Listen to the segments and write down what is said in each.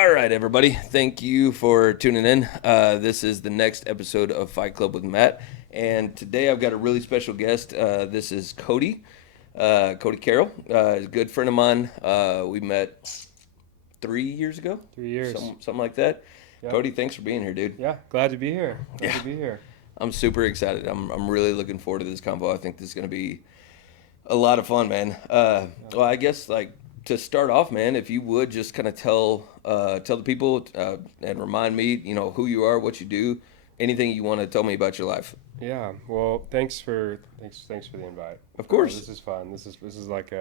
All right, everybody. Thank you for tuning in. This is the next episode of Fight Club with Matt. And today I've got a really special guest. This is Cody, Cody Carroll. He's a good friend of mine. We met 3 years ago. 3 years. Something like that. Yep. Cody, thanks for being here, dude. Yeah, glad to be here. Glad to be here. I'm super excited. I'm really looking forward to this convo. I think this is going to be a lot of fun, man. Well, I guess to start off, man, if you would just kind of tell the people and remind me, who you are, what you do, anything you want to tell me about your life. Yeah. Well, thanks for the invite. Of course. This is fun. This is like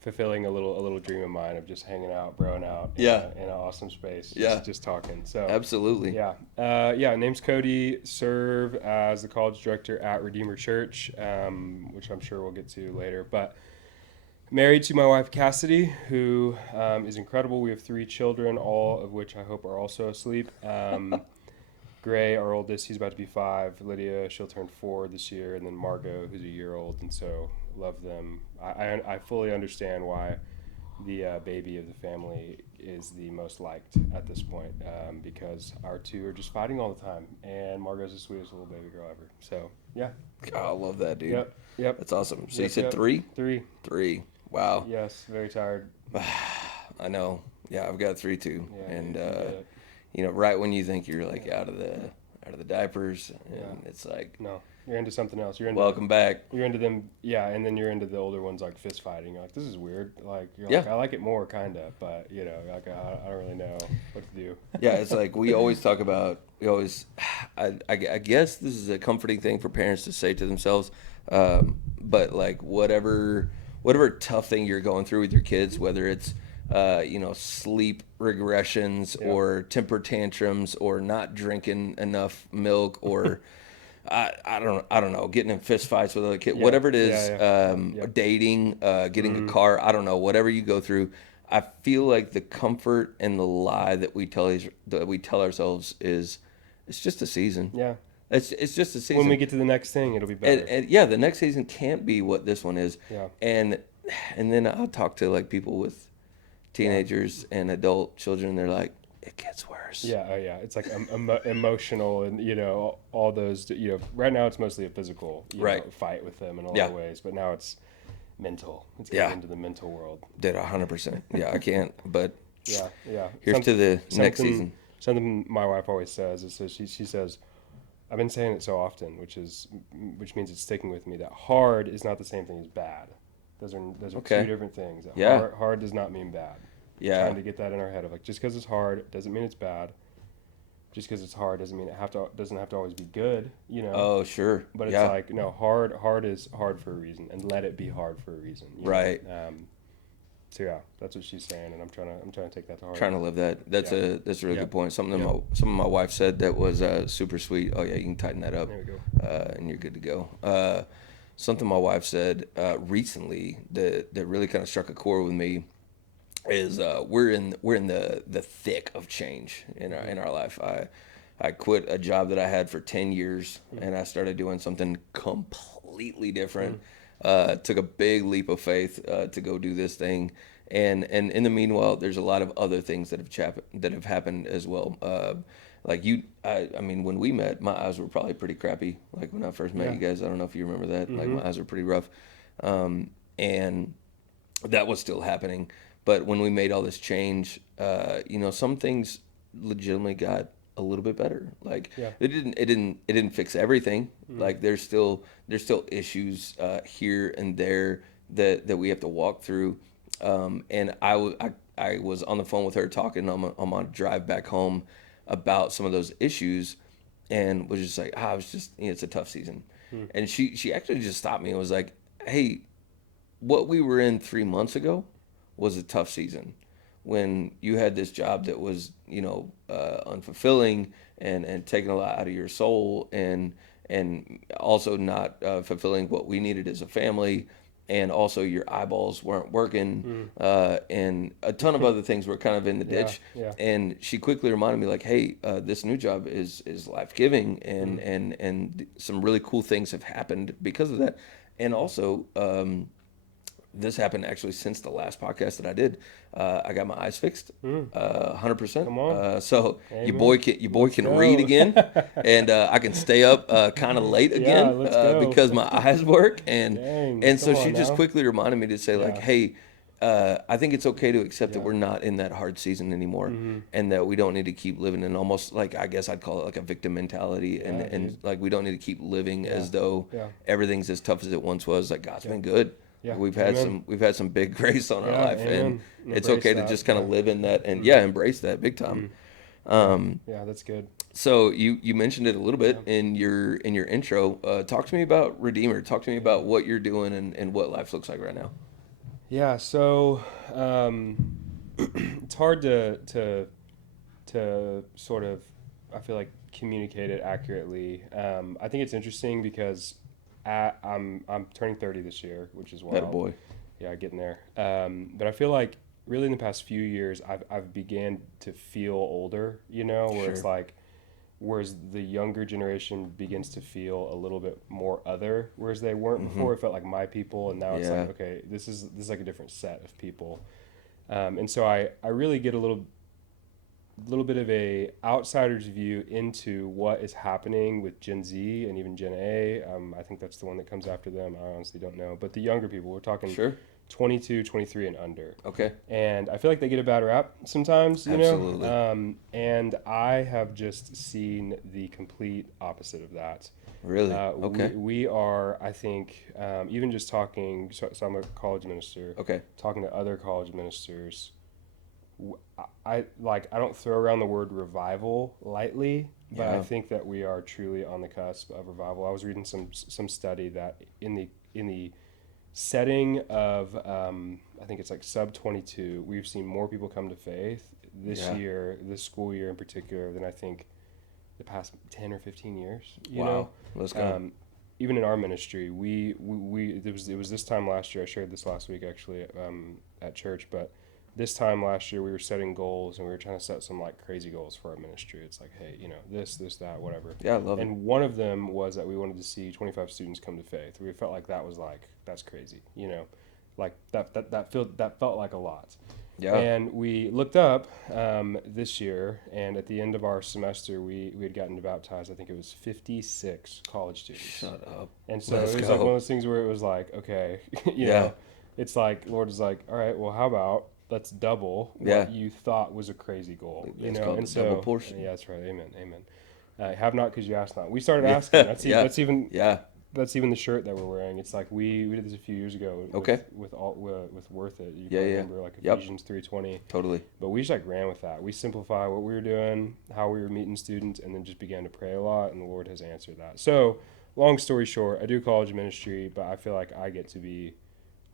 fulfilling a little dream of mine of just hanging out, broing out. Yeah. In an awesome space. Yeah. Just talking. So. Absolutely. Yeah. Name's Cody. Serve as the college director at Redeemer Church, which I'm sure we'll get to later. But married to my wife Cassidy, who is incredible. We have 3 children, all of which I hope are also asleep. Gray, our oldest, he's about to be 5. Lydia, she'll turn 4 this year, and then Margot, who's a year old. And so love them. I fully understand why the baby of the family is the most liked at this point, because our 2 are just fighting all the time, and Margot's the sweetest little baby girl ever. So yeah. God, I love that, dude. Yep. That's awesome. So Yep, you said yep. 3? 3. 3. Wow. Yes, very tired. I know. Yeah, I've got 3 too. Yeah, And you get it. right when you think you're like out of the diapers, and it's like, No, you're into something else. You're into welcome back. You're into them, yeah, and then you're into the older ones like fist fighting. You're like, this is weird. Like, you're Yeah. like, I like it more, kind of, but like I don't really know what to do. Yeah, it's like we always talk about. I guess this is a comforting thing for parents to say to themselves. But like whatever tough thing you're going through with your kids, whether it's sleep regressions Yeah. or temper tantrums or not drinking enough milk or I don't know, getting in fist fights with other kids, Yeah. whatever it is, Yeah. dating, getting a car, I don't know, whatever you go through. I feel like the comfort and the lie that we tell ourselves is it's just a season. Yeah. It's just a season. When we get to the next thing, it'll be better. And yeah, the next season can't be what this one is. Yeah. And then I'll talk to like people with teenagers and adult children, and they're like, it gets worse. Yeah, oh yeah. It's like emotional and, all those, right now it's mostly a physical fight with them in a lot of ways, but now it's mental. It's getting into the mental world. Did 100%. Yeah, I can't, but Yeah. here's to the next season. Something my wife always says is, so she says, I've been saying it so often, which means it's sticking with me, that hard is not the same thing as bad. Those are Okay. 2 different things. Yeah. Hard does not mean bad. Yeah. Trying to get that in our head of like, just because it's hard doesn't mean it's bad. Just because it's hard doesn't mean doesn't have to always be good. Oh, sure. But it's like, no, hard is hard for a reason, and let it be hard for a reason. Right. So yeah, that's what she's saying, and I'm trying to take that to heart. Trying to live that. That's a really good point. Something my wife said that was super sweet. Oh yeah, you can tighten that up. There we go. And you're good to go. Something my wife said recently that really kind of struck a chord with me is we're in the thick of change in our life. I quit a job that I had for 10 years and I started doing something completely different. Took a big leap of faith to go do this thing, and in the meanwhile, there's a lot of other things that have happened as well. Like I mean, when we met, my eyes were probably pretty crappy. Like when I first met you guys, I don't know if you remember that. Like my eyes were pretty rough, and that was still happening. But when we made all this change, some things legitimately got a little bit better. Like it didn't fix everything. Like there's still issues here and there that we have to walk through. And I was on the phone with her talking on my drive back home about some of those issues, and was just like, I was just, it's a tough season. And she actually just stopped me and was like, hey, what we were in 3 months ago was a tough season when you had this job that was, unfulfilling and taking a lot out of your soul and also not fulfilling what we needed as a family. And also your eyeballs weren't working, and a ton of other things were kind of in the ditch. Yeah. And she quickly reminded me, like, hey, this new job is life-giving, and some really cool things have happened because of that. And also, this happened actually since the last podcast that I did. I got my eyes fixed, 100%. Come on. So Amen. your boy Let's can go. read again, and I can stay up kind of late Yeah, again let's go. because my eyes work. Dang, And so come she on just now. quickly reminded me to say like, Yeah. hey. I think it's okay to accept that Yeah. we're not in that hard season anymore, and that we don't need to keep living in almost like, I guess I'd call it like a victim mentality, Yeah, and dude. like we don't need to keep living as though Yeah. everything's as tough as it once was. Like God's Yeah. been good. Yeah. We've had some big grace on our Yeah, life, and amen. it's Embrace okay to that. just kind of Yeah. live in that and embrace that big time. Yeah, that's good. So you mentioned it a little bit in your intro. Talk to me about Redeemer. Talk to me about what you're doing and what life looks like right now. Yeah, so it's hard to sort of, I feel like, communicate it accurately. I think it's interesting because I'm turning 30 this year, which is That wild. boy. Yeah, getting there. But I feel like really in the past few years, I've began to feel older. Where it's Sure. like, whereas the younger generation begins to feel a little bit more other, whereas they weren't before. It felt like my people, and now it's Yeah. like, okay, this is like a different set of people. And so I really get a little bit of a outsider's view into what is happening with Gen Z and even Gen A. I think that's the one that comes after them. I honestly don't know. But the younger people, we're talking Sure. 22, 23 and under. Okay. And I feel like they get a bad rap sometimes, Absolutely. And I have just seen the complete opposite of that. Really? Okay. We are, I think, even just talking, so I'm a college minister, Okay. talking to other college ministers, I don't throw around the word revival lightly, but I Yeah. think that we are truly on the cusp of revival. I was reading some study that in the setting of I think it's like sub 22, we've seen more people come to faith this Yeah. year, this school year in particular, than I think the past 10 or 15 years. Wow. Let's go. Even in our ministry, we it was this time last year. I shared this last week actually at church, but this time last year we were setting goals and we were trying to set some like crazy goals for our ministry. It's like, hey, this, that, whatever. Yeah, I love it. And one of them was that we wanted to see 25 students come to faith. We felt like that was like, that's crazy, like that felt like a lot. Yeah. And we looked up this year, and at the end of our semester, we had gotten baptized. I think it was 56 college students. Shut up. And so Let's it was go. like one of those things where it was like, okay, it's like Lord is like, all right, well, how about let's double what you thought was a crazy goal, It's called and the so double portion. yeah, that's right, amen. Have not because you ask not. We started asking. That's even Yeah. that's even the shirt that we're wearing. It's like we did this a few years ago. Okay. With Worth It. You Yeah, yeah. remember like Yep. Ephesians 3:20. Totally. But we just like ran with that. We simplified what we were doing, how we were meeting students, and then just began to pray a lot. And the Lord has answered that. So, long story short, I do college ministry, but I feel like I get to be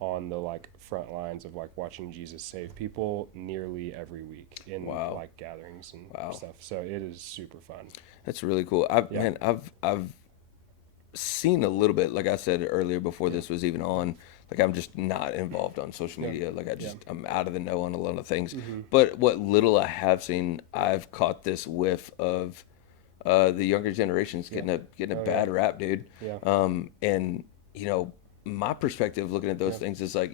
on the like front lines of like watching Jesus save people nearly every week in like gatherings and stuff. So it is super fun. That's really cool. I've seen a little bit, like I said earlier before this was even on. Like I'm just not involved on social media. Like I'm out of the know on a lot of things. But what little I have seen, I've caught this whiff of the younger generations getting a bad rap, dude. Yeah. And my perspective looking at those things is like,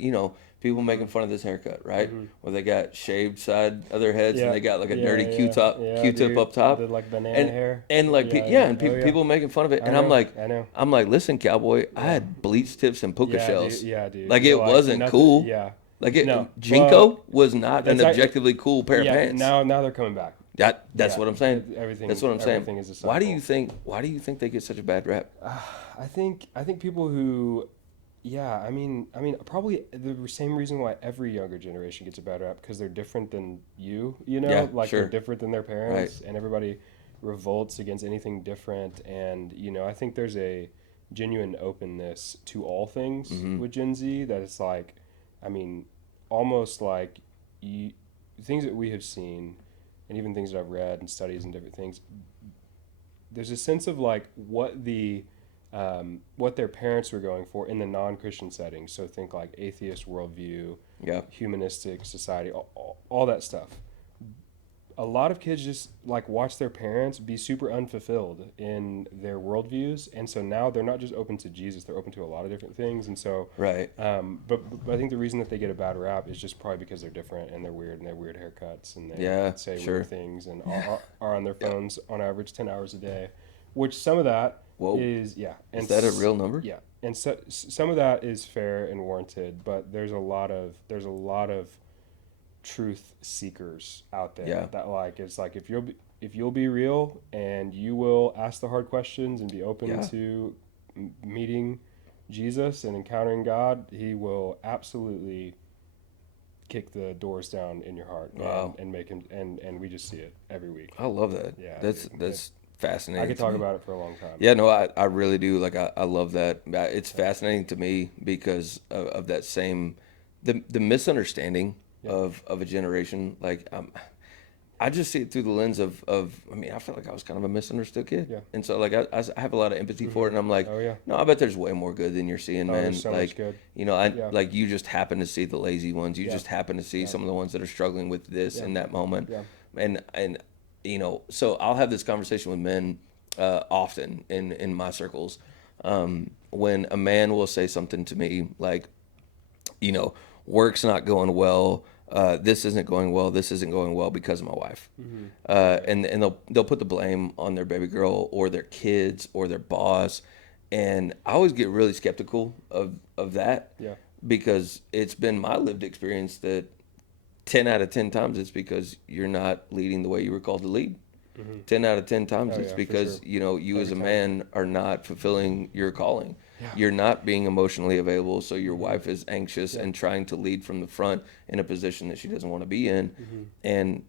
people making fun of this haircut, right? Where they got shaved side of their heads and they got like a dirty Q-tip up top. The like banana hair. And like, people making fun of it. And I know. I'm like, listen, cowboy, I had bleach tips and puka shells. Dude. Like it wasn't nothing, cool. Yeah. Like No. Jinko was not an that's objectively cool pair of pants. Now they're coming back. That's what I'm saying. Everything. That's what I'm saying. Everything is a cycle. Why do you think they get such a bad rap? I think people who, I mean, probably the same reason why every younger generation gets a bad rap, because they're different than you, Yeah, like sure. they're different than their parents, and everybody revolts against anything different. And, I think there's a genuine openness to all things with Gen Z that it's like, I mean, almost like things that we have seen and even things that I've read and studies and different things, there's a sense of like what their parents were going for in the non-Christian setting. So think like atheist worldview, humanistic society, all that stuff. a lot of kids just like watch their parents be super unfulfilled in their worldviews, and so now they're not just open to Jesus; they're open to a lot of different things. And so, Right. but I think the reason that they get a bad rap is just probably because they're different and they're weird and they have weird haircuts and they Yeah. say Sure. weird things and are on their Yeah. phones on average 10 hours a day, which some of that Whoa. is yeah, Is that a real number? yeah, and so some of that is fair and warranted, but there's a lot of truth seekers out there Yeah. that like it's like if you'll be real and you will ask the hard questions and be open Yeah. to meeting Jesus and encountering God, he will absolutely kick the doors down in your heart Wow. and make him and we just see it every week. I love that. Yeah, That's dude. that's I fascinating could to talk me. about it for a long time. Yeah, no, I really do. Like I love that. It's fascinating to me because of that same the misunderstanding Yeah. of a generation. Like I just see it through the lens of I mean, I felt like I was kind of a misunderstood kid. Yeah. And so like I have a lot of empathy for it, and I'm like, Oh yeah. no, I bet there's way more good than you're seeing, Oh, man. there's so much Like, good. I Yeah. like you just happen to see the lazy ones. You Yeah. just happen to see Yeah. some of the ones that are struggling with this Yeah. in that moment. Yeah. And so I'll have this conversation with men often in my circles. When a man will say something to me like, you know, work's not going well. This isn't going well. This isn't going well because of my wife. And they'll put the blame on their baby girl or their kids or their boss. And I always get really skeptical of that Yeah. because it's been my lived experience that 10 out of 10 times it's because you're not leading the way you were called to lead. 10 out of 10 times Oh, it's yeah, for because, sure. you as a Every time. man are not fulfilling your calling. Yeah. You're not being emotionally available, so your wife is anxious Yeah. and trying to lead from the front in a position that she doesn't want to be in. And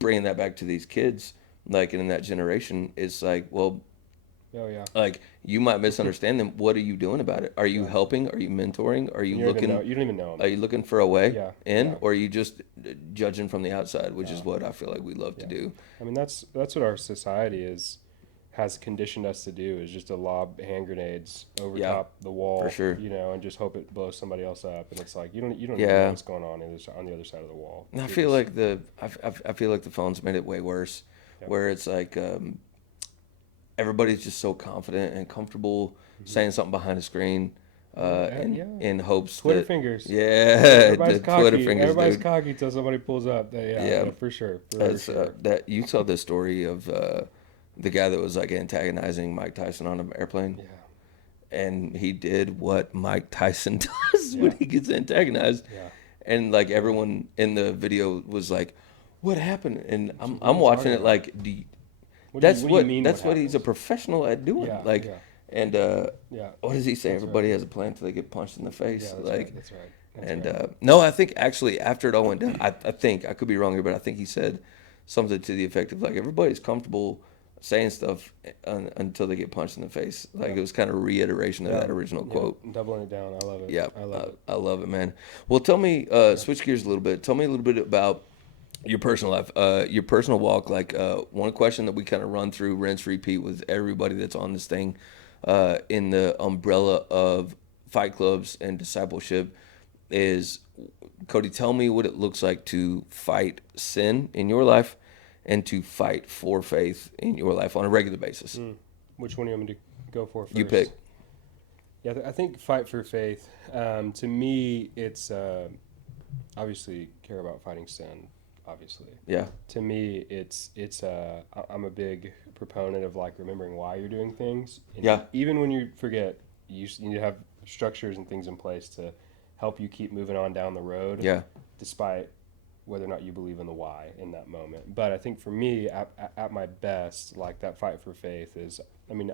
bringing that back to these kids, like in that generation, it's like, well, Oh yeah. like you might misunderstand them. What are you doing about it? Are you Yeah. helping? Are you mentoring? Are you You don't even know. looking? You don't even know him. Are you looking for a way Yeah, in, yeah. or are you just judging from the outside, which is Yeah. what I feel like we love to Yeah. do? I mean, that's what our society has conditioned us to do is just to lob hand grenades over Yeah, top the wall, for sure. and just hope it blows somebody else up. And it's like you don't even Yeah. know what's going on the other side of the wall. And I You're feel just- like I feel like the phone's made it way worse, Yeah. where it's like everybody's just so confident and comfortable saying something behind a screen, Yeah. in hopes Twitter that fingers. yeah, Everybody's the cocky. Twitter fingers, Everybody's dude. cocky till somebody pulls up. Yeah. Yeah, for sure. For That's sure. that you saw the story of the guy that was like antagonizing Mike Tyson on an airplane, Yeah. and he did what Mike Tyson does when Yeah. he gets antagonized. Yeah. And like everyone in the video was like, "What happened?" And I'm What are you watching talking it about? like, What do you mean? that's what he's a happens? professional at doing. Yeah. Like, Yeah. and Yeah. what does he say? That's Everybody right. has a plan until they get punched in the face. Yeah. That's Like, right. That's right. That's and right. no, I think actually after it all went down, I think I could be wrong here, but I think he said something to the effect of like everybody's comfortable saying stuff until they get punched in the face. Like Yeah. it was kind of a reiteration of Yeah. that original quote. Doubling it down. I love it. Yeah, I love it. I love it, man. Well, tell me, switch gears a little bit. Tell me a little bit about your personal life, your personal walk. Like one question that we kind of run through, rinse, repeat with everybody that's on this thing, in the umbrella of fight clubs and discipleship, is Cody. Tell me what it looks like to fight sin in your life, and to fight for faith in your life on a regular basis. Which one do you want me to go for first? You pick. Yeah, I think fight for faith. To me, it's obviously care about fighting sin. Obviously, Yeah, to me, I'm a big proponent of like remembering why you're doing things. And Yeah. Even when you forget, you need to have structures and things in place to help you keep moving on down the road. yeah, Despite whether or not you believe in the why in that moment. But I think for me, at my best, like that fight for faith is, I mean,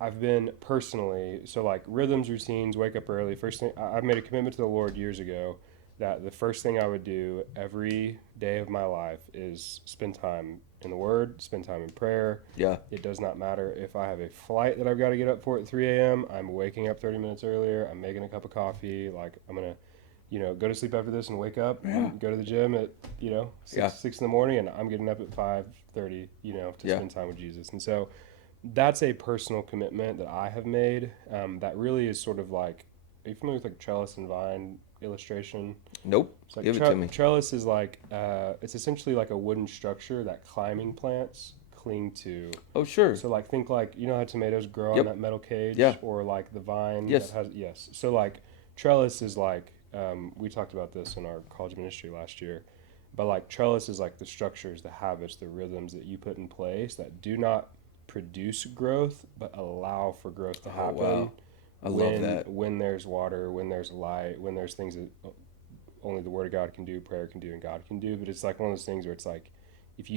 I've been personally, so like rhythms, routines, wake up early. First thing, I've made a commitment to the Lord years ago that the first thing I would do every day of my life is spend time in the Word, spend time in prayer. yeah, It does not matter if I have a flight that I've got to get up for at 3 a.m. I'm waking up 30 minutes earlier. I'm making a cup of coffee. Like I'm going to go to sleep after this and wake up and go to the gym at, 6 in the morning, and I'm getting up at 5:30, to spend time with Jesus. And so that's a personal commitment that I have made that really is sort of like, are you familiar with like trellis and vine? illustration? Nope. It's like Give it to me. trellis is like it's essentially like a wooden structure that climbing plants cling to. Oh, sure. So like think like you know how tomatoes grow on Yep. that metal cage, Yeah. or like the vine Yes. that has yes. So like trellis is like we talked about this in our college ministry last year, but like trellis is like the structures, the habits, the rhythms that you put in place that do not produce growth but allow for growth to Oh, happen wow. I love that. when there's water, when there's light, when there's things that only the Word of God can do, prayer can do, and God can do. But it's like one of those things where it's like, if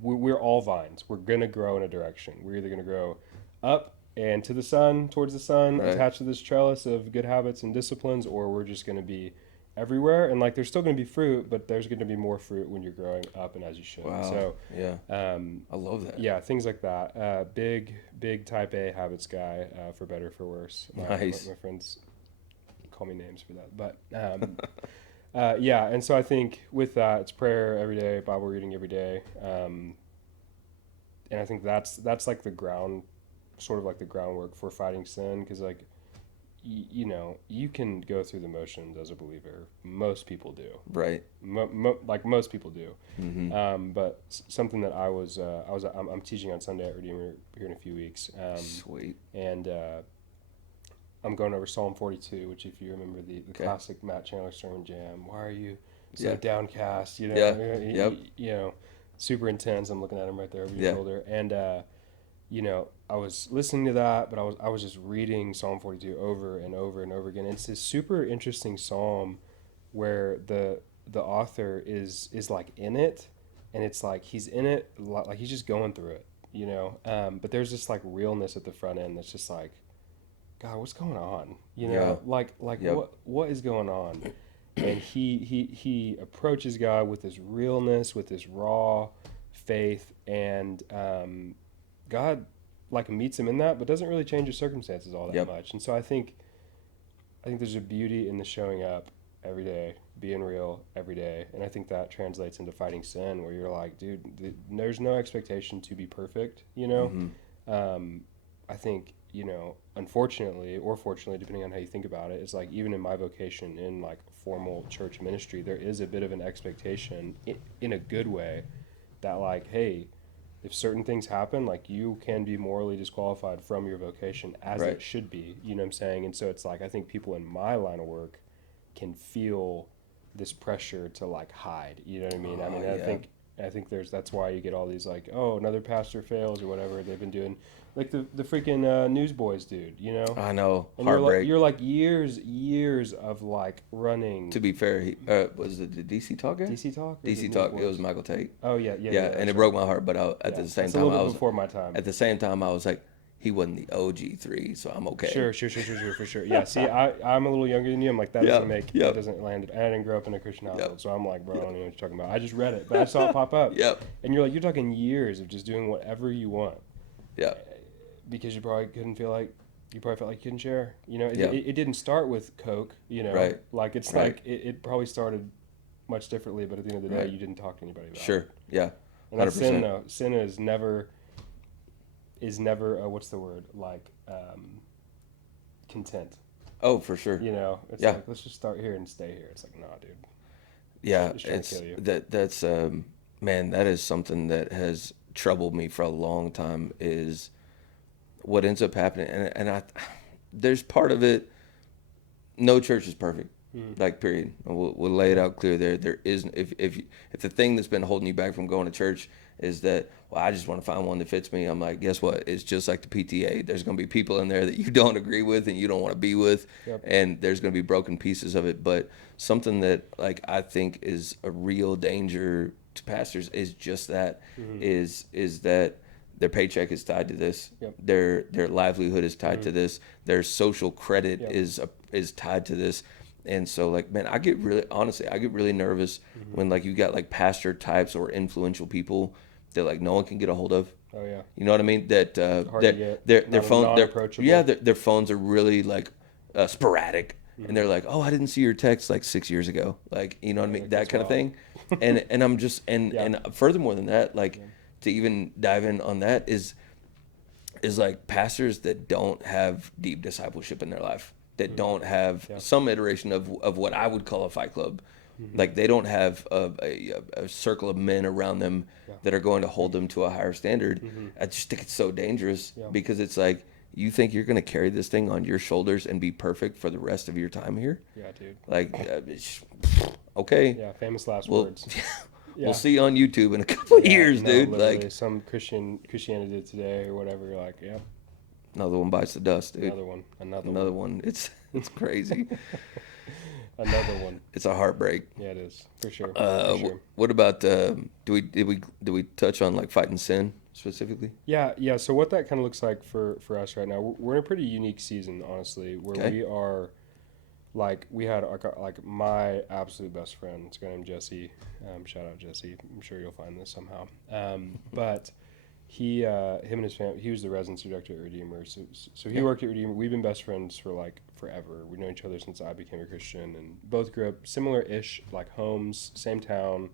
we're all vines. We're gonna grow in a direction. We're either gonna grow up and to the sun, towards the sun, Right. attached to this trellis of good habits and disciplines, or we're just gonna be everywhere. And like, there's still gonna be fruit, but there's gonna be more fruit when you're growing up and as you should. Wow. So, Yeah. I love that. yeah, things like that. Big type A habits guy, for better or for worse. Nice. My friends call me names for that, but yeah. And so I think with that, it's prayer every day, Bible reading every day, and I think that's like the ground, sort of like the groundwork for fighting sin, because like you know you can go through the motions as a believer. Most people do. Right. Like most people do. Mm-hmm. But something that I'm teaching on Sunday at Redeemer here in a few weeks. Sweet. And I'm going over Psalm 42, which if you remember the Okay. classic Matt Chandler sermon jam, why are you so Yeah. downcast? You know, Yeah. Yep. you know, super intense. I'm looking at him right there over your Yeah. shoulder, and you know, I was listening to that, but I was just reading Psalm 42 over and over and over again. It's this super interesting psalm where the author is like in it, and it's like he's in it like he's just going through it, you know. But there's this like realness at the front end that's just like, God, what's going on? You know, Yeah. like Yep. what is going on? And he approaches God with this realness, with this raw faith, and God like meets him in that, but doesn't really change his circumstances all that Yep. much. And so I think there's a beauty in the showing up every day, being real every day, and I think that translates into fighting sin, where you're like, dude, there's no expectation to be perfect, you know. Mm-hmm. I think, you know, unfortunately or fortunately, depending on how you think about it, it's like even in my vocation in like formal church ministry, there is a bit of an expectation in a good way that like, hey, if certain things happen, like you can be morally disqualified from your vocation as Right. it should be, you know what I'm saying? And so it's like, I think people in my line of work can feel this pressure to like hide, you know what I mean? I mean, Yeah. I think that's why you get all these like, oh, another pastor fails or whatever they've been doing, like the freaking Newsboys dude, you know. I know. And Heartbreak. you're like years of like running. To be fair, he was it the DC Talk guy? DC Talk. Or DC the Talk. It Newsboys? was Michael Tate. Oh yeah, Yeah, and that's it broke my heart. But at Yeah, the same that's time, a little I bit was before my time. at the same time I was like, he wasn't the OG three, so I'm okay. Sure, for sure. Yeah, see, I'm a little younger than you. I'm like, that Yep, doesn't make, yep. that doesn't land. And I didn't grow up in a Christian household, Yep. so I'm like, bro, I don't know what you're talking about. I just read it, but I saw it pop up. Yep. And you're like, you're talking years of just doing whatever you want Yeah. because you probably felt like you couldn't share. You know, Yeah. it didn't start with Coke, you know. Right. Like, it's Right. like, it probably started much differently, but at the end of the day, Right. you didn't talk to anybody about it. Sure. Yeah. And that's 100%. sin, though. Sin is never, what's the word? Like, content. Oh, for sure. You know, it's Yeah. like, let's just start here and stay here. It's like, nah, dude. Yeah, Just trying to it's kill you. that's man, that is something that has troubled me for a long time is what ends up happening, and I there's part of it. No church is perfect, like period. We'll lay it out clear there. There isn't if the thing that's been holding you back from going to church is that, well, I just want to find one that fits me. I'm like, guess what? It's just like the PTA. There's going to be people in there that you don't agree with and you don't want to be with, Yep. and there's going to be broken pieces of it. But something that like I think is a real danger to pastors is just that is that their paycheck is tied to this. Yep. Their livelihood is tied to this. Their social credit Yep. is tied to this. And so like, man, I get really nervous when like you got like pastor types or influential people that like no one can get a hold of. Oh, yeah. You know what I mean? That Hard to get. their phone Non-approachable. their phones are really like sporadic. And they're like, "Oh, I didn't see your text like 6 years ago." Like, you know what I mean? like, That that's kind of wild. thing. And I'm just and Yeah. and furthermore than that, like to even dive in on that is like pastors that don't have deep discipleship in their life. that don't have Yeah. some iteration of what I would call a fight club. Like they don't have a circle of men around them Yeah. that are going to hold them to a higher standard. Mm-hmm. I just think it's so dangerous Yeah. because it's like you think you're going to carry this thing on your shoulders and be perfect for the rest of your time here. Yeah, dude. Like, okay, Yeah, famous last well, words. we'll Yeah. see you on YouTube in a couple of Yeah, years, no, dude. literally, Like, some Christianity today or whatever. You're like, yeah, another one bites the dust, dude. another one. One. It's crazy. Another one. It's a heartbreak. Yeah, it is for sure. For sure. What about did we touch on like fighting sin specifically? Yeah, yeah. So what that kind of looks like for us right now, we're in a pretty unique season, honestly, where Okay. we are like we had like my absolute best friend. It's a guy named Jesse. Shout out Jesse. I'm sure you'll find this somehow. But he, him and his family, he was the residency director at Redeemer. So he worked at Redeemer. We've been best friends for like forever. We've known each other since I became a Christian, and both grew up similar-ish, like homes, same town.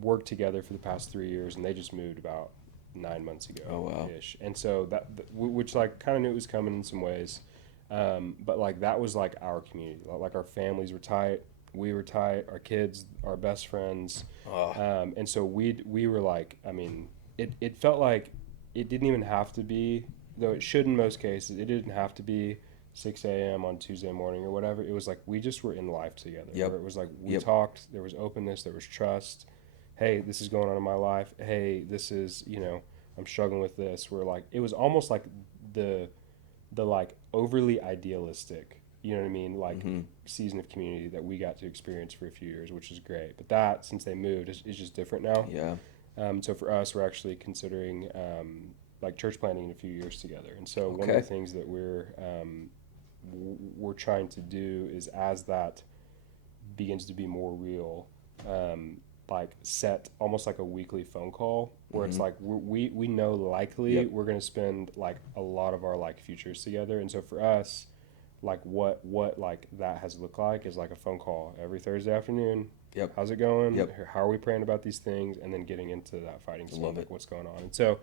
Worked together for the past 3 years, and they just moved about 9 months ago. Oh, wow. Ish. And so which like kind of knew it was coming in some ways, but like that was like our community. Like our families were tight. We were tight. Our kids, our best friends. Oh, And so we were like, I mean, it felt like it didn't even have to be, though it should in most cases, it didn't have to be 6 a.m. on Tuesday morning or whatever. It was like we just were in life together. Yep. Where it was like we Yep. talked, there was openness, there was trust. Hey, this is going on in my life. Hey, this is, I'm struggling with this. We're like, it was almost like the like overly idealistic, you know what I mean? Like season of community that we got to experience for a few years, which is great. But that, since they moved, is just different now. yeah. So for us, we're actually considering like church planting in a few years together. And so one of Okay. the things that we're trying to do is, as that begins to be more real, like set almost like a weekly phone call where it's like we know likely Yep. we're going to spend like a lot of our like futures together. And so for us, like what like that has looked like is like a phone call every Thursday afternoon. Yep. How's it going? Yep. How are we praying about these things? And then getting into that fighting scene, Love like it. what's going on. And so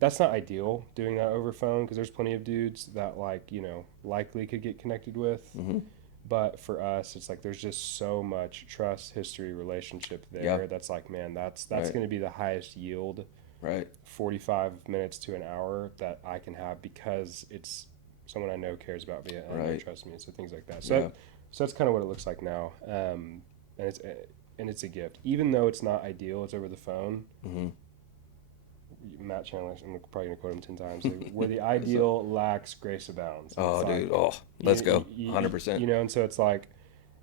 that's not ideal doing that over phone, because there's plenty of dudes that like, likely could get connected with. But for us, it's like there's just so much trust, history, relationship there. Yeah. That's like, man, that's Right. going to be the highest yield, Right. 45 minutes to an hour that I can have, because it's someone I know cares about me and they Right. trust me. So things like that. So Yeah. so that's kind of what it looks like now. And it's a gift, even though it's not ideal. It's over the phone. Matt Chandler, I'm probably gonna quote him 10 times. Like, where the ideal lacks, grace abounds. Oh, It's dude. like, Oh, let's go. 100%. And so it's like,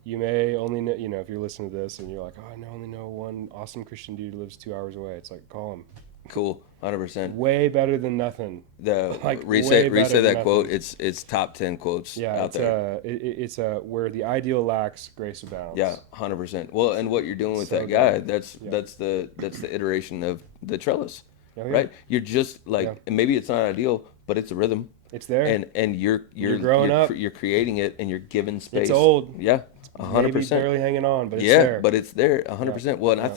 you may only know, if you're listening to this and you're like, oh, I only know one awesome Christian dude who lives 2 hours away. It's like, call him. Cool. 100%. Way better than nothing. The Like, reset way better than that quote. nothing. It's top 10 quotes Yeah, out there. it's where the ideal lacks, grace abounds. Yeah, 100%. Well, and what you're doing with So that guy, good. that's Yeah. that's the iteration of the trellis, Oh, yeah. right? You're just like, Yeah. and maybe it's not ideal, but it's a rhythm, It's there. and you're growing up. You're creating it, and you're giving space. It's old. Yeah, Maybe 100%. barely hanging on, but it's Yeah, there. but it's there 100%. Well, and Yeah.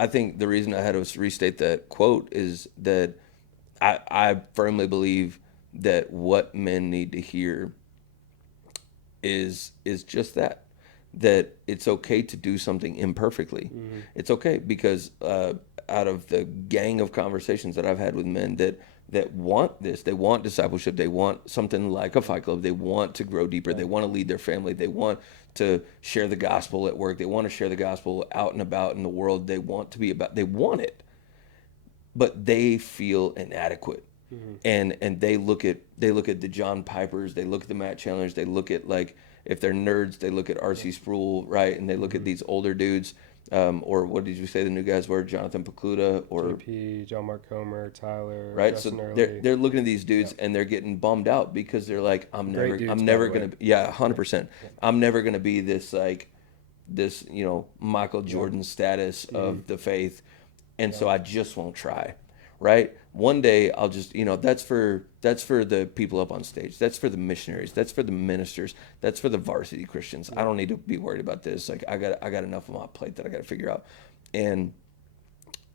I think the reason I had to restate that quote is that I firmly believe that what men need to hear is just that it's okay to do something imperfectly. It's okay, because out of the gang of conversations that I've had with men that want this, they want discipleship, they want something like a fight club, they want to grow deeper, they want to lead their family, they want to share the gospel at work, they want to share the gospel out and about in the world, they want it, but they feel inadequate. And they look at the John Pipers, they look at the Matt Chandlers, they look at, like, if they're nerds, they look at R.C. Sproul, right? And they look at these older dudes, or what did you say the new guys were? Jonathan Pokluda or JP, John Mark Comer, Tyler, right? Justin So Early. they're looking at these dudes and they're getting bummed out because they're like, I'm Great dudes, never by the gonna way. be, yeah, 100%. I'm never gonna be this, like, this, Michael Jordan status of the faith, and so I just won't try. Right? One day I'll just, that's for the people up on stage. That's for the missionaries. That's for the ministers. That's for the varsity Christians. I don't need to be worried about this. Like, I got enough on my plate that I got to figure out. And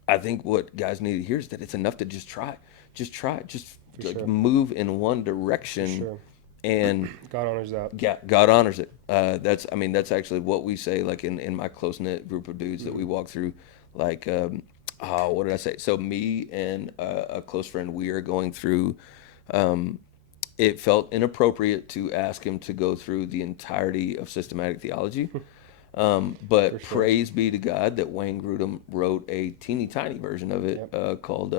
I think what guys need to hear is that it's enough to just try. Just try. Just like sure. move in one direction, Sure. And God honors that. yeah, God honors it. That's actually what we say, like in my close knit group of dudes that we walk through. Like, what did I say? So me and a close friend, we are going through. It felt inappropriate to ask him to go through the entirety of systematic theology. But For sure. praise be to God that Wayne Grudem wrote a teeny tiny version of it Yep. called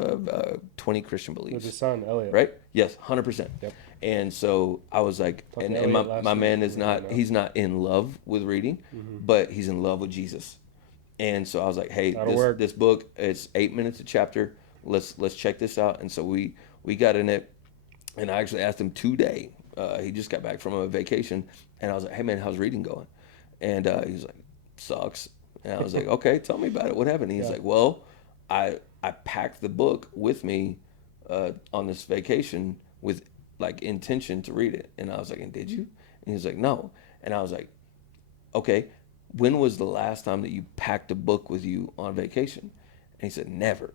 20 Christian With Beliefs. his son, Elliot. Right? Yes, 100%. Yep. And so I was like, Talked and, to and Elliot my, last my week. man is We were not, hanging out. he's not in love with reading, but he's in love with Jesus. And so I was like, hey, That'll work. this book, it's 8 minutes a chapter. Let's check this out. And so we got in it, and I actually asked him today. He just got back from a vacation, and I was like, hey man, how's reading going? And he was like, sucks. And I was like, okay, tell me about it. What happened? And he's Yeah. like, well, I packed the book with me on this vacation with like intention to read it. And I was like, and did you? And he was like, no. And I was like, okay, when was the last time that you packed a book with you on vacation? And he said, never.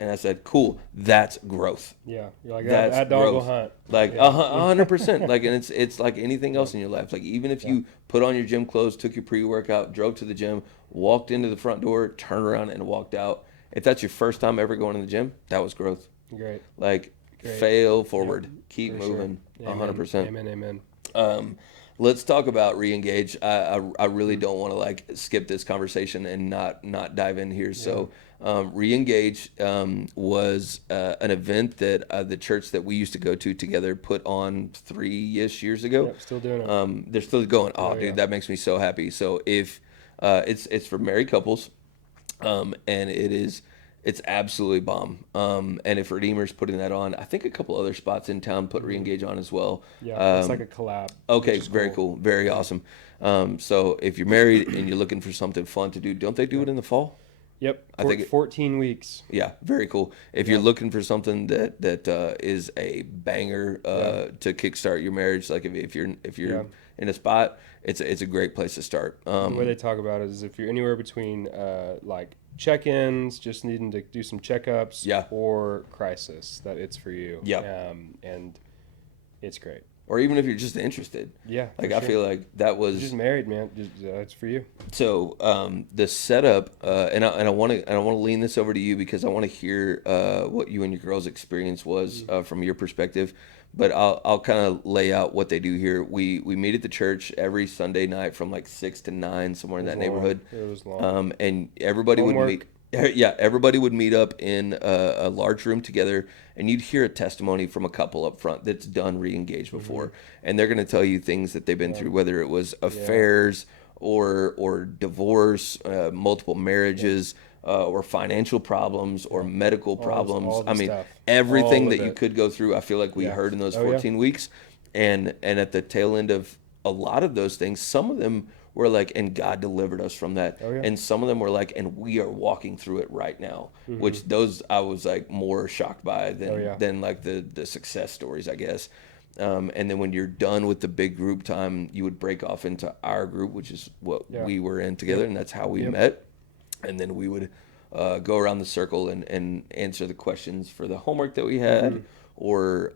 And I said, cool, that's growth. Yeah. You're like, That's that dog will growth. hunt. Like Yeah. 100%. Like, and it's like anything else in your life. Like, even if you put on your gym clothes, took your pre-workout, drove to the gym, walked into the front door, turned around and walked out. If that's your first time ever going to the gym, that was growth. Great. Like, Great. fail forward, Yep, keep for moving, sure. Amen. 100%. Amen. Let's talk about re-engage. I really don't want to like skip this conversation and not dive in here. So re-engage was an event that the church that we used to go to together put on 3-ish years ago. Yep, still doing it. They're still going. Oh, Oh, dude, yeah. that makes me so happy. So if it's for married couples, and it's absolutely bomb. And if Redeemer's putting that on, I think a couple other spots in town put re-engage on as well. Yeah, it's like a collab. Okay, which is very cool, very awesome. So if you're married and you're looking for something fun to do, don't they do it in the fall? Yep, I think 14 weeks. Yeah, very cool. If you're looking for something that is a banger to kickstart your marriage, like if you're in a spot, it's a great place to start. The way they talk about it is if you're anywhere between like check-ins, just needing to do some checkups, or crisis, that it's for you. Yeah. And it's great. Or even if you're just interested. Yeah. Like I feel like that was You're just married, man. It's for you. So the setup, and I want to lean this over to you because I want to hear what you and your girls' experience was from your perspective. But I'll kind of lay out what they do here. We meet at the church every Sunday night from like 6 to 9, somewhere in that neighborhood. It was long. And everybody would meet. Yeah, everybody would meet up in a large room together, and you'd hear a testimony from a couple up front that's done re-engaged before, and they're going to tell you things that they've been through, whether it was affairs or divorce, multiple marriages, or financial problems, or medical problems. all the stuff. Everything All of that you it. could go through. I feel like we heard in those 14 weeks, and at the tail end of a lot of those things, some of them were like, and God delivered us from that. And some of them were like, and we are walking through it right now, which those I was like more shocked by than like the success stories, I guess. And then when you're done with the big group time, you would break off into our group, which is what we were in together. And that's how we met. And then we would go around the circle and answer the questions for the homework that we had, or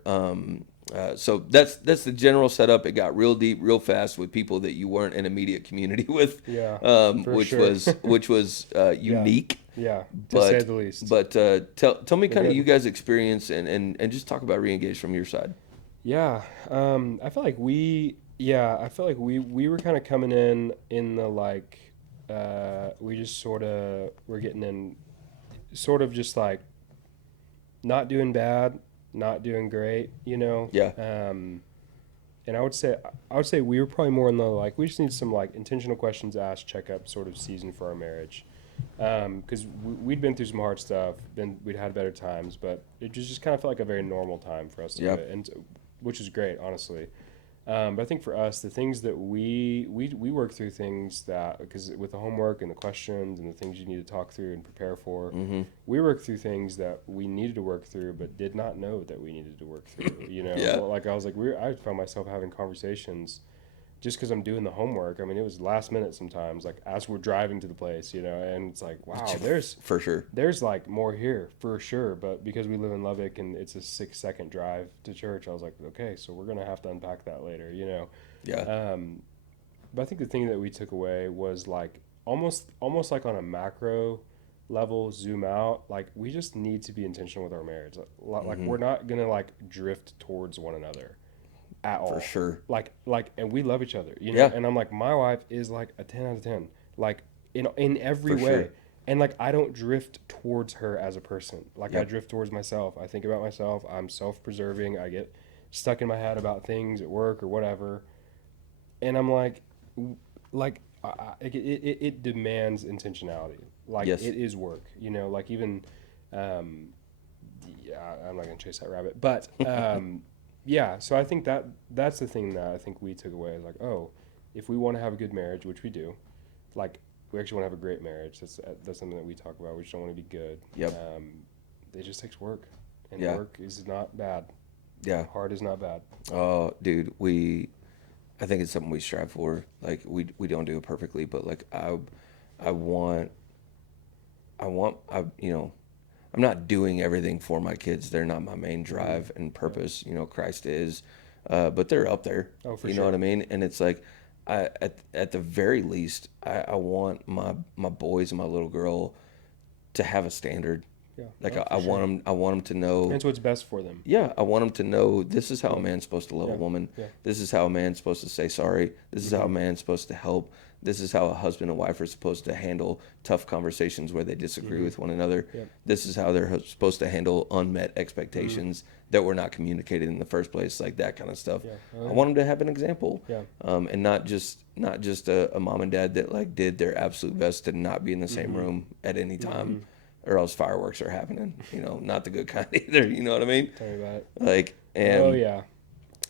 so that's the general setup. It got real deep, real fast with people that you weren't in immediate community with, which was unique. Yeah, to say the least. But tell me kind of you guys' experience and just talk about re-engage from your side. Yeah, I feel like we were kind of coming in the like we just sort of were getting in, sort of just like not doing bad, not doing great, you know. Yeah. And I would say we were probably more in the like we just need some like intentional questions asked checkup sort of season for our marriage, because we'd been through some hard stuff, we'd had better times, but it just kind of felt like a very normal time for us to do it, and which is great, honestly. But I think for us, the things that we work through things that, because with the homework and the questions and the things you need to talk through and prepare for, we work through things that we needed to work through but did not know that we needed to work through. You know, like I was like, I found myself having conversations just because I'm doing the homework. I mean, it was last minute sometimes, like as we're driving to the place, and it's like, wow, For sure. there's like more here for sure. But because we live in Lubbock and it's a 6 second drive to church, I was like, okay, so we're gonna have to unpack that later. Yeah. Um, but I think the thing that we took away was like almost like on a macro level, zoom out. Like we just need to be intentional with our marriage. Like Hmm. we're not gonna like drift towards one another at For all. sure. And we love each other. Yeah. And I'm like, my wife is like a 10 out of 10, like in every For way. sure. And like I don't drift towards her as a person. Like I Yep. drift towards myself. I think about myself. I'm self-preserving. I get stuck in my head about things at work or whatever. And I'm like it demands intentionality. Like Yes. it is work. Like even um, yeah, I'm not gonna chase that rabbit, but yeah. So I think that's the thing that I think we took away is like, oh, if we want to have a good marriage, which we do, like we actually want to have a great marriage. That's something that we talk about. We just don't want to be good. Yep. It just takes work, and Yeah. work is not bad. Yeah. Hard is not bad. Oh, dude, I think it's something we strive for. Like we don't do it perfectly, but like I want I'm not doing everything for my kids. They're not my main drive and Yeah. purpose. Christ is, but they're up there. Oh, for You know what sure. I mean? And it's like, at the very least, I want my boys and my little girl to have a standard. Yeah. Like Oh, I for sure. want them, I want them to know. It's what's best for them. Yeah, I want them to know this is how a Yeah. man's supposed to love a Yeah. woman. Yeah. This is how a man's supposed to say sorry. This is how a Mm-hmm. man's supposed to help. This is how a husband and wife are supposed to handle tough conversations where they disagree Mm-hmm. with one another. Yeah. This is how they're supposed to handle unmet Mm-hmm. expectations that were not communicated in the first place, like that kind of stuff. Yeah. I want them to have an example, Yeah. and not just a mom and dad that like did their absolute best to not be in the same Mm-hmm. room at any time, Mm-hmm. or else fireworks are happening. Not the good kind either. You know what I mean? Tell me about it. Like, Oh and yeah.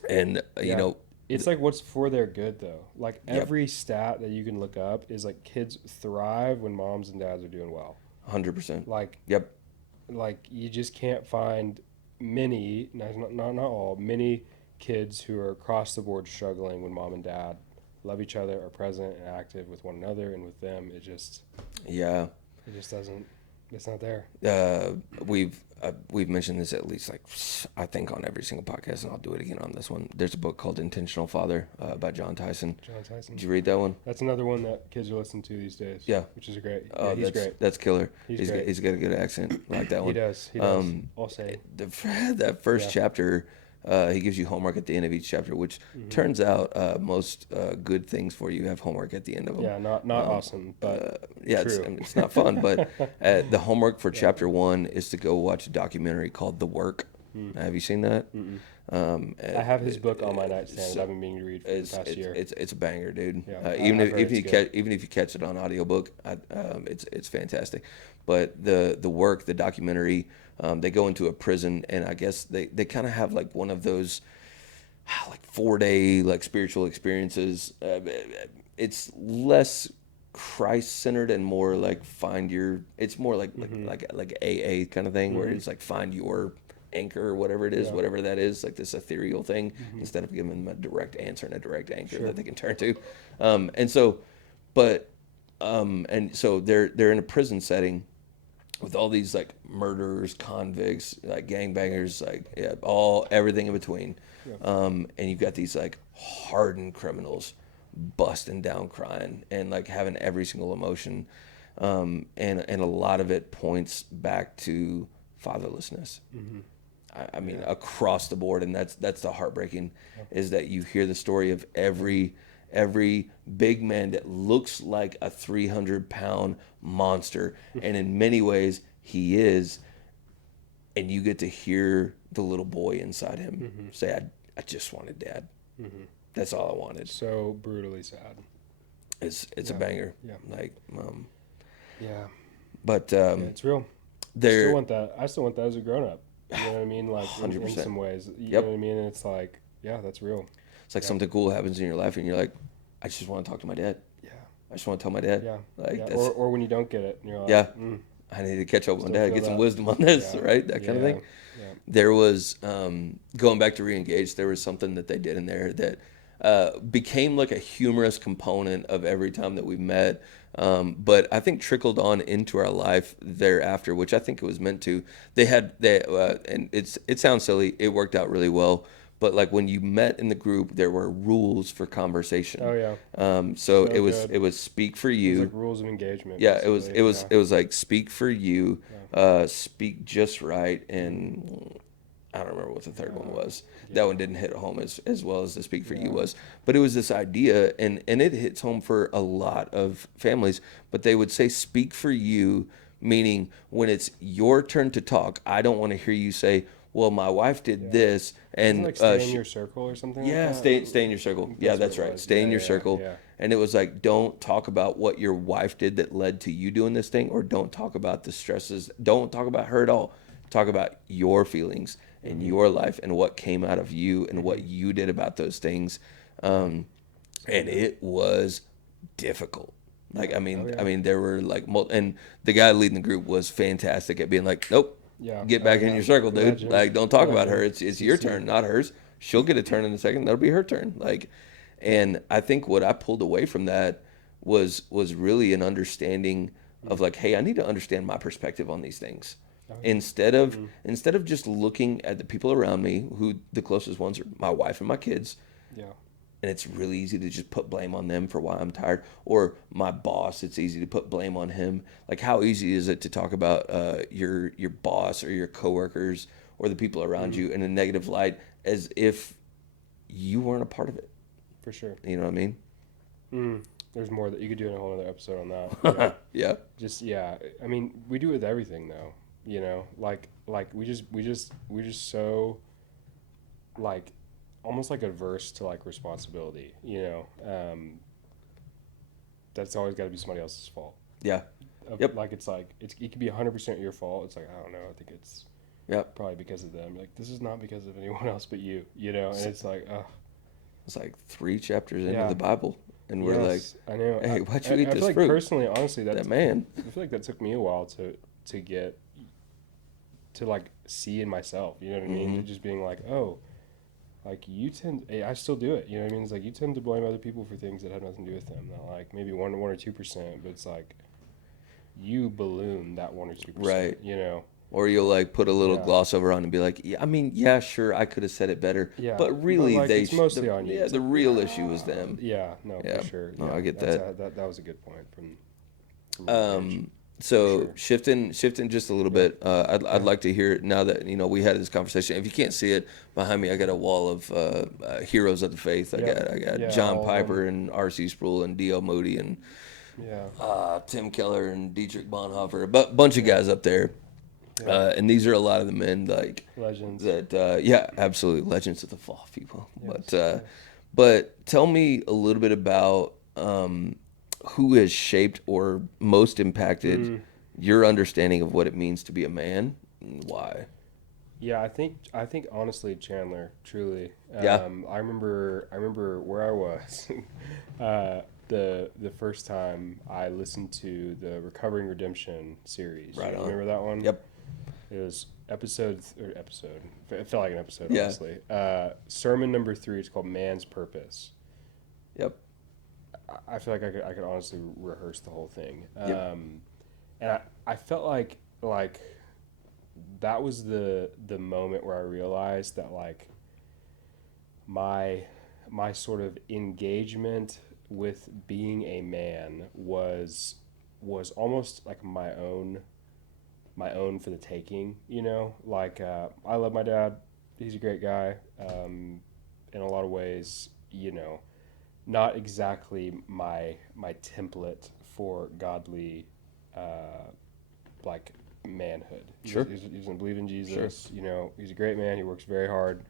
and Yeah. It's like what's for their good though. Like Yep. every stat that you can look up is like kids thrive when moms and dads are doing well. 100%. Like Yep. like you just can't find many, not all, many kids who are across the board struggling when mom and dad love each other, are present and active with one another and with them. Yeah. It just doesn't. It's not there. We've mentioned this at least, like, I think on every single podcast, and I'll do it again on this one. There's a book called Intentional Father by John Tyson. John Tyson. Did you read that one? That's another one that kids are listening to these days. Yeah. Which is great. Oh, Yeah, he's great. that's killer. He's great. He's got a good accent. I like that He one. does. He does. Um, I'll say. That first Yeah. chapter, he gives you homework at the end of each chapter, which turns out most good things for you have homework at the end of them. Yeah, not awesome, but Yeah, true. it's not fun, but the homework for chapter 1 is to go watch a documentary called The Work. Have you seen that? I have his book on my nightstand so that I've been meaning to read for the past year. It's a banger, dude. Yeah, Even I've if heard even it's you good. even if you catch it on audiobook, it's fantastic. But the Work, the documentary, they go into a prison, and I guess they kind of have like one of those like 4-day like spiritual experiences. It's less Christ centered and more like it's more like like AA kind of thing, where it's like find your anchor or whatever it is, Yeah. whatever that is, like this ethereal thing, instead of giving them a direct answer and a direct anchor that they can turn to. And so but and so they're in a prison setting with all these like murderers, convicts, like gangbangers, like everything in between. And you've got these like hardened criminals busting down crying and like having every single emotion. And a lot of it points back to fatherlessness. I mean, across the board, and that's the heartbreaking, is that you hear the story of every big man that looks like a 300-pound monster, and in many ways he is, and you get to hear the little boy inside him say, I just wanted dad. That's all I wanted. So brutally sad. It's a Yeah. banger. Yeah. Like, Yeah. but Yeah, it's real. I there. still want that. I still want that as a grown up. You know what I mean? Like in 100%. some ways. You Yep. know what I mean? And it's like, yeah, that's real. It's like something cool happens in your life, and you're like, I just want to talk to my dad. Yeah. I just want to tell my dad. Yeah. Like Yeah. that's. Or when you don't get it, and you're like, Yeah. mm, I need to catch up with my Still dad, feel get some that. wisdom on this, Yeah. right? That kind of yeah, thing. Yeah. There was going back to Reengage. There was something that they did in there that became like a humorous component of every time that we met. But I think trickled on into our life thereafter, which I think it was meant to. And it sounds silly. It worked out really well. But like when you met in the group, there were rules for conversation. Oh yeah, So so good. it was speak for It was like you. rules of engagement, Yeah, basically. Yeah, it was like speak for you, yeah, speak just right, and I don't remember what the third one uh, was. That yeah, one didn't hit home as well as the speak for you yeah. was. But it was this idea, and it hits home for a lot of families. But they would say speak for you, meaning when it's your turn to talk, I don't want to hear you say, "Well, my wife did Yeah. this," Isn't it and like stay in your circle or something like yeah, that? stay in your circle. Yeah, That's what that's it right. was. Stay Yeah, in your yeah, circle. yeah. And it was like, don't talk about what your wife did that led to you doing this thing, or don't talk about the stresses. Don't talk about her at all. Talk about your feelings and Mm-hmm. your life and what came out of you and Mm-hmm. what you did about those things. Yeah. Um, So and good. it was difficult. Yeah. Oh I yeah. mean, there were like, and the guy leading the group was fantastic at being like, nope, Yeah. get Oh back in yeah. your circle, dude. Legend. Like, don't talk about her. Legend. It's your CC. turn, not hers. She'll get a turn in a second. That'll be her turn. Like, and I think what I pulled away from that was really an understanding of like, hey, I need to understand my perspective on these things. Oh yeah. Mm-hmm. Instead of just looking at the people around me, who the closest ones are my wife and my kids, Yeah. and it's really easy to just put blame on them for why I'm tired. Or my boss, it's easy to put blame on him. Like, how easy is it to talk about your boss or your coworkers or the people around Mm-hmm. you in a negative light as if you weren't a part of it? For sure. You know what I mean? Mm. There's more that you could do in a whole other episode on that. Yeah. Yeah. Just yeah. I mean, we do it with everything though. You know, like we just so like almost like adverse to like responsibility. You know, that's always got to be somebody else's fault. Yeah. Yep. Like it could be 100% your fault. It's like I don't know. I think it's Yep. probably because of them. Like this is not because of anyone else but you. You know, and it's like, It's like 3 chapters into yeah, the Bible, and we're like, yes, I know. "Hey, why'd I, you I eat I feel this like fruit?" personally, honestly, That man. I feel like that took me a while to get to like see in myself. You know what I mean? Hmm. To just being like, oh, like you tend. I still do it. You know what I mean? It's like you tend to blame other people for things that have nothing to do with them. Not like maybe one or 2%, but it's like you balloon that 1 or 2%. Right. You know? Or you'll like put a little Yeah. gloss over on and be like, yeah, I mean, yeah, sure, I could have said it better, Yeah, but but really, like it's mostly on you. yeah, It's the like, real issue was them. yeah, no, for Yeah, sure. no, Yeah, I get that's that. that was a good point from your page, Um, for so sure. shifting just a little Yeah, bit, I'd yeah, like to hear it now that we had this conversation. If you can't see it behind me, I got a wall of heroes of the faith. yep, I got yeah, John all of them. Piper and R.C. Sproul and D.L. Moody and Yeah, Tim Keller and Dietrich Bonhoeffer, a bunch of yeah, guys up there. yeah, And these are a lot of the men like legends. that. Yeah, absolutely legends of the fall, people. Yes, yes. But tell me a little bit about who has shaped or most impacted Mm, your understanding of what it means to be a man and why. yeah, I think honestly, Chandler, truly. Yeah, I remember where I was. uh, the first time I listened to the Recovering Redemption series. right You on. remember that one? Yep. It was episode. It felt like an episode, Yeah. honestly. Sermon number 3 is called Man's Purpose. Yep. I feel like I could honestly rehearse the whole thing. Yep. And I felt like that was the moment where I realized that like my sort of engagement with being a man was almost like my own for the taking, you know? Like, I love my dad. He's a great guy. In a lot of ways, you know, not exactly my template for godly, uh, like manhood. Sure. He doesn't believe in Sure. Jesus. You know, he's a great man. He works very hard.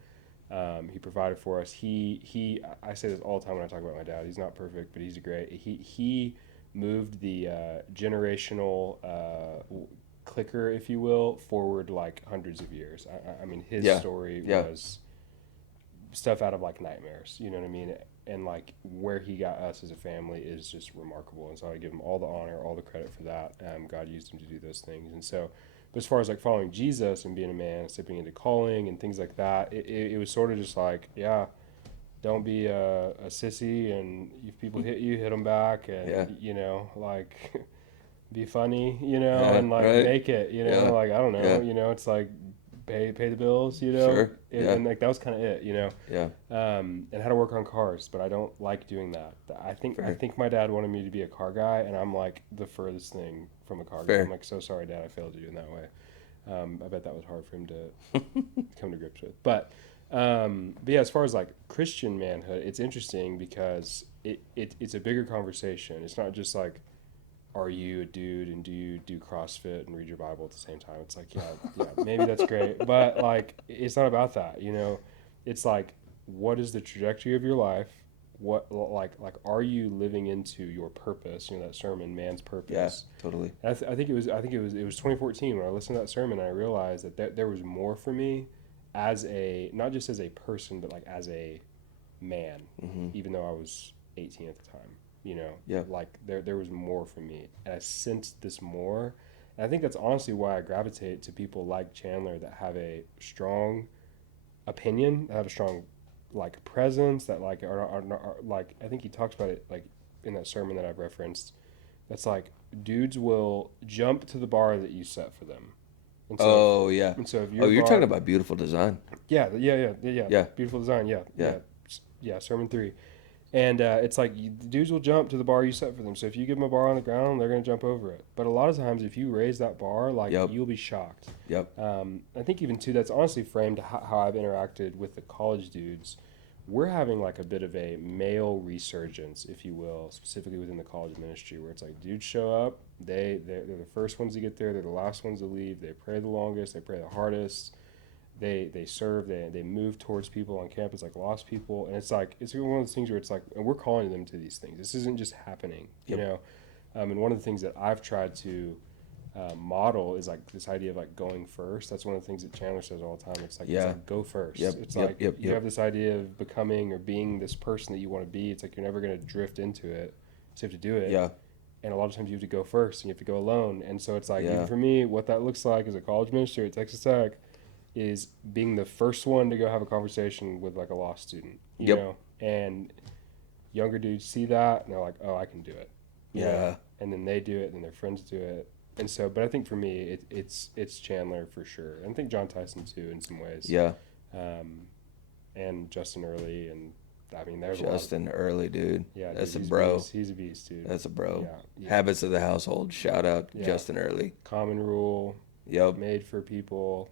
He provided for us. I say this all the time when I talk about my dad. He's not perfect, but he's a great. He moved the generational clicker, if you will, forward like hundreds of years. I mean, his Yeah. story Yeah. was stuff out of like nightmares. You know what I mean? And like where he got us as a family is just remarkable. And so I give him all the honor, all the credit for that. God used him to do those things. And so, but as far as like following Jesus and being a man, stepping into calling and things like that, it was sort of just like, yeah, don't be a sissy, and if people hit you, hit them back, Yeah. and like be funny, Yeah. and like Right. make it, Yeah. like I don't know, Yeah. it's like pay the bills, Sure. Yeah. and like that was kind of it, Yeah. and how to work on cars, but I don't like doing that. I Fair. think my dad wanted me to be a car guy, and I'm like the furthest thing from a car guy. I'm Fair. like, so sorry, Dad, I failed you in that way. I bet that was hard for him to come to grips with. But yeah, as far as like Christian manhood, it's interesting because it's a bigger conversation. It's not just like, are you a dude and do you do CrossFit and read your Bible at the same time? It's like, yeah, maybe that's great, but like, it's not about that. It's like, what is the trajectory of your life? What like are you living into your purpose? That sermon, man's Yeah. purpose. Totally. I think it was 2014 when I listened to that sermon. And I realized that there was more for me as a not just as a person, but like as a man. Mm-hmm. Even though I was 18 at the time, Yeah. like there was more for me, and I sensed this more. And I think that's honestly why I gravitate to people like Chandler that have a strong opinion, that have a strong like presence, that like are like I think he talks about it like in that sermon that I've referenced. That's like dudes will jump to the bar that you set for them. And so if, Oh yeah. and so if Oh, your you're talking bar, about beautiful design. yeah, Yeah. beautiful design, Yeah. yeah, sermon 3. And it's like the dudes will jump to the bar you set for them. So if you give them a bar on the ground, they're going to jump over it. But a lot of times, if you raise that bar, like Yep. you'll be shocked. Yep. I think even too, that's honestly framed how I've interacted with the college dudes. We're having like a bit of a male resurgence, if you will, specifically within the college ministry, where it's like dudes show up, they're the first ones to get there, they're the last ones to leave, they pray the longest, they pray the hardest, they serve, they move towards people on campus like lost people, and it's like it's one of those things where it's like, and we're calling them to these things. This isn't just happening, Yep. and one of the things that I've tried to model is like this idea of like going first. That's one of the things that Chandler says all the time. It's Yeah. like go first. Yep. It's Yep. like Yep. you Yep. have this idea of becoming or being this person that you want to be. It's like you're never going to drift into it. So you have to do it. Yeah. And a lot of times you have to go first and you have to go alone. And so it's like, even Yeah. for me, what that looks like as a college minister at Texas Tech is being the first one to go have a conversation with like a lost student, Yep. and younger dudes see that and they're like, oh, I can do it. Yeah. And then they do it and then their friends do it. And so, but I think for me, it's Chandler for sure. And I think John Tyson too in some ways. Yeah. And Justin Early, and I mean, there's Justin Early, dude. yeah, That's dude, a bro. He's a beast, dude. That's a bro. Yeah. Habits of the household. Shout out Yeah. Justin Early. Common Rule, Yep. Made for People.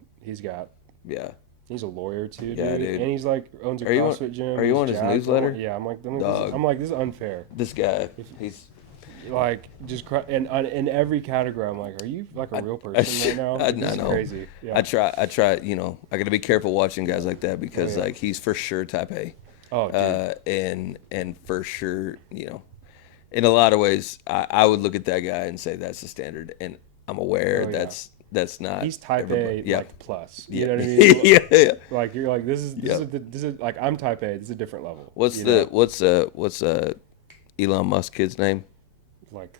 Yeah. He's a lawyer too, dude. Yeah, dude. And he's like owns a Are you on- CrossFit gym. are you He's on his jacked. newsletter? Yeah, Dog. I'm like, this is unfair. This guy. He's. Like and in every category, I'm like, are you like a real person right now? I This is know. crazy. Yeah. I try. I got to be careful watching guys like that because yeah. like he's for sure type A. Oh, dude. And for sure, in a lot of ways, I would look at that guy and say that's the standard, and I'm aware Oh, yeah. that's not. He's type everybody. A, Yeah. like plus. Yeah. You know what I mean? Yeah. Like you're like this Yeah. is like I'm type A. This is a different level. What's Elon Musk kid's name? like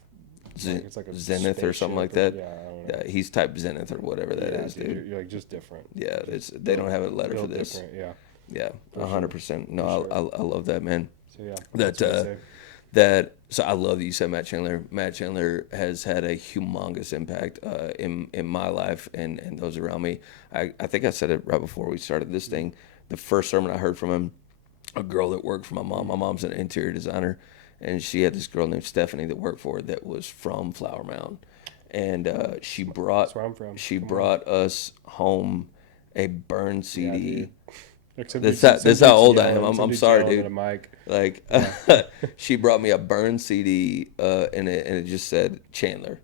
it's like a Zenith or something like spaceship that. Yeah, I don't know. Yeah, he's type Zenith or whatever that Yeah, is, dude. You're like just different. Yeah, they don't have a letter Real for this. different, yeah. Yeah, For 100%. No, For sure. I love that, man. So yeah. That that's what I'd say. So I love that you said Matt Chandler. Matt Chandler has had a humongous impact in my life and those around me. I think I said it right before we started this thing. The first sermon I heard from him, a girl that worked for my mom. My mom's an interior designer, and she had this girl named Stephanie that worked for her that was from Flower Mound, and she brought That's where I'm from. she Come on. brought us home a burned Yeah, CD. dude. Except That's some how- that's dude's how old I yelling, am. I'm some dude's sorry, yelling dude. at a mic. Like she brought me a burned CD, and it just said Chandler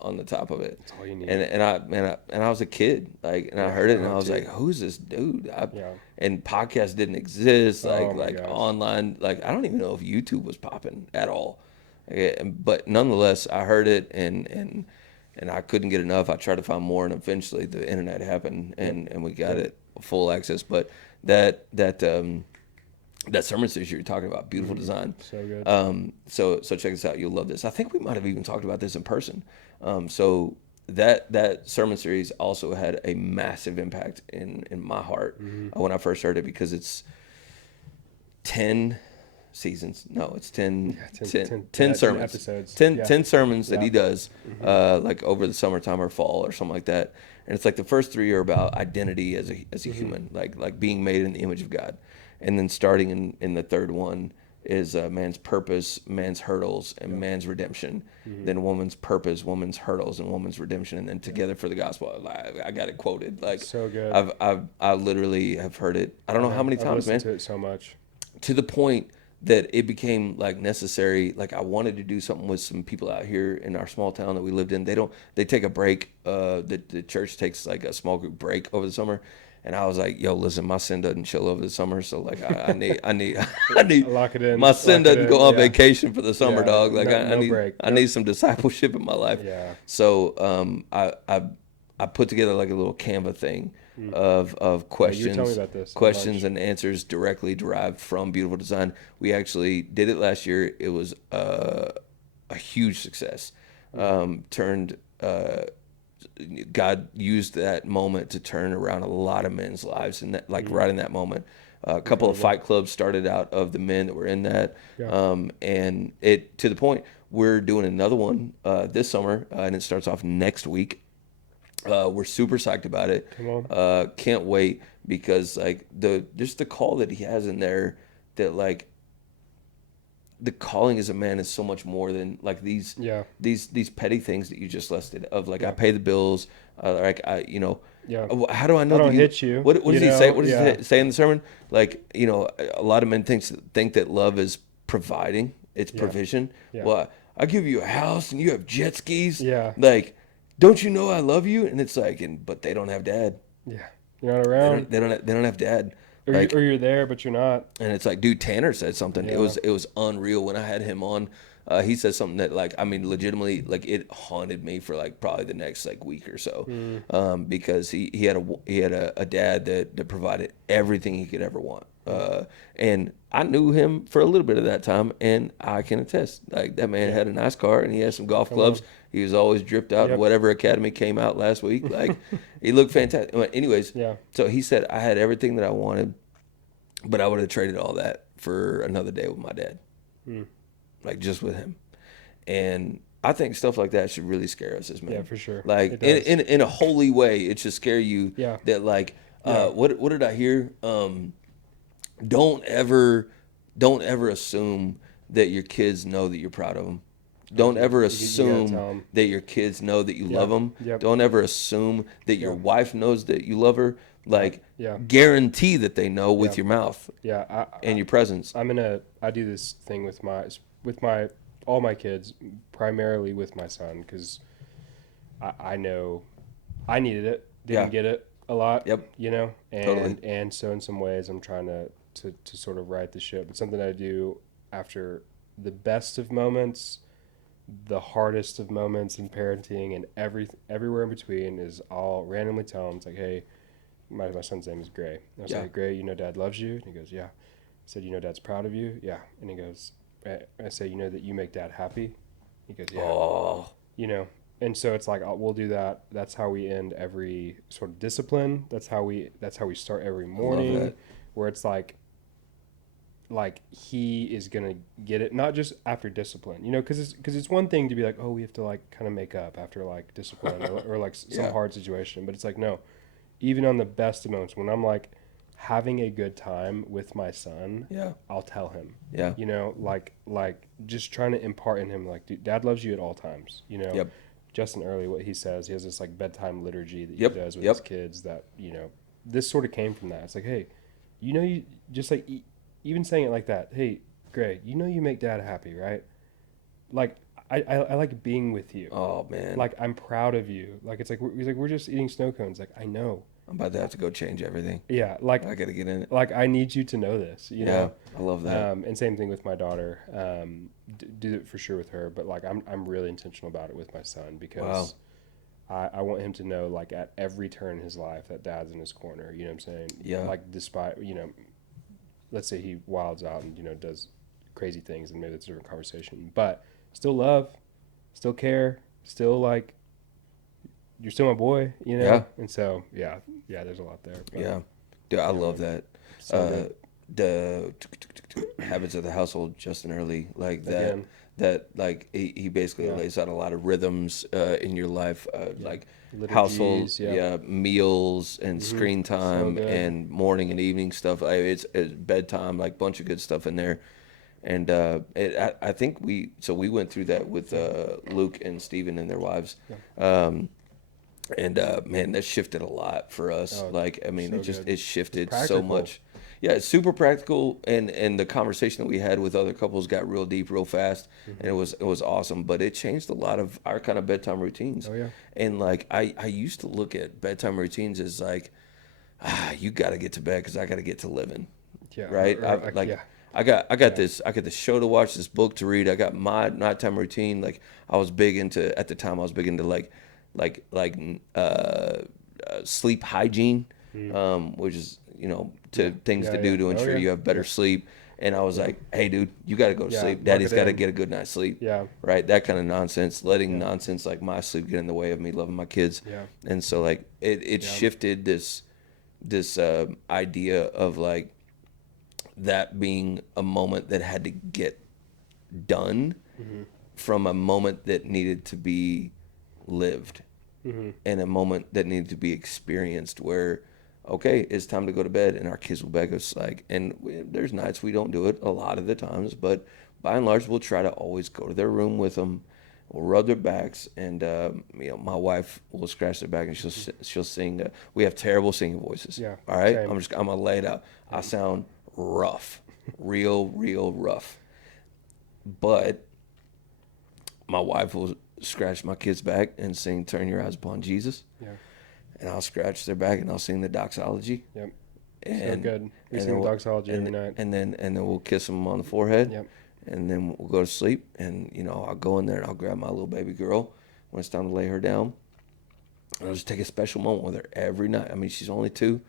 on the top of it. That's all you need. And I was a kid, like, and I heard it, and I was too. like, "Who's this dude?" Yeah. And podcasts didn't exist, Oh my like gosh. online, like I don't even know if YouTube was popping at all. But nonetheless, I heard it, and I couldn't get enough. I tried to find more, and eventually the internet happened, and we got it full access. But that sermon series you're talking about, beautiful design. So good. So check this out. You'll love this. I think we might have even talked about this in person. So that sermon series also had a massive impact in my heart when I first heard it, because it's 10 seasons. No, it's 10, Yeah, 10 sermons. episodes. 10, Yeah. 10 sermons that Yeah. he does, like over the summertime or fall or something like that. And it's like the first three are about identity as a human, like being made in the image of God. And then starting in the third one is man's purpose, man's hurdles, and man's redemption. Then woman's purpose, woman's hurdles, and woman's redemption. And then together for the gospel. I got it quoted. Like So good. I literally have heard it. I don't know how many I've times, man. listened to it so much. To the point that it became like necessary. Like I wanted to do something with some people out here in our small town that we lived in. They take a break. The church takes like a small group break over the summer. And I was like, yo, listen, my sin doesn't chill over the summer. So like I need Lock it in. my sin Lock it doesn't in, go on yeah. vacation for the summer, Yeah, dog. Like no break. I need some discipleship in my life. Yeah. So I put together like a little Canva thing of Yeah, you were questions, telling me about this at questions lunch. and answers directly derived from Beautiful Design. We actually did it last year. It was a huge success. God used that moment to turn around a lot of men's lives, and that, like right in that moment. A couple of fight clubs started out of the men that were in that, Yeah. and it to the point we're doing another one this summer, and it starts off next week. We're super psyched about it. Come on. Can't wait because like just the call that he has in there, that like the calling as a man is so much more than like these Yeah. these petty things that you just listed of like I Yeah. pay the bills, like Yeah. how do I know I don't that hit you, what does you he say, know? what does Yeah. he say in the sermon, like a lot of men think that love is providing, it's provision. Yeah. Well, I give you a house and you have jet skis, Yeah. like don't you know I love you? And it's like, but they don't have dad. Yeah. You're not around. They don't have dad. Or, Like, or you're there, but you're not. and it's like, dude, Tanner said something. Yeah. It was unreal when I had him on. He said something that like, I mean, legitimately, like it haunted me for like probably the next like week or so, because he had a dad that provided everything he could ever want. And I knew him for a little bit of that time, and I can attest, like that man had a nice car and he had some golf clubs. He was always dripped out in Yep. whatever academy came out last week. Like he looked fantastic. Well, anyways, Yeah. so he said I had everything that I wanted, but I would have traded all that for another day with my dad, like just with him. And I think stuff like that should really scare us as men. Yeah, for sure. Like It does. in a holy way, it should scare you. Yeah. That like, Yeah. what did I hear? Don't ever assume that your kids know that you're proud of them. Don't ever gotta tell assume 'em. that your kids know that you love them. Yep. Don't ever assume that your wife knows that you love her. Like, Yeah. guarantee that they know with Yeah. your mouth Yeah. and your presence. I do this thing with my all my kids, primarily with my son, because I know I needed it, didn't Yeah. get it a lot. Yep. And Totally. and so in some ways I'm trying to sort of right the ship. It's something I do after the best of moments, the hardest of moments in parenting, and everywhere in between is I'll randomly tell him, it's like, hey, my son's name is Gray. I was Yeah. like, Gray, Dad loves you? And he goes, yeah. I said, Dad's proud of you? Yeah. And he goes, I say, that you make Dad happy? He goes, yeah. Oh, And so it's like, we'll do that. That's how we end every sort of discipline. That's how we start every morning, that. where it's like he is going to get it, not just after discipline, because it's one thing to be like, oh, we have to like kind of make up after like discipline or like some Yeah. hard situation. But it's like, no, even on the best of moments, when I'm like having a good time with my son, yeah. I'll tell him, Yeah. like just trying to impart in him, like, dude, Dad loves you at all times, Yep. Justin Early, what he says, he has this like bedtime liturgy that Yep, he does with yep. his kids that, this sort of came from that. It's like, hey, you just like, even saying it like that, hey, Greg, you make Dad happy, right? Like, I like being with you. Oh man. Like, I'm proud of you. Like, it's like, he's like, we're just eating snow cones. Like, I know. I'm about to have to go change everything. Yeah. Like, I gotta get in it. like I need you to know this, you Yeah. know? I love that. And same thing with my daughter. Do it for sure with her, but like I'm really intentional about it with my son because I want him to know, like, at every turn in his life that Dad's in his corner. You know what I'm saying? Yeah. Like, despite, let's say he wilds out and, does crazy things, and maybe that's a different conversation, but still love, still care, still like, you're still my boy, Yeah. And so, yeah, there's a lot there. But Yeah. Dude, I love that. so good. the habits of the household, Justin Early, like that. Again. That like he basically Yeah. lays out a lot of rhythms in your life, Yeah. like household, Liturgies. Yeah. yeah, meals and Mm-hmm. screen So time good. and morning and evening stuff. Like, it's bedtime, like bunch of good stuff in there. And I think we went through that with Luke and Steven and their wives. Yeah. And man, that shifted a lot for us. Oh, Like, I mean, so good. it It's shifted so practical. much. Yeah, it's super practical, and the conversation that we had with other couples got real deep, real fast, and Mm-hmm. it was awesome. But it changed a lot of our kind of bedtime routines. Oh yeah. And like, I used to look at bedtime routines as like, you got to get to bed because I got to get to living, Yeah. right? Or like yeah. I got Yeah. this show to watch, this book to read. I got my nighttime routine. Like I was big into at the time. I was big into like like sleep hygiene, Mm. which is Yeah. to things to Yeah. do Yeah. to Oh ensure yeah. you have better Yep. sleep. And I was Yep. like, hey, dude, you got to go to Yeah. sleep. Lock Daddy's it got to in. get a good night's sleep, Yeah. right? That kind of nonsense, letting Yeah. nonsense like my sleep get in the way of me loving my kids. Yeah. And so like it Yeah. shifted this idea of like that being a moment that had to get done Mm-hmm. from a moment that needed to be lived Mm-hmm. and a moment that needed to be experienced where okay, it's time to go to bed and our kids will beg us like there's nights we don't do it a lot of the times, but by and large we'll try to always go to their room with them. We'll rub their backs, and my wife will scratch their back, and she'll sing. We have terrible singing voices. Yeah. All right, Same. I'm gonna lay it out. I sound rough, real rough, but my wife will scratch my kid's back and sing "Turn Your Eyes Upon Jesus," Yeah. and I'll scratch their back and I'll sing the doxology. Yep. And So good. We and sing then doxology every night. and then we'll kiss them on the forehead. Yep. And then we'll go to sleep. And I'll go in there and I'll grab my little baby girl when it's time to lay her down. And I'll just take a special moment with her every night. I mean, she's only 2,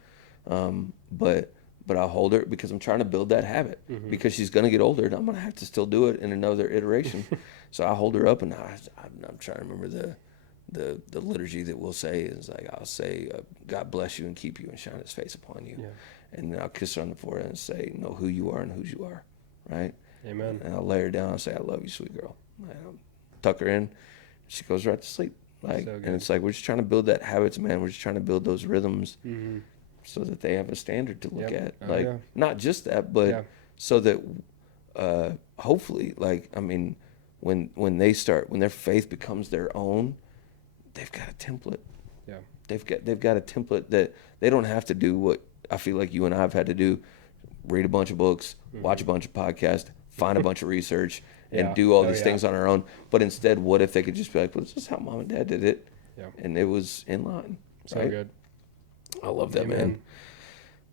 but I'll hold her because I'm trying to build that habit. Mm-hmm. Because she's gonna get older and I'm gonna have to still do it in another iteration. So I hold her up and I'm trying to remember the liturgy that we'll say is like I'll say, God bless you and keep you and shine His face upon you. Yeah. And then I'll kiss her on the forehead and say, know who you are and whose you are, right? Amen. And I'll lay her down and say, I love you, sweet girl. And I'll tuck her in. She goes right to sleep. Like, So and good. it's like we're just trying to build that habits, man. We're just trying to build those rhythms Mm-hmm. so that they have a standard to look Yep. at. Oh, Like, yeah. not just that, but Yeah. so that hopefully, like, I mean, when their faith becomes their own, they've got a template. Yeah. They've got a template that they don't have to do what I feel like you and I have had to do: read a bunch of books, watch a bunch of podcasts, find a bunch of research, and Yeah. do all Oh, these yeah. things on our own. But instead, what if they could just be like, "Well, this is how mom and dad did it," Yeah. and it was in line. So Right? good. I love that, Amen. man.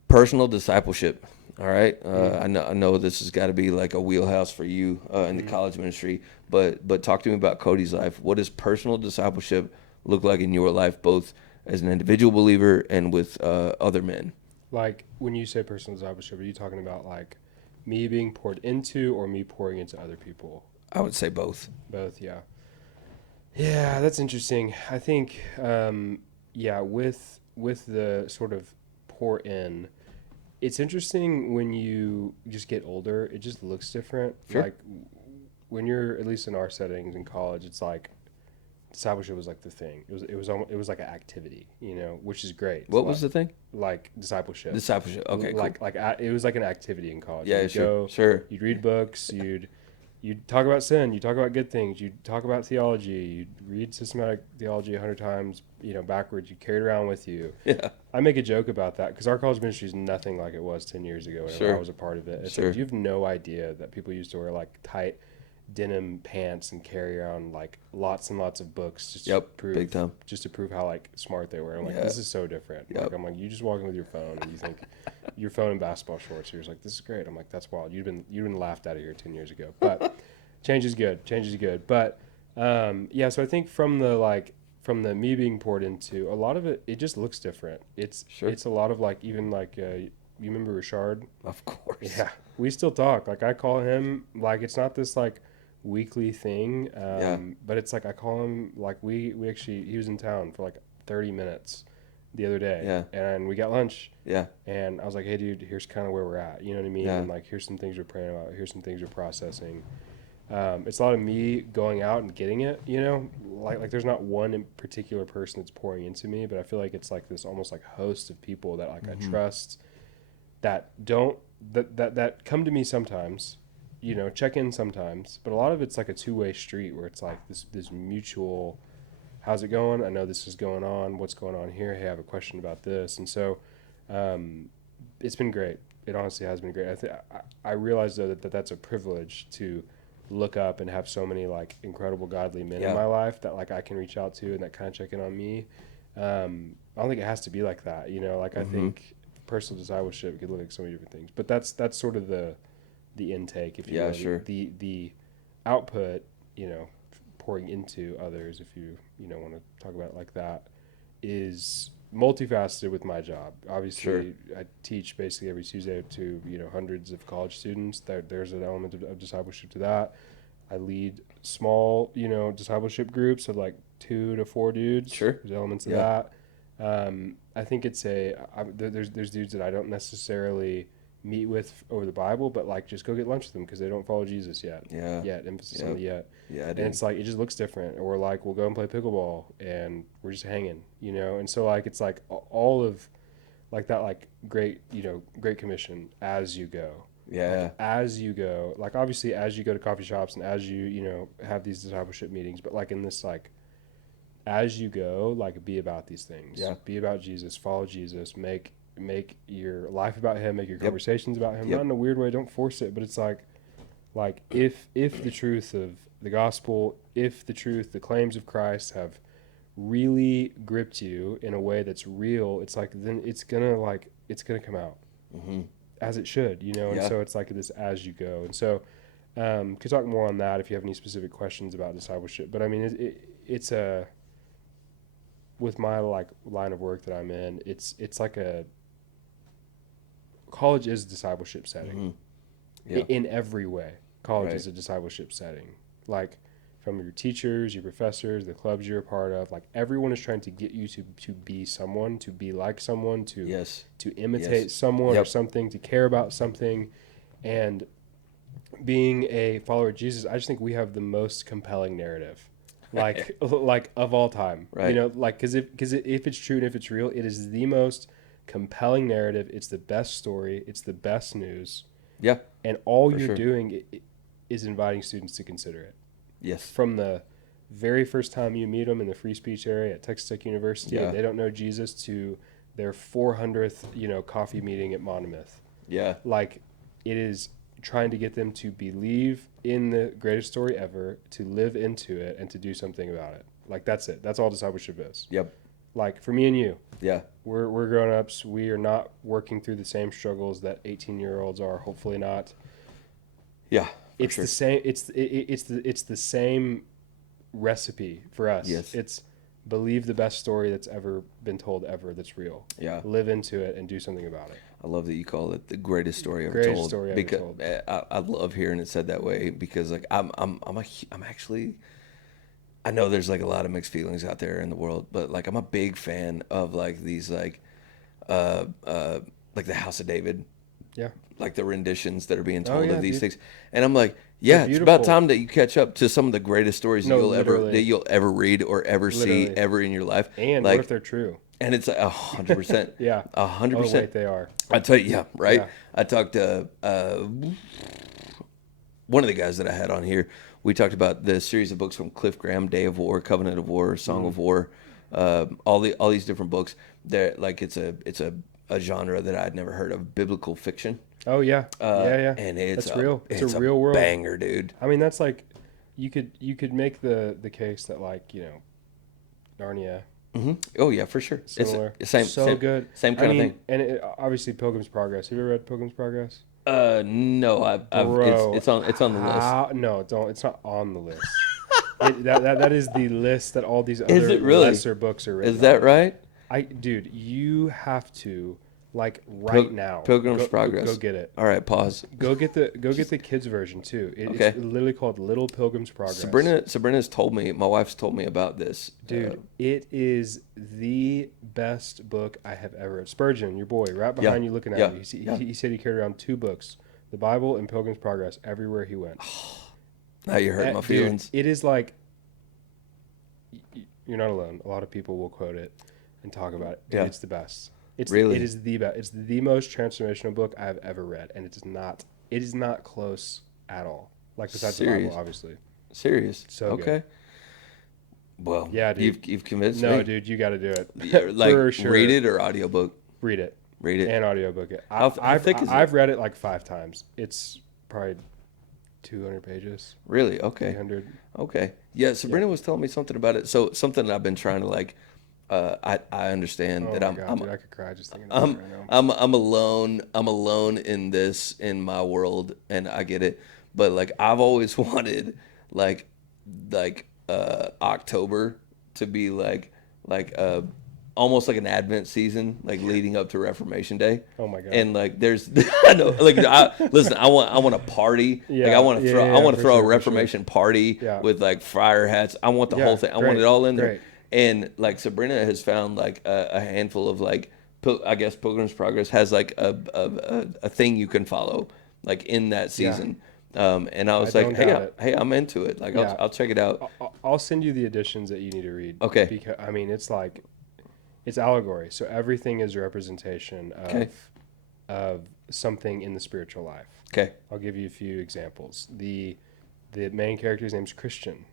Personal discipleship. All right, Mm-hmm. I know this has got to be like a wheelhouse for you in the college ministry, but talk to me about Cody's life. What does personal discipleship look like in your life, both as an individual believer and with other men? Like when you say personal discipleship, are you talking about like me being poured into or me pouring into other people? I would say both. Both, yeah. Yeah, that's interesting. I think, yeah, with the sort of pour in, it's interesting when you just get older. It just looks different. Sure. Like when you're at least in our settings in college, it's like discipleship was like the thing. It was like an activity, which is great. What was the thing? Like discipleship? Discipleship. Okay, cool. It was like an activity in college. Yeah, You'd sure, go, sure. You'd read books. You'd talk about sin. You talk about good things. You talk about theology. You'd read systematic theology 100 times, backwards. You carry it around with you. Yeah, I make a joke about that because our college ministry is nothing like it was 10 years ago whenever Sure. I was a part of it. It's Sure. like you have no idea that people used to wear like tight denim pants and carry around like lots and lots of books just Yep, to prove big time. just to prove how like smart they were. I'm like, Yeah. this is so different. Yep. Like I'm like, you just walk in with your phone and you think your phone and basketball shorts. You're just like, this is great. I'm like, that's wild. You've been laughed out of here 10 years ago. But change is good. Change is good. But yeah, so I think from the me being poured into, a lot of it just looks different. It's Sure. it's a lot of like even like you remember Richard? Of course. Yeah, we still talk. Like I call him like it's not this like weekly thing, Yeah. but it's like I call him like we actually he was in town for like 30 minutes the other day. Yeah. And we got lunch. Yeah. And I was like, hey, dude, here's kind of where we're at. You know what I mean? Yeah. And like, here's some things we're praying about. Here's some things we're processing. It's a lot of me going out and getting it, you know, like there's not one in particular person that's pouring into me, but I feel like it's like this almost like host of people that like I trust that don't, that come to me sometimes, you know, check in sometimes, but a lot of it's like a two-way street where it's like this mutual, how's it going? I know this is going on. What's going on here? Hey, I have a question about this. And so, it's been great. It honestly has been great. I realize though that that's a privilege to look up and have so many like incredible godly men in my life that like I can reach out to and that kind of check in on me. I don't think it has to be like that, you know. Like I think personal discipleship could look like so many different things, but that's sort of the intake, if you will. Sure. The output, you know, pouring into others, if you know want to talk about it like that, is multifaceted with my job. Obviously, I teach basically every Tuesday to, you know, hundreds of college students. There's an element of discipleship to that. I lead small, you know, discipleship groups of like 2 to 4 dudes. Sure. There's elements of that. I think it's there's dudes that I don't necessarily meet with over the Bible, but like just go get lunch with them because they don't follow Jesus yet. Emphasis on the yet. And it's like it just looks different. Or like we'll go and play pickleball and we're just hanging, you know. And so like it's like all of like that, like great, you know, Great Commission as you go. Like, as you go, like obviously as you go to coffee shops and as you know have these discipleship meetings, but like in this like as you go, like be about these things. Be about Jesus, follow Jesus, make your life about him, make your conversations about him. Not in a weird way, don't force it, but it's like if the truth of the gospel, if the claims of Christ have really gripped you in a way that's real, it's like then it's gonna come out as it should, you know. And so it's like this as you go. And so could talk more on that if you have any specific questions about discipleship. But I mean it's a, with my like line of work that I'm in, it's like a college is a discipleship setting in every way. College is a discipleship setting, like from your teachers, your professors, the clubs you're a part of. Like everyone is trying to get you to be someone, to be like someone, to imitate someone or something, to care about something. And being a follower of Jesus, I just think we have the most compelling narrative, like of all time. You know, like because if it's true and if it's real, it is the most compelling narrative. It's the best story. It's the best news. And all you're doing is inviting students to consider it. From the very first time you meet them in the free speech area at Texas Tech University, and they don't know Jesus, to their 400th, you know, coffee meeting at Monmouth. Like it is trying to get them to believe in the greatest story ever, to live into it, and to do something about it. Like that's it. That's all discipleship is. Like for me and you, we're grown-ups. We are not working through the same struggles that 18-year-olds are. Hopefully not. It's the same. It's the same recipe for us. It's believe the best story that's ever been told ever. That's real. Live into it and do something about it. I love that you call it the greatest story ever told. Because I love hearing it said that way, because like I'm actually, I know there's like a lot of mixed feelings out there in the world, but like I'm a big fan of like these like the House of David. Like the renditions that are being told of these things. And I'm like, it's about time that you catch up to some of the greatest stories you'll ever read or ever see ever in your life. And like, what if they're true? And it's 100%. 100%. Oh, wait, they are. I tell you, I talked to one of the guys that I had on here. We talked about the series of books from Cliff Graham, Day of War, Covenant of War, Song of War, all these different books. They're like it's a genre that I'd never heard of, biblical fiction. Oh yeah, and it's real. It's a real world banger, dude. I mean, that's like you could make the case that like, you know, Narnia. Oh yeah, for sure. Similar. It's same good. Same kind of thing. And obviously Pilgrim's Progress. Have you ever read Pilgrim's Progress? No, it's on the list. No, don't. It's not on the list. That is the list that all these other lesser books are written. Is that right? Dude, you have to like right now. Pilgrim's Progress. Go get it. All right, pause. Go get the kids version too. Okay. It's literally called Little Pilgrim's Progress. Sabrina's told me, my wife's told me about this. Dude, it is the best book I have ever read. Spurgeon, your boy, right behind you looking at you. He said he carried around 2 books, the Bible and Pilgrim's Progress, everywhere he went. Now you hurt my feelings. Dude, it is like, you're not alone. A lot of people will quote it and talk about it. Dude, it's the best. It is the best. It's the most transformational book I've ever read, and it is not close at all. Like besides the Bible, obviously. Serious. So okay. Good. Well, yeah, dude. You've convinced me. No, dude, you got to do it. Like for sure. read it or audiobook? Read it. And audiobook it. I've read it like 5 times. It's probably 200 pages. Really? Okay. 300. Okay. Yeah, Sabrina was telling me something about it. So something that I've been trying to like. I understand that dude, I could cry just thinking about it right now. I'm alone. I'm alone in my world, and I get it. But like I've always wanted like October to be like almost like an Advent season, like leading up to Reformation Day. Oh my God! And like there's I know like listen, I want a party. Yeah, like I want to throw a sure, Reformation party with like friar hats. I want the whole thing. I want it all in there. And like Sabrina has found like a handful of like I guess Pilgrim's Progress has like a thing you can follow like in that season. And I was like, hey, I'm into it. Like I'll check it out. I'll send you the editions that you need to read. Okay. Because I mean, it's like it's allegory, so everything is a representation of something in the spiritual life. Okay. I'll give you a few examples. The main character's name's Christian.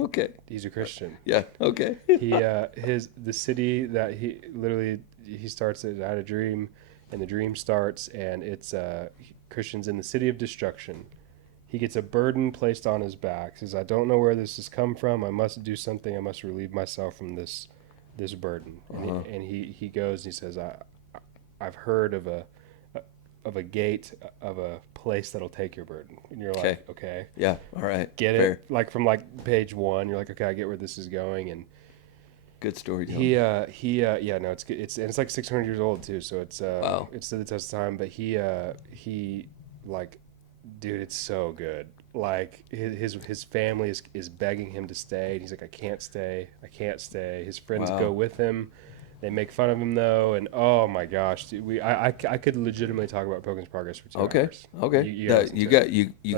Okay. He's a Christian. Yeah. Okay. The city that he starts it. I had a dream, and the dream starts, and it's Christian's in the city of destruction. He gets a burden placed on his back. Says, "I don't know where this has come from. I must do something. I must relieve myself from this burden." And he goes and he says, "I've heard of a gate of a place that'll take your burden." And you're like, okay. Yeah, all right. Get Fair. It? Like from like page 1, you're like, okay, I get where this is going. And good story. No, it's good. It's like 600 years old too, so it's wow. It's to the test of time. But he like, dude, it's so good. Like his family is begging him to stay, and he's like, I can't stay. His friends go with him. They make fun of him though, and oh my gosh, dude, I could legitimately talk about Pilgrim's Progress for 2 hours. Okay. You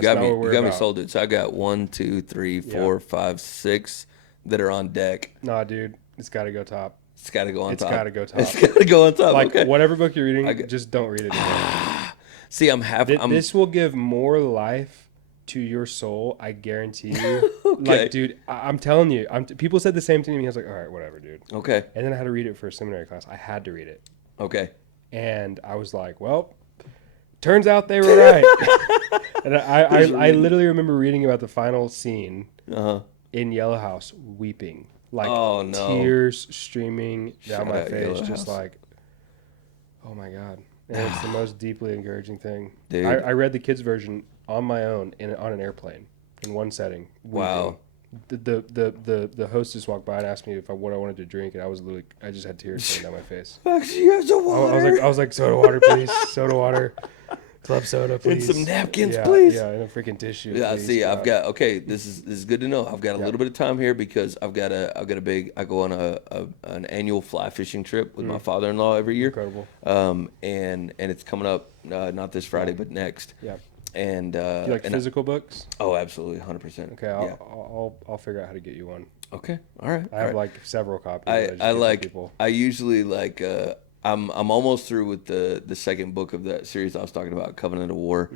got me sold it. So I got 1, 2, 3, 4, 5, 6 that are on deck. Nah, dude, it's got to go top. It's got to go on top. It's got to go top. It's got to go on top. Like whatever book you're reading, just don't read it anymore. See, this will give more life to your soul, I guarantee you. Okay. Like, dude, I'm telling you. People said the same thing to me. I was like, all right, whatever, dude. Okay. And then I had to read it for a seminary class. I had to read it. Okay. And I was like, well, turns out they were right. And I literally remember reading about the final scene in Yellow House, weeping. Like, tears streaming down my face, just like, oh my God. And it's the most deeply encouraging thing. Dude. I read the kids' version on my own on an airplane in one setting. Wow. The hostess walked by and asked me what I wanted to drink, and I just had tears coming down my face. Actually, have some water. I was like, soda water, please. Soda water. Club soda, please. And some napkins, please. Yeah, and a freaking tissue. Yeah, please. see, I've got this is good to know. I've got a little bit of time here because I go on an annual fly fishing trip with my father-in-law every year. Incredible. And it's coming up not this Friday but next. Yeah. And do you like physical books? Oh, absolutely, 100%. Okay, I'll figure out how to get you one. Okay, all right. I have like several copies. I usually like. I'm almost through with the second book of that series I was talking about, Covenant of War.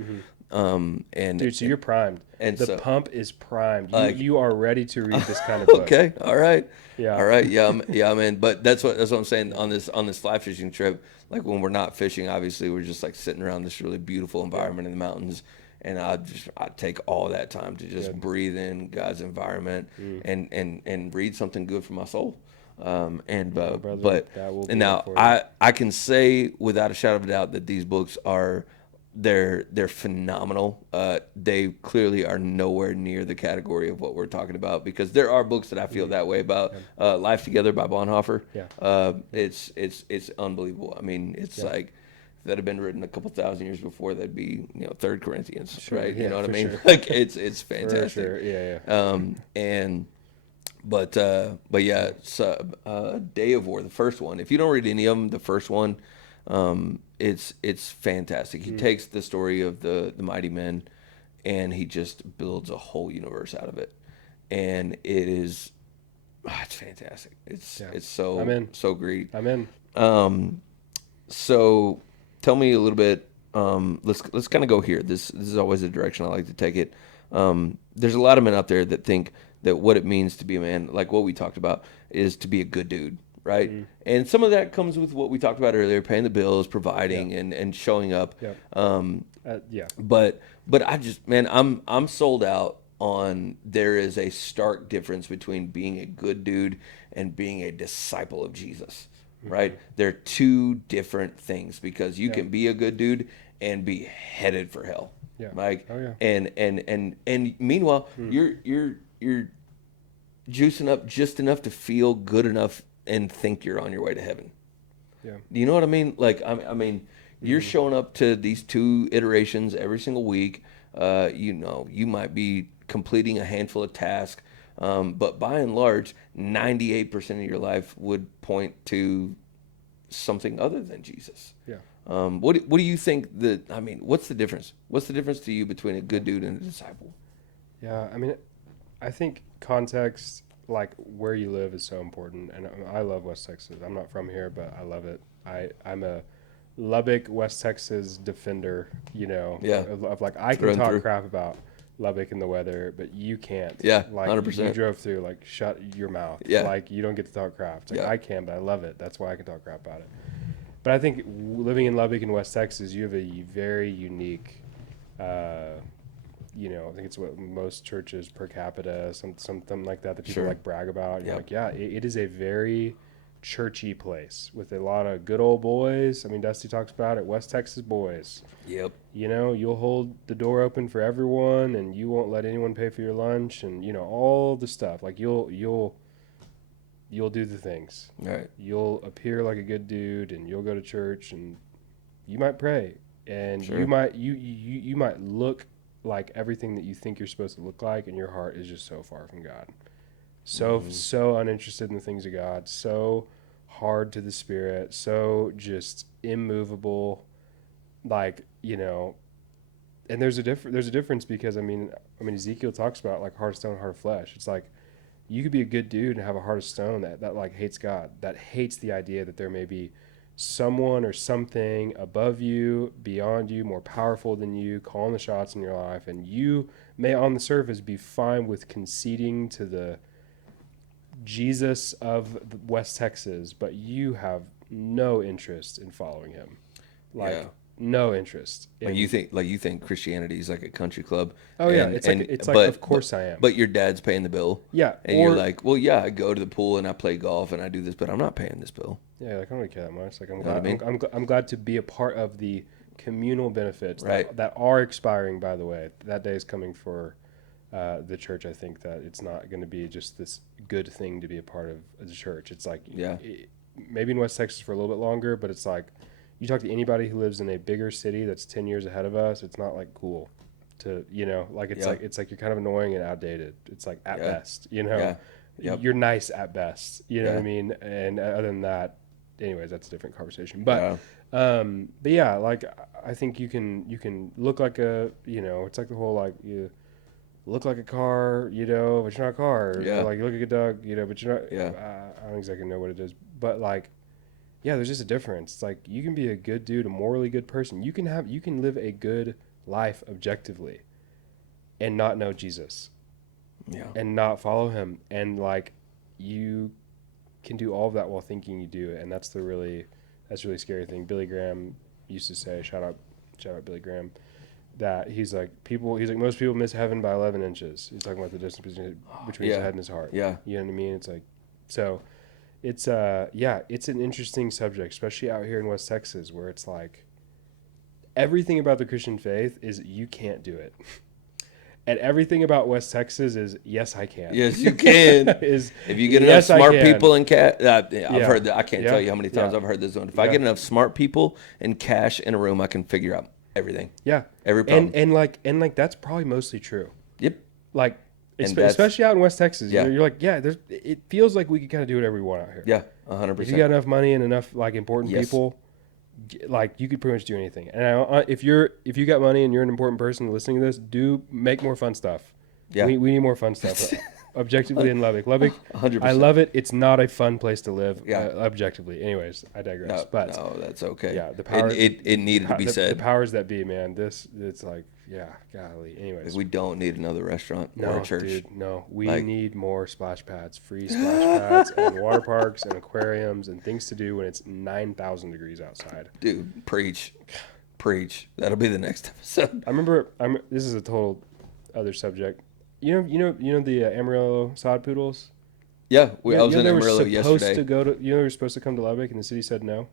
And dude, so you're primed. And the so, pump is primed. You are ready to read this kind of book. Okay, all right. Yeah. All right. Yeah, I'm in. But that's what I'm saying on this fly fishing trip. Like when we're not fishing, obviously we're just like sitting around this really beautiful environment in the mountains, and I take all that time to just breathe in God's environment and read something good for my soul. I can say without a shadow of a doubt that these books are they're phenomenal. They clearly are nowhere near the category of what we're talking about, because there are books that I feel that way about. Life Together by Bonhoeffer. Yeah. It's unbelievable. I mean, it's Yeah. like if that had been written a couple thousand years before, that'd be, Third Corinthians, Sure. right? Yeah, You know what I for mean? sure. Like it's For fantastic. sure. Yeah. And but yeah, Day of War, the first one. If you don't read any of them, the first one, it's fantastic. He takes the story of the mighty men, and he just builds a whole universe out of it, and it is, it's fantastic. Yeah. It's I'm in. so great. I'm in. So tell me a little bit. Let's kind of go here. This is always the direction I like to take it. There's a lot of men out there that think that what it means to be a man, like what we talked about, is to be a good dude, right? And some of that comes with what we talked about earlier, paying the bills, providing, and showing up. Yep. Yeah. But I just, man, I'm sold out on, there is a stark difference between being a good dude and being a disciple of Jesus, right? They're two different things, because you can be a good dude and be headed for hell. Yeah. Like, Oh, yeah. and meanwhile, you're juicing up just enough to feel good enough and think you're on your way to heaven. Yeah. Do you know what I mean? Like, I mean, you're showing up to these 2 iterations every single week. You might be completing a handful of tasks, but by and large, 98% of your life would point to something other than Jesus. Yeah. What do you think what's the difference? What's the difference to you between a good dude and a disciple? Yeah. I mean, I think context, like where you live, is so important. And I love West Texas. I'm not from here, but I love it. I'm a Lubbock, West Texas defender, Yeah. of like, I Through can and talk through. crap about Lubbock and the weather, but you can't. Yeah, Like 100%. you drove through, like, shut your mouth. Yeah. Like, you don't get to talk crap. It's like, Yeah. I can, but I love it. That's why I can talk crap about it. But I think living in Lubbock in West Texas, you have a very unique, I think it's what most churches per capita, something like that people Sure. like brag about. You're Yep. like, yeah, it is a very churchy place with a lot of good old boys. I mean, Dusty talks about it, West Texas boys. Yep. You'll hold the door open for everyone, and you won't let anyone pay for your lunch, and all the stuff. Like, you'll do the things. Right. You'll appear like a good dude, and you'll go to church, and you might pray, and Sure. you might look like everything that you think you're supposed to look like, and your heart is just so far from God. So uninterested in the things of God, so hard to the Spirit, so just immovable, like, and there's a difference, because I mean Ezekiel talks about, like, heart of stone, heart of flesh. It's like, you could be a good dude and have a heart of stone that like hates God, that hates the idea that there may be someone or something above you, beyond you, more powerful than you, calling the shots in your life, and you may on the surface be fine with conceding to the Jesus of West Texas, but you have no interest in following him. Like, Yeah. no interest. Like you think Christianity is like a country club. Oh, yeah. It's like, of course I am. But your dad's paying the bill. Yeah. And you're like, well, yeah, I go to the pool and I play golf and I do this, but I'm not paying this bill. Yeah, like, I don't really care that much. Like, I'm know glad. what I mean? I'm glad to be a part of the communal benefits Right. that are expiring. By the way, that day is coming for the church. I think that it's not going to be just this good thing to be a part of the church. It's like, Yeah. Maybe in West Texas for a little bit longer, but it's like, you talk to anybody who lives in a bigger city that's 10 years ahead of us, it's not like cool to, like, it's Yeah. like, it's like you're kind of annoying and outdated. It's like, at Yeah. best, Yeah. Yep. you're nice at best, what Yeah. I mean? And other than that, anyways, that's a different conversation. But, Yeah. but yeah, like, I think you can look like a, it's like the whole, like, you look like a car, but you're not a car. Yeah. Or like, you look like a dog, but you're not, Yeah. I don't exactly know what it is, but like, yeah, there's just a difference. It's like, you can be a good dude, a morally good person. You can live a good life objectively and not know Jesus. Yeah. And not follow him. And like, you can do all of that while thinking you do it. And that's a really scary thing. Billy Graham used to say, shout out Billy Graham, that he's like, most people miss heaven by 11 inches. He's talking about the distance between his Yeah. head and his heart. Yeah. You know what I mean? It's like, so it's it's an interesting subject, especially out here in West Texas, where it's like everything about the Christian faith is you can't do it. And everything about West Texas is yes, I can. Yes, you can. Is if you get yes, enough I smart can. people in cash, I've Yeah. heard that. I can't Yeah. tell you how many times Yeah. I've heard this one. If I Yeah. get enough smart people and cash in a room, I can figure out everything. Yeah. Every problem. And like that's probably mostly true. Yep. Like And that's- especially out in West Texas, Yeah. you're like, yeah, it feels like we can kind of do whatever we want out here. Yeah, If you 100%. got enough money and enough like important Yes. people, like you could pretty much do anything. And if you got money and you're an important person listening to this, do make more fun stuff. Yeah. We need more fun stuff. Objectively in Lubbock. Lubbock, 100%. I love it. It's not a fun place to live. Yeah. Objectively. Anyways, I digress. But no, that's okay. yeah, the power. It needed to be the said. powers that be, man. It's like, yeah, golly. Anyways, We don't need another restaurant or no, a church. dude, no. We Like- need more splash pads, free splash pads, and water parks and aquariums and things to do when it's 9,000 degrees outside. Dude, preach. That'll be the next episode. I remember. This is a total other subject. You know the Amarillo sod poodles. Yeah, I was in they were Amarillo supposed yesterday. to go to. You know they were supposed to come to Lubbock, and the city said no.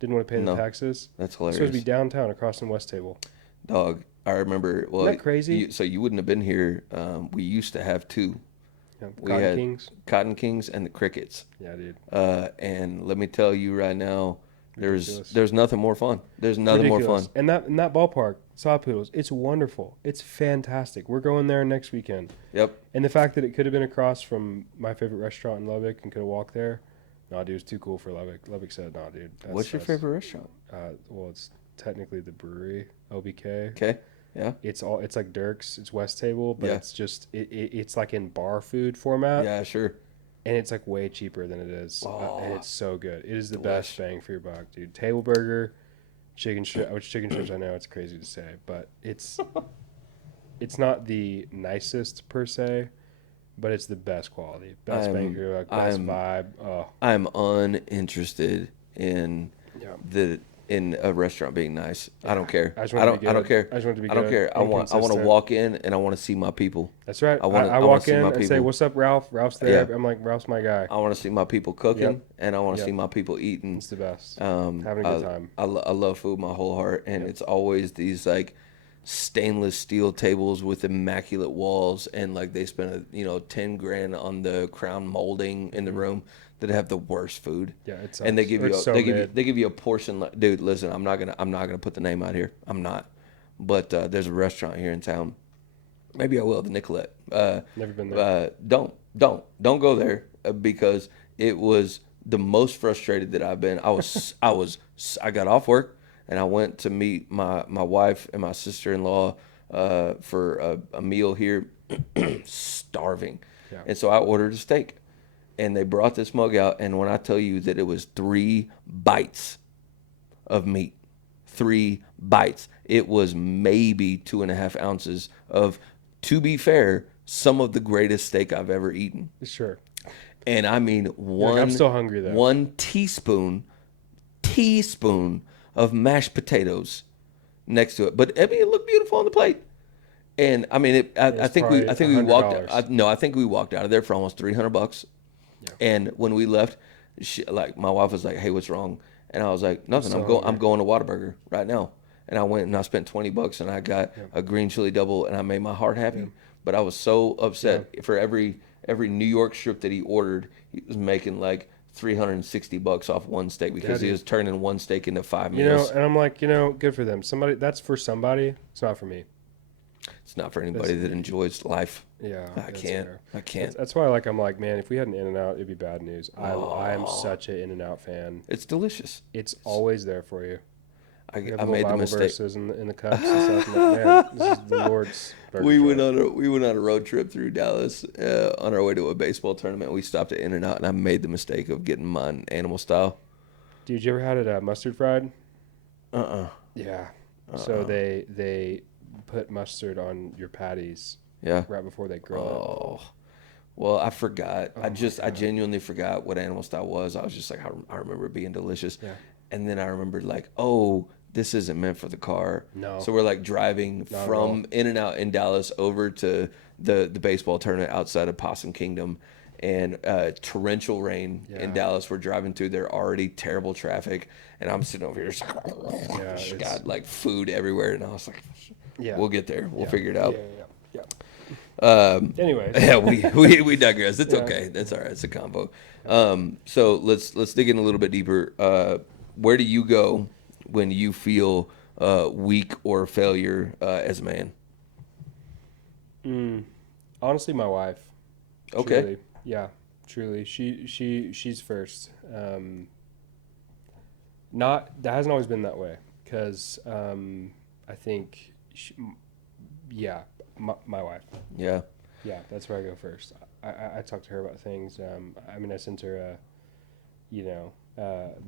Didn't want to pay No. the taxes. That's It's supposed to hilarious. be downtown across from West Table. Dog, I remember. Well, Isn't that crazy? So you wouldn't have been here. We used to have two. Yeah, We Cotton had Kings. Cotton Kings and the Crickets. Yeah, dude. And let me tell you right now, Ridiculous. there's nothing more fun. There's nothing more Ridiculous. fun. And that ballpark, Saw Poodles, it's wonderful. It's fantastic. We're going there next weekend. Yep. And the fact that it could have been across from my favorite restaurant in Lubbock and could have walked there, no, dude, it's too cool for Lubbock. Lubbock said, no, dude. What's your favorite restaurant? Well, it's technically the brewery, OBK. Okay. Yeah. It's like Dirk's. It's West Table, but Yeah. it's just it's like in bar food format, Yeah, sure. and it's like way cheaper than it is, and Oh, it's so good. It is the delish. best bang for your buck, dude. Table burger, chicken strip. Which chicken strips I know it's crazy to say, but it's not the nicest per se, but it's the best quality, best bang for your buck, best vibe. Oh, I'm uninterested in yeah. in a restaurant being nice. I don't care. I I just want it to don't. be I don't good. care. I just want it to be I don't good care. I and want to consistent. walk in and I want to see my people. That's right. I wanna walk see in my and say, people. "What's up, Ralph?" Ralph's there. Yeah. I'm like, "Ralph's my guy." I want to see my people cooking Yep. and I want to Yep. see my people eating. It's the best. Having Having a good time. I love food with my whole heart, and it's always these like stainless steel tables with immaculate walls, and like they spend $10,000 on the crown molding in the room that have the worst food. Yeah, it's And they give you it's so they give you mid. they give you a portion. Dude, listen, I'm not gonna put the name out here. I'm not, but there's a restaurant here in town. Maybe I will. The Nicolette. Never been there. Don't go there because it was the most frustrated that I've been. I got off work and I went to meet my wife and my sister-in-law for a meal here, starving. Yeah. And so I ordered a steak and they brought this mug out. And when I tell you that it was 3 bites of meat, 3 bites, it was maybe 2.5 ounces of, to be fair, some of the greatest steak I've ever eaten. Sure. And I mean I'm still hungry though. 1 teaspoon of mashed potatoes next to it. But I mean, it looked beautiful on the plate. And I mean, I think we walked. $100. I think we walked out of there for almost $300. Yeah. And when we left, my wife was like, "Hey, what's wrong?" And I was like, "Nothing. so I'm going to Whataburger right now." And I went and I spent $20 and I got a green chili double and I made my heart happy. Yeah. But I was so upset for every New York strip that he ordered, he was making like $360 off one steak because he was turning one steak into 5 meals. And I'm like, good for them. That's for somebody. It's not for me. It's not for anybody that enjoys life. Yeah, I that's can't. fair. I can't. That's why, I'm like, man, if we had an In-N-Out, it'd be bad news. I am such an In-N-Out fan. It's delicious. It's always there for you. I You have made little the Bible mistake. verses in the cups and stuff. I'm like, man, this is the Lord's burger We went joint. on a road trip through Dallas on our way to a baseball tournament. We stopped at In-N-Out, and I made the mistake of getting mine animal style. Dude, you ever had it mustard fried? Uh-uh. Yeah. So they put mustard on your patties Yeah. right before they grill Oh. Well, I forgot. Oh I my genuinely forgot what animal style was. I was just like, I remember it being delicious. Yeah. And then I remembered like, oh, this isn't meant for the car. No. So we're like driving Not at from all. In-N-Out in Dallas over to the baseball tournament outside of Possum Kingdom. and torrential rain in Dallas. We're driving through there, already terrible traffic, and I'm sitting over here, just got like food everywhere, and I was like, we'll get there, we'll figure it out. Anyway, yeah, we digress. It's okay. That's all right. It's a combo. So let's dig in a little bit deeper. Where do you go when you feel weak or failure as a man? Honestly, my wife. Okay. Truly. Yeah, truly. She's first. Not that hasn't always been that way because I think my wife. Yeah. Yeah, that's where I go first. I talk to her about things. I mean, I sent her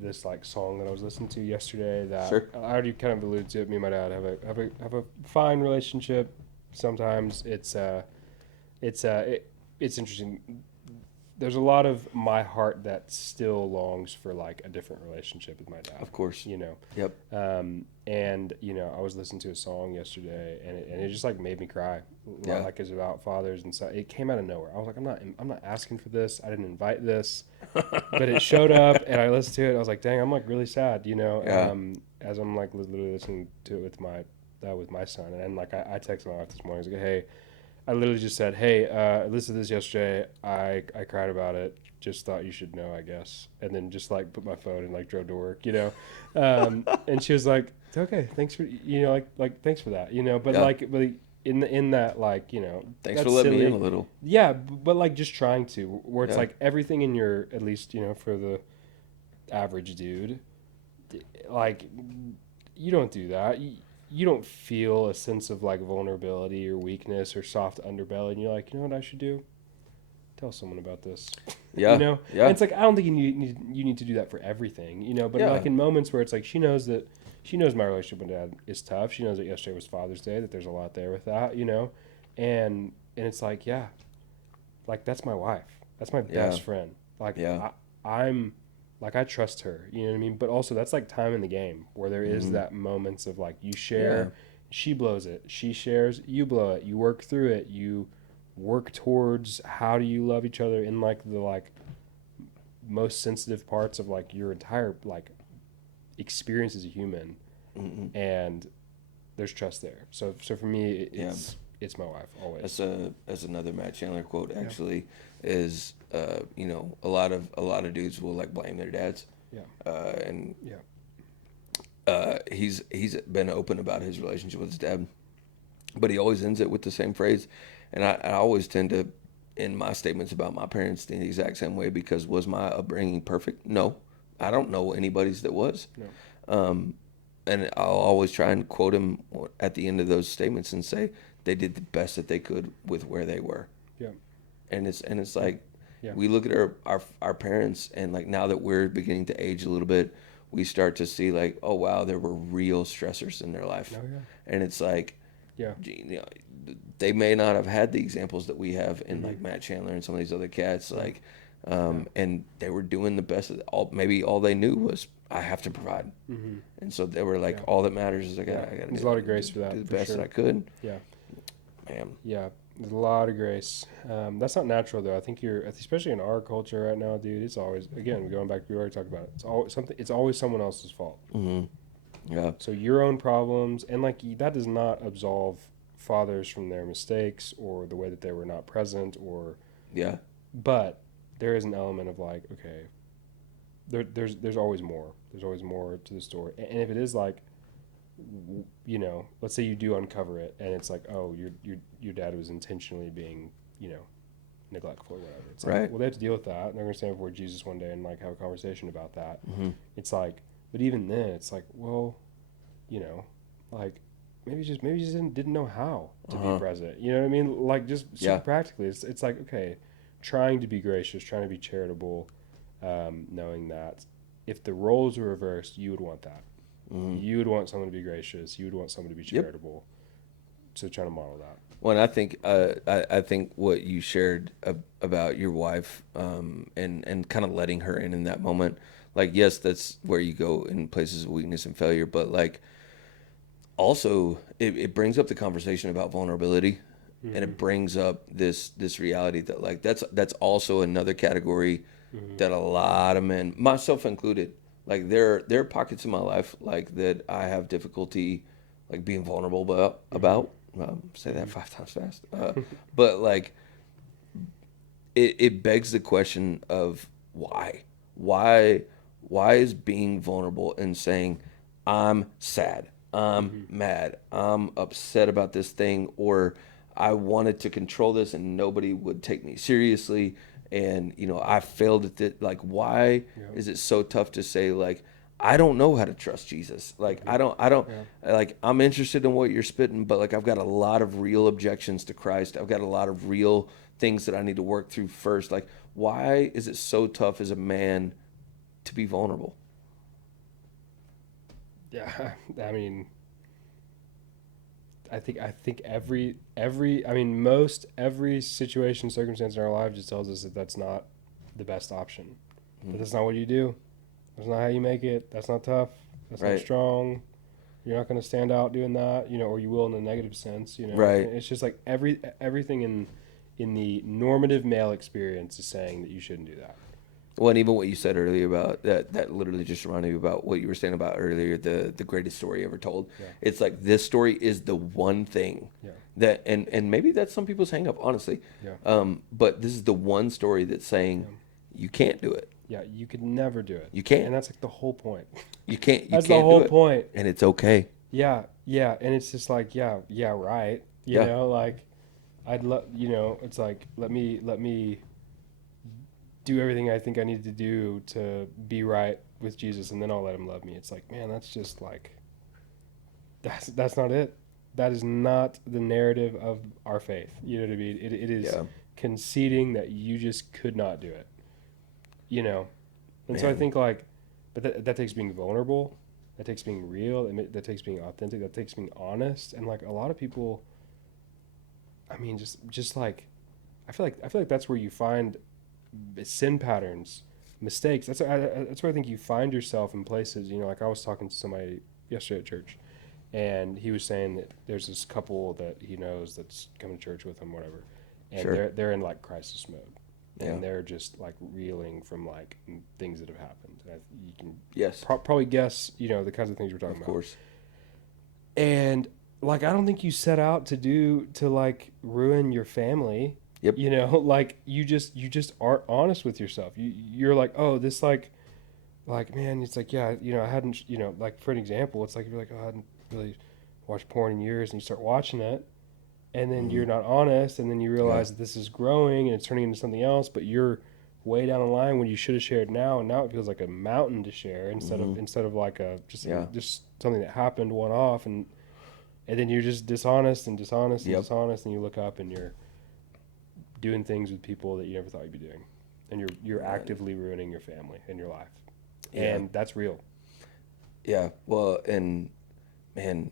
this like song that I was listening to yesterday that Sure. I already kind of alluded to it. Me and my dad have a fine relationship. Sometimes it's interesting. There's a lot of my heart that still longs for like a different relationship with my dad. Of course. Yep. And I was listening to a song yesterday, and it just like made me cry. Yeah. Like it's about fathers, and so it came out of nowhere. I was like, I'm not asking for this. I didn't invite this, but it showed up, and I listened to it. I was like, dang, I'm like really sad, Yeah. as I'm like literally listening to it with my son, and like I texted my wife this morning. I was like, hey. I literally just said, hey, I listened to this yesterday. I cried about it. Just thought you should know, I guess. And then just like put my phone and like drove to work, and she was like, it's okay. Thanks for, thanks for that, but Yeah. but in that, like, Thanks for that's letting me silly. in a little. Yeah. But like just trying to, where it's Yeah. like everything in your, at least, for the average dude, like you don't do that. You don't feel a sense of like vulnerability or weakness or soft underbelly, and you're like, you know what I should do? Tell someone about this. Yeah. Yeah. And it's like I don't think you need to do that for everything, But Yeah. like in moments where it's like she knows my relationship with dad is tough. She knows that yesterday was Father's Day, that there's a lot there with that, and it's like like that's my wife, that's my best friend. Like I'm like I trust her, you know what I mean? But also that's like time in the game where there is that moments of like you share, she blows it, she shares, you blow it, you work through it, you work towards how do you love each other in like the like most sensitive parts of like your entire like experience as a human, and there's trust there. So for me, it's my wife always. That's another Matt Chandler quote actually is a lot of dudes will like blame their dads. And he's been open about his relationship with his dad, but he always ends it with the same phrase, and I always tend to end my statements about my parents the exact same way because was my upbringing perfect? No, I don't know anybody's that was. No. And I'll always try and quote him at the end of those statements and say they did the best that they could with where they were. Yeah. And it's like we look at our parents, and like now that we're beginning to age a little bit, we start to see like, oh wow, there were real stressors in their life. And it's like they may not have had the examples that we have in like Matt Chandler and some of these other cats, like and they were doing the best. Maybe all they knew was I have to provide, and so they were like, all that matters is I got. There's a lot of grace for that. Do the best that I could. Yeah, man. Yeah, there's a lot of grace. That's not natural though. I think especially in our culture right now, dude. It's always going back. We already talked about it. It's always something. It's always someone else's fault. Yeah. So your own problems, and like that does not absolve fathers from their mistakes or the way that they were not present or. Yeah. But there is an element of like, okay, there's always more. There's always more to the story. And if it is like, let's say you do uncover it and it's like, oh, your dad was intentionally being, neglectful or whatever. It's like, well, they have to deal with that. And they're going to stand before Jesus one day and like have a conversation about that. It's like, but even then it's like, well, like maybe just didn't know how to be present. You know what I mean? Like just super practically, it's like, okay, trying to be gracious, trying to be charitable, knowing that if the roles were reversed, you would want that. You would want someone to be gracious. You would want someone to be charitable. So trying to model that. Well, and I think what you shared about your wife and kind of letting her in that moment, like, yes, that's where you go in places of weakness and failure, but like also it brings up the conversation about vulnerability and it brings up this reality that like that's also another category that a lot of men, myself included, like there are pockets in my life like that I have difficulty like being vulnerable about. Say that 5 times fast. But like it begs the question of why why is being vulnerable and saying I'm sad, I'm mad, I'm upset about this thing, or I wanted to control this and nobody would take me seriously, and I failed at it. Like, why is it so tough to say like I don't know how to trust Jesus? Like I don't like I'm interested in what you're spitting, but like I've got a lot of real objections to Christ. I've got a lot of real things that I need to work through first. Like, why is it so tough as a man to be vulnerable? Yeah, I mean, I think every I mean most every situation circumstance in our life just tells us that that's not the best option. That that's not what you do. That's not how you make it. That's not tough. That's not Right, strong. You're not going to stand out doing that, or you will in a negative sense, right. And it's just like everything in the normative male experience is saying that you shouldn't do that. Well, and even what you said earlier about that literally just reminded me about what you were saying about earlier, the greatest story ever told. Yeah. It's like this story is the one thing Yeah. that, and maybe that's some people's hang up, honestly. Yeah. But this is the one story that's saying Yeah. you can't do it. Yeah, you could never do it. You can't. And that's like the whole point. You That's the can't do whole it. point. And it's okay. Yeah, yeah, and it's just like, yeah, right. Yeah. Like I'd love, it's like let me do everything I think I need to do to be right with Jesus, and then I'll let him love me. It's like, man, that's just like that's not it. That is not the narrative of our faith. You know what I mean? It is Yeah. conceding that you just could not do it. And so I Man. think like, but that takes being vulnerable, that takes being real, that takes being authentic, that takes being honest, and like a lot of people, I mean, just like, I feel like that's where you find sin patterns, mistakes. That's where I think you find yourself in places. Like I was talking to somebody yesterday at church, and he was saying that there's this couple that he knows that's coming to church with him, whatever, and Sure. they're in like crisis mode, Yeah. and they're just like reeling from like things that have happened. And you can Yes. probably guess, the kinds of things we're talking Of about. course. And like, I don't think you set out to like ruin your family. Yep. Like you just aren't honest with yourself. You're like, oh, this like man, it's like, yeah, I hadn't, like for an example, it's like you're like, oh, I hadn't really watched porn in years, and you start watching it, and then Mm-hmm. you're not honest, and then you Yeah. realize that this is growing and it's turning into something else, but you're way down the line when you should have shared now, and now it feels like a mountain to share instead of Mm-hmm. instead of like a just Yeah. just something that happened one off, and then you're just dishonest and dishonest and Yep. dishonest, and you look up and you're doing things with people that you never thought you'd be doing, and you're Man. actively ruining your family and your life, Yeah. and that's real. Yeah. Well, and man,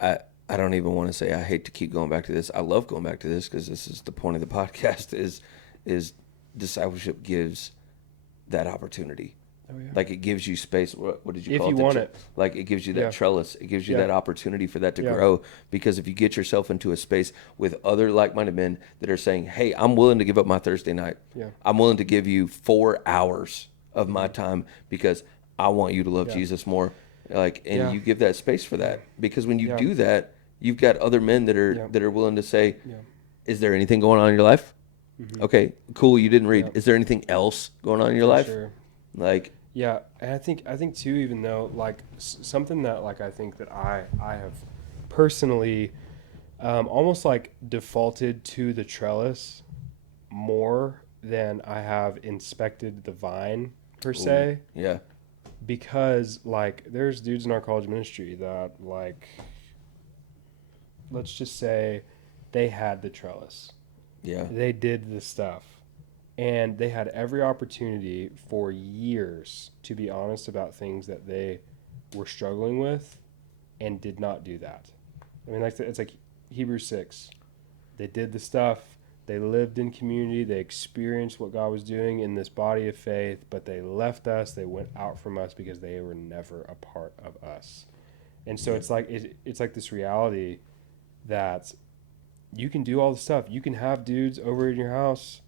I I don't even want to say I hate to keep going back to this. I love going back to this because this is the point of the podcast is discipleship gives that opportunity. Oh yeah. Like it gives you space. What did you If call you it? The want it. Like it gives you that Yeah. trellis. It gives you Yeah. that opportunity for that to Yeah. grow. Because if you get yourself into a space with other like-minded men that are saying, "Hey, I'm willing to give up my Thursday night. Yeah. I'm willing to give you 4 hours of my time because I want you to love Yeah. Jesus more." Like, and Yeah. you give that space for that because when you Yeah. do that, you've got other men Yeah. that are willing to say, Yeah. "Is there anything going on in your life? Okay, cool. You didn't read. Yeah. Is there anything else going on in your For life? sure. Like, Yeah, and I think too, even though like something that like I think that I have personally almost like defaulted to the trellis more than I have inspected the vine per ooh, se, yeah, because like there's dudes in our college ministry that like, let's just say they had the trellis, yeah, they did the stuff, and they had every opportunity for years to be honest about things that they were struggling with, and did not do that. I mean, like it's like Hebrews 6. They did the stuff, they lived in community, they experienced what God was doing in this body of faith, but they left us, they went out from us because they were never a part of us. And so yeah, it's like it's like this reality that you can do all the stuff. You can have dudes over in your house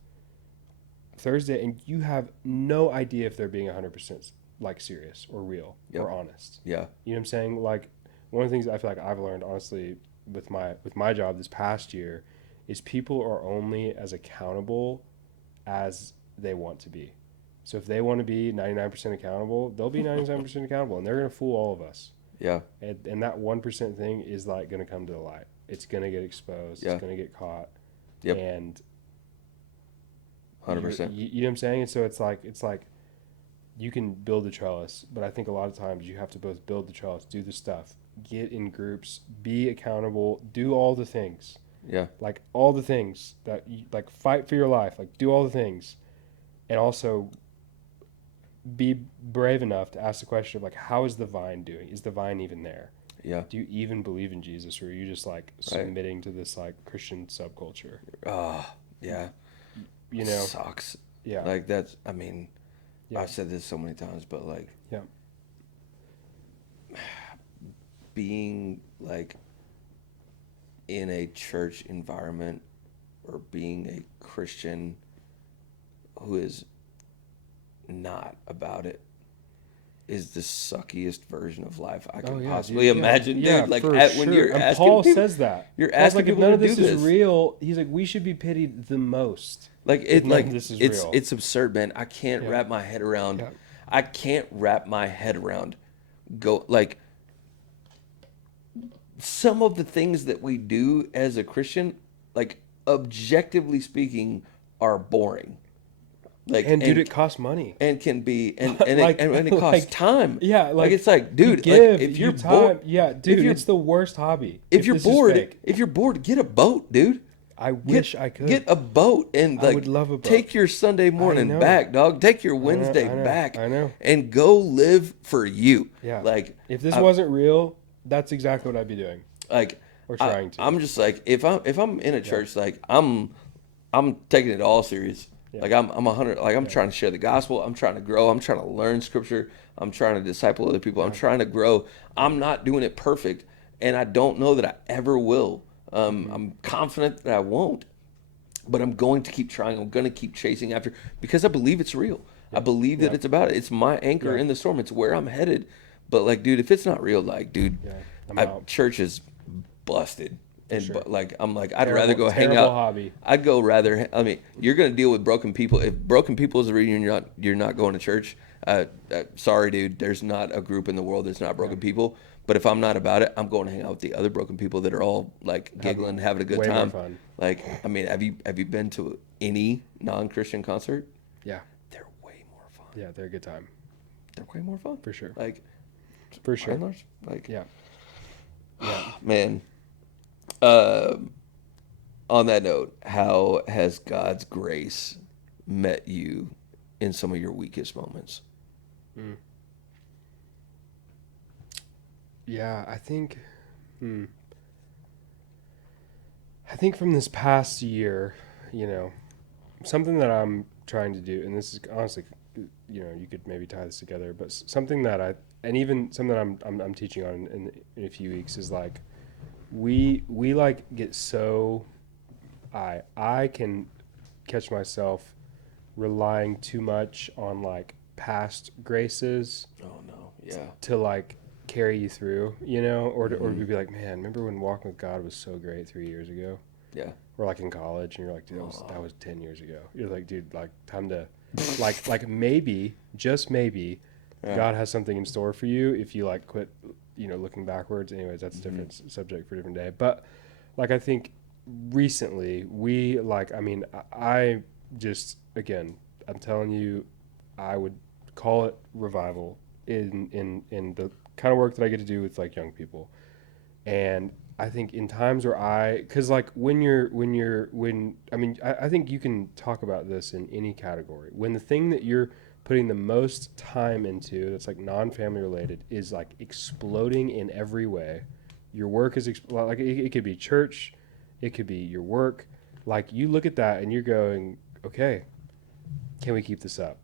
Thursday, and you have no idea if they're being 100% like serious or real Yep. or honest. Yeah. You know what I'm saying? Like, one of the things I feel like I've learned honestly with my job this past year is people are only as accountable as they want to be. So if they want to be 99% accountable, they'll be 99% accountable, and they're going to fool all of us. Yeah. And that 1% thing is like going to come to the light. It's going to get exposed. Yeah. It's going to get caught. Yep. And 100%. you know what I'm saying? And so it's like you can build the trellis, but I think a lot of times you have to both build the trellis, do the stuff, get in groups, be accountable, do all the things. Yeah. Like all the things that you, like fight for your life, like do all the things, and also be brave enough to ask the question of like, how is the vine doing? Is the vine even there? Yeah. Do you even believe in Jesus, or are you just like submitting to this like Christian subculture? Yeah. You know, Sucks. yeah, Like that's, I mean, yeah, I've said this so many times, but like yeah, being like in a church environment or being a Christian who is not about it is the suckiest version of life I can possibly imagine, dude. Like when you're and asking Paul people, says that. you're Paul's asking like, if people none to of this do is this. real, he's like, we should be pitied the most. Like if it, none like of this is it's real. it's absurd, man. I can't Yeah. wrap my head around. Yeah. I can't wrap my head around. Go like some of the things that we do as a Christian, like objectively speaking, are boring. Like And dude, it costs money. and can be and Like- and it costs like- time. Yeah, like it's like, dude, you give, like if you're time, bored, yeah, dude, you're- it's the worst hobby. if you're this is bored, fake. if you're bored, get a boat, dude. I wish I could. Get a boat and I like would love a boat. take your Sunday morning know. back, dog. Take your Wednesday I know, back. I know. And go live for you. Yeah. Like If this wasn't real, that's exactly what I'd be doing. like Or trying to. I'm just like if I'm in a church, like I'm taking it all serious. Yeah. Like I'm 100. Like I'm trying to share the gospel. I'm trying to grow. I'm trying to learn scripture. I'm trying to disciple other people. I'm trying to grow. I'm not doing it perfect, and I don't know that I ever will. I'm confident that I won't, but I'm going to keep trying. I'm going to keep chasing after because I believe it's real. I believe that it's about it. It's my anchor in the storm. It's where I'm headed. But like, dude, if it's not real, like, dude, I'm out. church is busted. And sure. like, I'm like, I'd Terrible- rather go hang terrible out. hobby. I'd go rather. I mean, you're going to deal with broken people. If broken people is the reason you're not going to church. Sorry, dude. There's not a group in the world that's not broken people. But if I'm not about it, I'm going to hang out with the other broken people that are all like giggling, having a good way more time. fun. Like, I mean, have you been to any non-Christian concert? Yeah. They're way more fun. Yeah, they're a good time. They're way more fun. For sure. Like, For sure. like, Yeah. man. On that note, how has God's grace met you in some of your weakest moments? Yeah, I think from this past year, you know, something that I'm trying to do, and this is honestly, you know, you could maybe tie this together, but something that even something that I'm teaching on in a few weeks is like, we like get so, I can catch myself relying too much on like past graces Oh no, yeah, to like carry you through, you know, or to be like, man, remember when walking with God was so great 3 years ago? yeah, Or like in college, and you're like, dude, that was 10 years ago. You're like, dude, like time to, like maybe, just maybe, God has something in store for you if you like quit, you know, looking backwards. Anyways, that's a different subject for a different day. But like, I think recently we like, I mean, I just, again, I'm telling you, I would call it revival in the kind of work that I get to do with like young people. And I think in times where because like when I mean, I think you can talk about this in any category. When the thing that you're putting the most time into that's like non-family related is like exploding in every way. Your work is like it could be church, it could be your work. Like you look at that and you're going, okay, can we keep this up?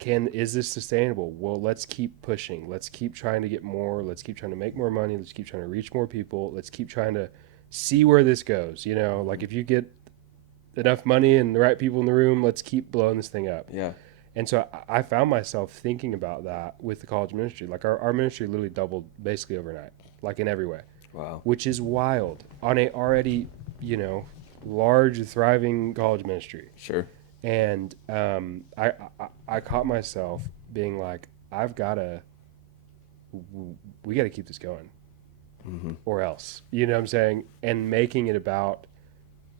Is this sustainable? Well, let's keep pushing. Let's keep trying to get more. Let's keep trying to make more money. Let's keep trying to reach more people. Let's keep trying to see where this goes. You know, like if you get enough money and the right people in the room, let's keep blowing this thing up. Yeah. And so I found myself thinking about that with the college ministry. Like our ministry literally doubled basically overnight, like in every way, Wow. which is wild on a already, you know, large, thriving college ministry. Sure. And I caught myself being like, we got to keep this going Mm-hmm. or else, you know what I'm saying? And making it about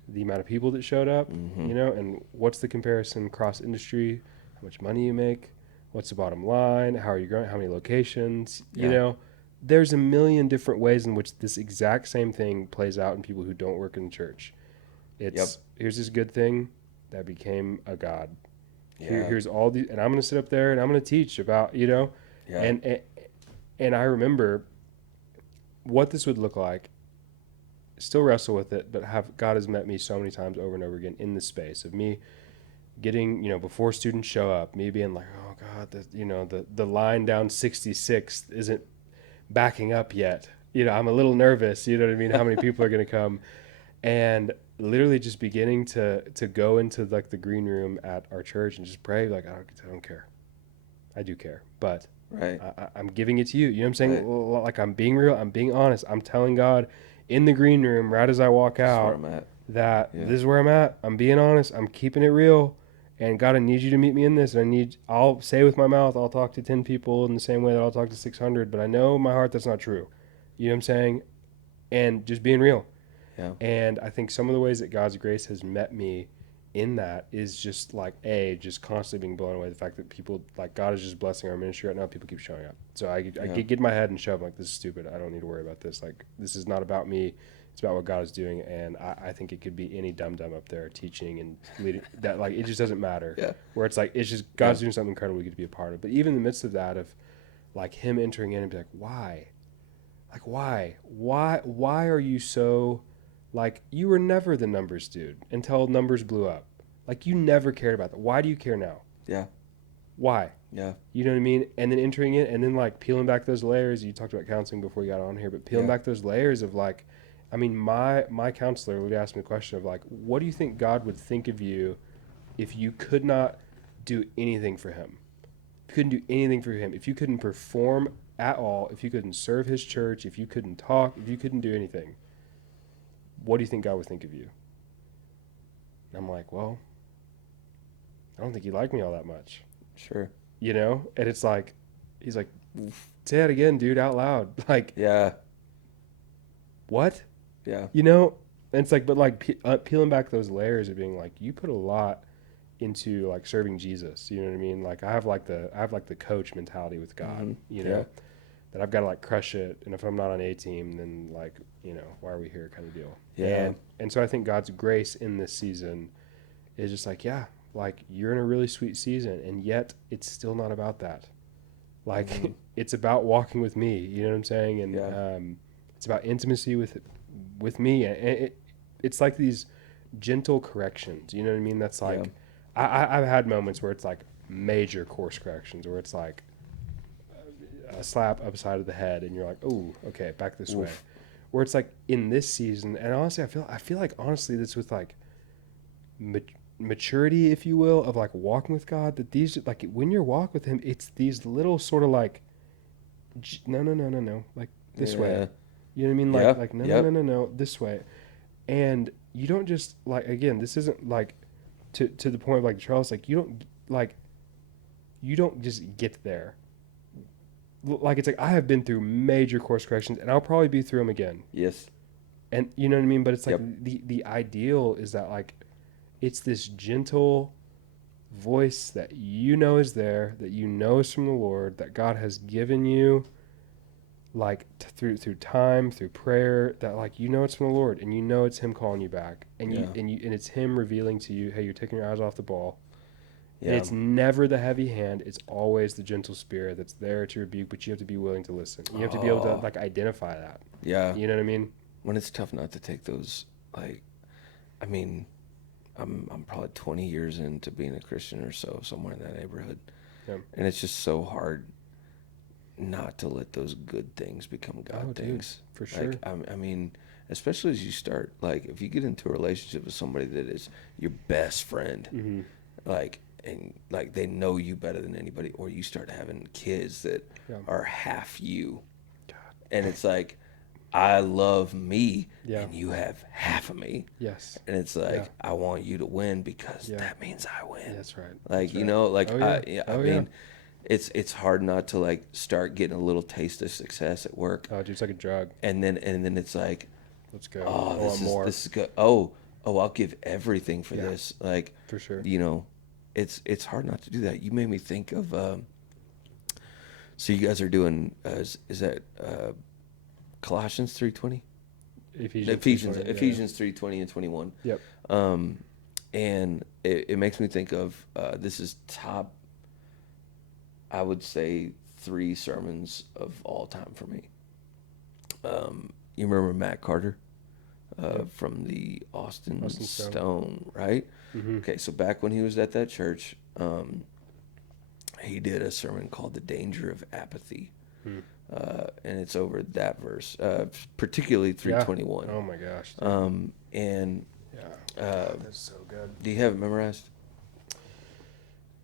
the amount of people that showed up, Mm-hmm. you know, and what's the comparison cross industry, how much money you make, what's the bottom line, how are you growing, how many locations, you Yeah. know, there's a million different ways in which this exact same thing plays out in people who don't work in the church. Yep. It's here's this good thing that became a god. Yeah. Here's all these, and I'm going to sit up there and I'm going to teach about, you know, Yeah. and I remember what this would look like. Still wrestle with it, but have God has met me so many times over and over again in the space of me getting, you know, before students show up, me being like, oh God, you know, the line down 66 isn't backing up yet. You know, I'm a little nervous. You know what I mean? How many people are going to come? And literally just beginning to go into like the green room at our church and just pray like, I don't care. I do care, but Right. I'm giving it to you. You know what I'm saying? Right. Like I'm being real. I'm being honest. I'm telling God in the green room right as I walk This is where out I'm at. that Yeah. this is where I'm at. I'm being honest. I'm keeping it real. And God, I need you to meet me in this. And I'll say with my mouth, I'll talk to 10 people in the same way that I'll talk to 600. But I know in my heart that's not true. You know what I'm saying? And just being real. Yeah. And I think some of the ways that God's grace has met me in that is just like just constantly being blown away the fact that people like God is just blessing our ministry right now. People keep showing up, so I Yeah. get in my head and shove like this is stupid. I don't need to worry about this. Like this is not about me. It's about what God is doing, and I think it could be any dum up there teaching and leading. That like it just doesn't matter. Yeah. Where it's like it's just Yeah. God's doing something incredible we get to be a part of. But even in the midst of that, of like Him entering in and be like, why, like why are you so like you were never the numbers dude until numbers blew up. Like you never cared about that. Why do you care now? Yeah. Why? Yeah. You know what I mean? And then entering it and then like peeling back those layers. You talked about counseling before you got on here, but peeling Yeah. back those layers of like, I mean, my counselor would ask me the question of like, what do you think God would think of you if you could not do anything for Him? If you couldn't do anything for Him, if you couldn't perform at all, if you couldn't serve His church, if you couldn't talk, if you couldn't do anything, what do you think God would think of you? And I'm like, well, I don't think He liked me all that much, Sure. you know? And it's like, he's like, say that again, dude, out loud. Like, Yeah. what? Yeah. You know? And it's like, but like peeling back those layers of being like, you put a lot into like serving Jesus. You know what I mean? Like I have like the coach mentality with God, Mm-hmm. you know, Yeah. that I've got to like crush it. And if I'm not on a team, then like, you know, why are we here kind of deal. Yeah. And so I think God's grace in this season is just like, yeah, like you're in a really sweet season and yet it's still not about that. Like Mm-hmm. it's about walking with me, you know what I'm saying? And Yeah. it's about intimacy with me. And it's like these gentle corrections, you know what I mean? That's Yeah. like, I've had moments where it's like major course corrections where it's like a slap upside of the head and you're like, oh, okay, back this way. Oof. Where it's like in this season, and honestly, I feel like honestly that's with like maturity, if you will, of like walking with God. That these like when you walk with Him, it's these little sort of like, no, like this way. Yeah. You know what I mean? Yep. Like Yep. no, this way. And you don't just like again, this isn't like to the point of like Charles, like you don't just get there. Like it's like I have been through major course corrections and I'll probably be through them again. Yes. And you know what I mean? But it's like Yep. the ideal is that like it's this gentle voice that you know is there, that you know is from the Lord, that God has given you like through time, through prayer, that like you know it's from the Lord and you know it's Him calling you back. And Yeah. and it's Him revealing to you, hey, you're taking your eyes off the ball. And Yeah. it's never the heavy hand. It's always the gentle spirit that's there to rebuke, but you have to be willing to listen. You have to be able to Oh. like identify that. Yeah. You know what I mean? When it's tough not to take those, like, I mean, I'm probably 20 years into being a Christian or so, somewhere in that neighborhood, Yeah. and it's just so hard not to let those good things become God Oh, dude, things. for sure. Like, I mean, especially as you start, like, if you get into a relationship with somebody that is your best friend, Mm-hmm. like, and like they know you better than anybody, or you start having kids that Yeah. are half you, and it's like, I love me, Yeah. and you have half of me, Yes. and it's like, I want you to win because that means I win. Yeah, that's right. Like, That's you right. know, like, Oh, yeah. I mean, it's hard not to like start getting a little taste of success at work, Oh, dude, it's like a drug. and then it's like, Let's go. oh, I want more. this is good. Oh, I'll give everything for Yeah. this. Like, For sure. you know, it's hard not to do that. You made me think of. So you guys are doing is that Colossians 3:20? Ephesians 3:20 and 21. Yep. And it makes me think of this is top, I would say, 3 sermons of all time for me. You remember Matt Carter from the Austin Stone, right? Mm-hmm. Okay, so back when he was at that church, he did a sermon called "The Danger of Apathy," and it's over that verse, particularly 3:21. Oh my gosh. And that's so good. do you have it memorized?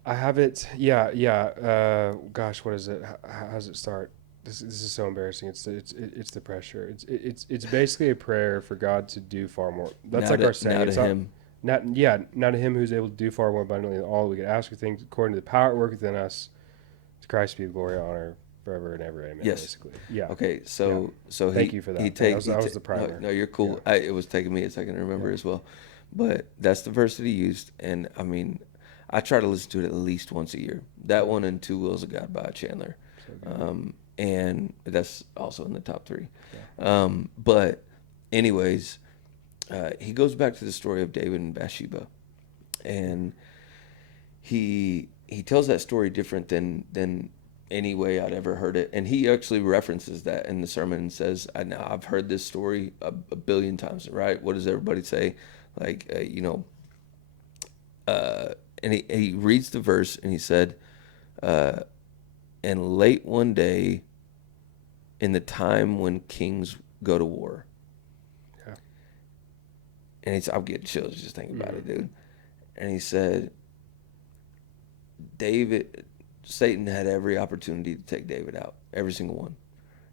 I have it. Yeah. Gosh, what is it? How does it start? This is so embarrassing. It's the pressure. It's basically a prayer for God to do far more. That's our saying. Now to him. Not to him who's able to do far more abundantly than all we could ask or think, according to the power at work within us. To Christ be the glory and honor forever and ever. Amen. Yes. Basically. Yeah. Okay. So Thank you for that. That was the primer. No, you're cool. Yeah. It was taking me a second to remember as well, but that's the verse that he used, and I mean, I try to listen to it at least once a year. That one and Two Wills of God by Chandler. And that's also in the top 3. Yeah. But anyways, he goes back to the story of David and Bathsheba, and he tells that story different than any way I'd ever heard it. And he actually references that in the sermon and says, I've heard this story a billion times, right? What does everybody say? Like, and he reads the verse and he said, and late one day, in the time when kings go to war. Yeah. And I'm getting chills just thinking about it, dude. And he said, Satan had every opportunity to take David out, every single one.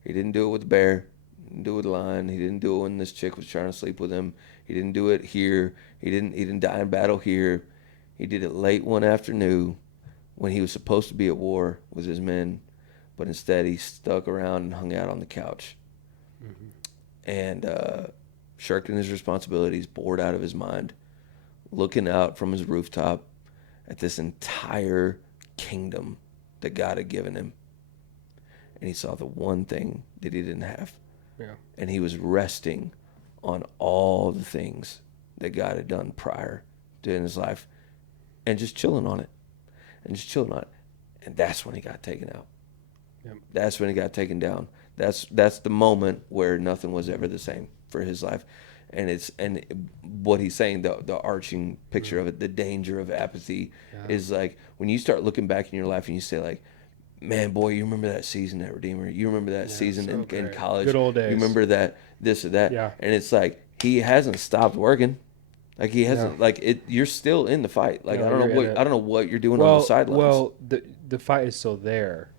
He didn't do it with the bear, he didn't do it with the lion, he didn't do it when this chick was trying to sleep with him, he didn't do it here, he didn't die in battle here. He did it late one afternoon when he was supposed to be at war with his men, but instead he stuck around and hung out on the couch. And shirking his responsibilities, bored out of his mind, looking out from his rooftop at this entire kingdom that God had given him. And he saw the one thing that he didn't have. Yeah. And he was resting on all the things that God had done prior to in his life and just chilling on it. And that's when he got taken out. Yep. That's when he got taken down. That's the moment where nothing was ever the same for his life. And what he's saying, the arching picture of it, the danger of apathy is like when you start looking back in your life and you say like, man, boy, you remember that season at Redeemer? You remember that season in college? Good old days. You remember that, this or that? Yeah. And it's like, he hasn't stopped working. Like he hasn't, like it. You're still in the fight. Like I don't know what you're doing on the sidelines. Well, the fight is still there.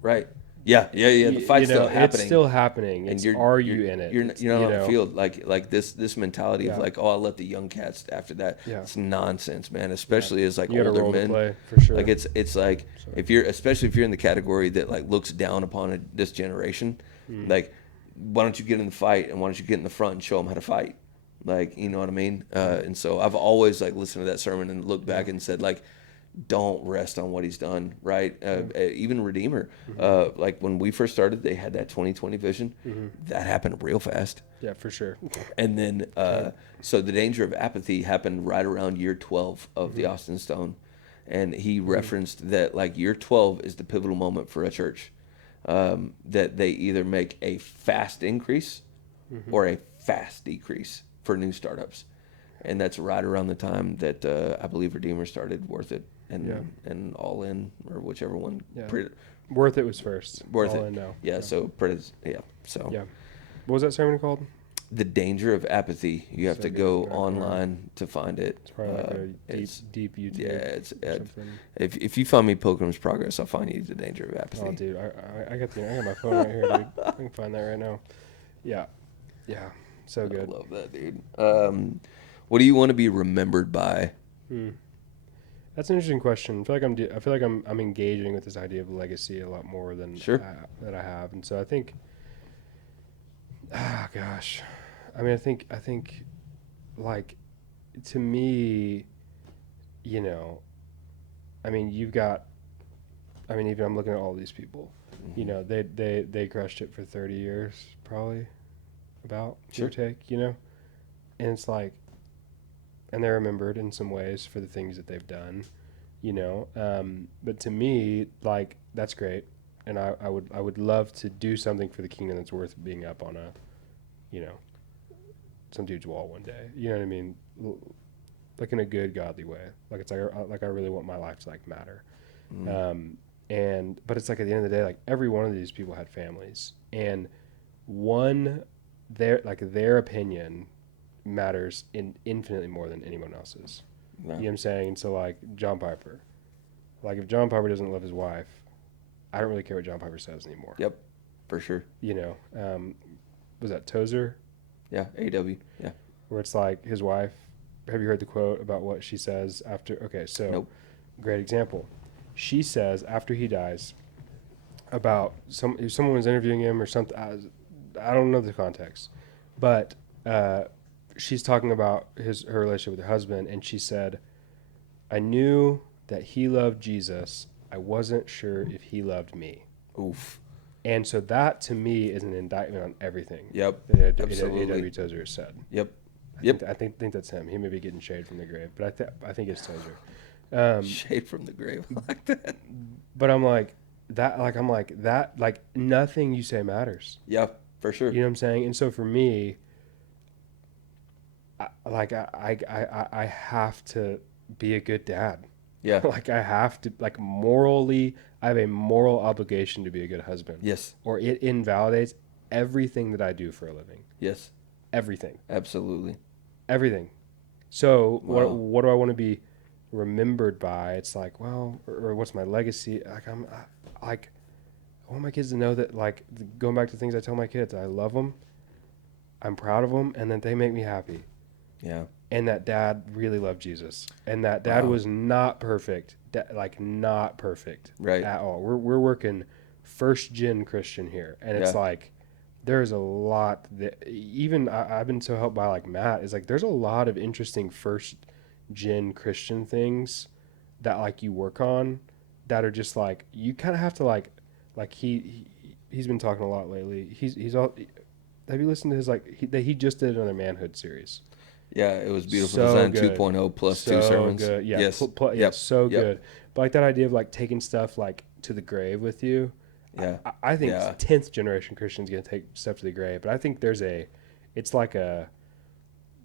Right. Yeah. The fight's still happening. It's still happening. And are you in it? You're not on the field like this mentality of like, oh, I'll let the young cats after that. Yeah. It's nonsense, man. Especially as like you older roll men. To play, for sure. Like it's like especially if you're in the category that like looks down upon this generation, like why don't you get in the fight and why don't you get in the front and show them how to fight? Like, you know what I mean? And so I've always like listened to that sermon and looked back and said like, don't rest on what he's done, right? Even Redeemer, like when we first started, they had that 2020 vision. That happened real fast. Yeah, for sure. And then, so the danger of apathy happened right around year 12 of the Austin Stone. And he referenced that like year 12 is the pivotal moment for a church, that they either make a fast increase or a fast decrease for new startups. And that's right around the time that I believe Redeemer started Worth It and All In, or whichever one. Yeah. Worth It was first. Worth All It. In now. Yeah. So So. Yeah. What was that sermon called? the danger of apathy. You have So to good. go Yeah, online to find it. It's probably like a deep YouTube. Yeah, it's or something. if you find me Pilgrim's Progress, I'll find you the danger of apathy. Oh, dude, I got my phone right here, dude. I can find that right now. Yeah, yeah, so good. I love that, dude. What do you want to be remembered by? That's an interesting question. I feel like I'm engaging with this idea of legacy a lot more than Sure. that I have, and so I think, gosh, I mean, I think, like, to me, you know, I mean, even I'm looking at all these people, you know, they crushed it for 30 years, probably, about give or take, you know, and it's like, and they're remembered in some ways for the things that they've done, you know. But to me, like, that's great, and I would love to do something for the kingdom that's worth being up on a, you know, some dude's wall one day. You know what I mean? Like in a good godly way. Like it's like I really want my life to like matter. But it's like at the end of the day, like every one of these people had families, and their opinion matters infinitely more than anyone else's. Yeah. You know what I'm saying? So like John Piper, like if John Piper doesn't love his wife, I don't really care what John Piper says anymore. Yep, for sure. You know, was that Tozer? Yeah, AW. Yeah. Where it's like his wife. Have you heard the quote about what she says after? Okay, so Nope. great example. She says after he dies, about if someone was interviewing him or something. I don't know the context, but she's talking about her relationship with her husband, and she said, "I knew that he loved Jesus. I wasn't sure if he loved me." Oof. And so that to me is an indictment on everything. Yep. That Absolutely. A.W. Tozer has said. Yep. I think that's him. He may be getting shade from the grave, but I think it's Tozer. Shade from the grave. I like that. But I'm like that. Like nothing you say matters. Yeah, for sure. You know what I'm saying? And so for me, I have to be a good dad. Yeah. Like I have to, like morally, I have a moral obligation to be a good husband. Yes. Or it invalidates everything that I do for a living. Yes. Everything. Absolutely. Everything. So Wow. what do I want to be remembered by? It's like, well, or what's my legacy? Like I want my kids to know that, like, going back to things I tell my kids, I love them, I'm proud of them, and that they make me happy. Yeah. And that dad really loved Jesus, and that dad was not perfect, not perfect, right, at all. We're working first gen Christian here, and it's like there's a lot that even I've been so helped by, like Matt, is like there's a lot of interesting first gen Christian things that like you work on that are just like you kind of have to like he's been talking a lot lately. He's all. Have you listened to his he just did another manhood series? Yeah, it was beautiful. So Design good. 2.0 plus So 2 sermons. Good. Yeah. Yes. So good. But like that idea of like taking stuff like to the grave with you. Yeah. I think 10th generation Christians going to take stuff to the grave, but I think it's like a,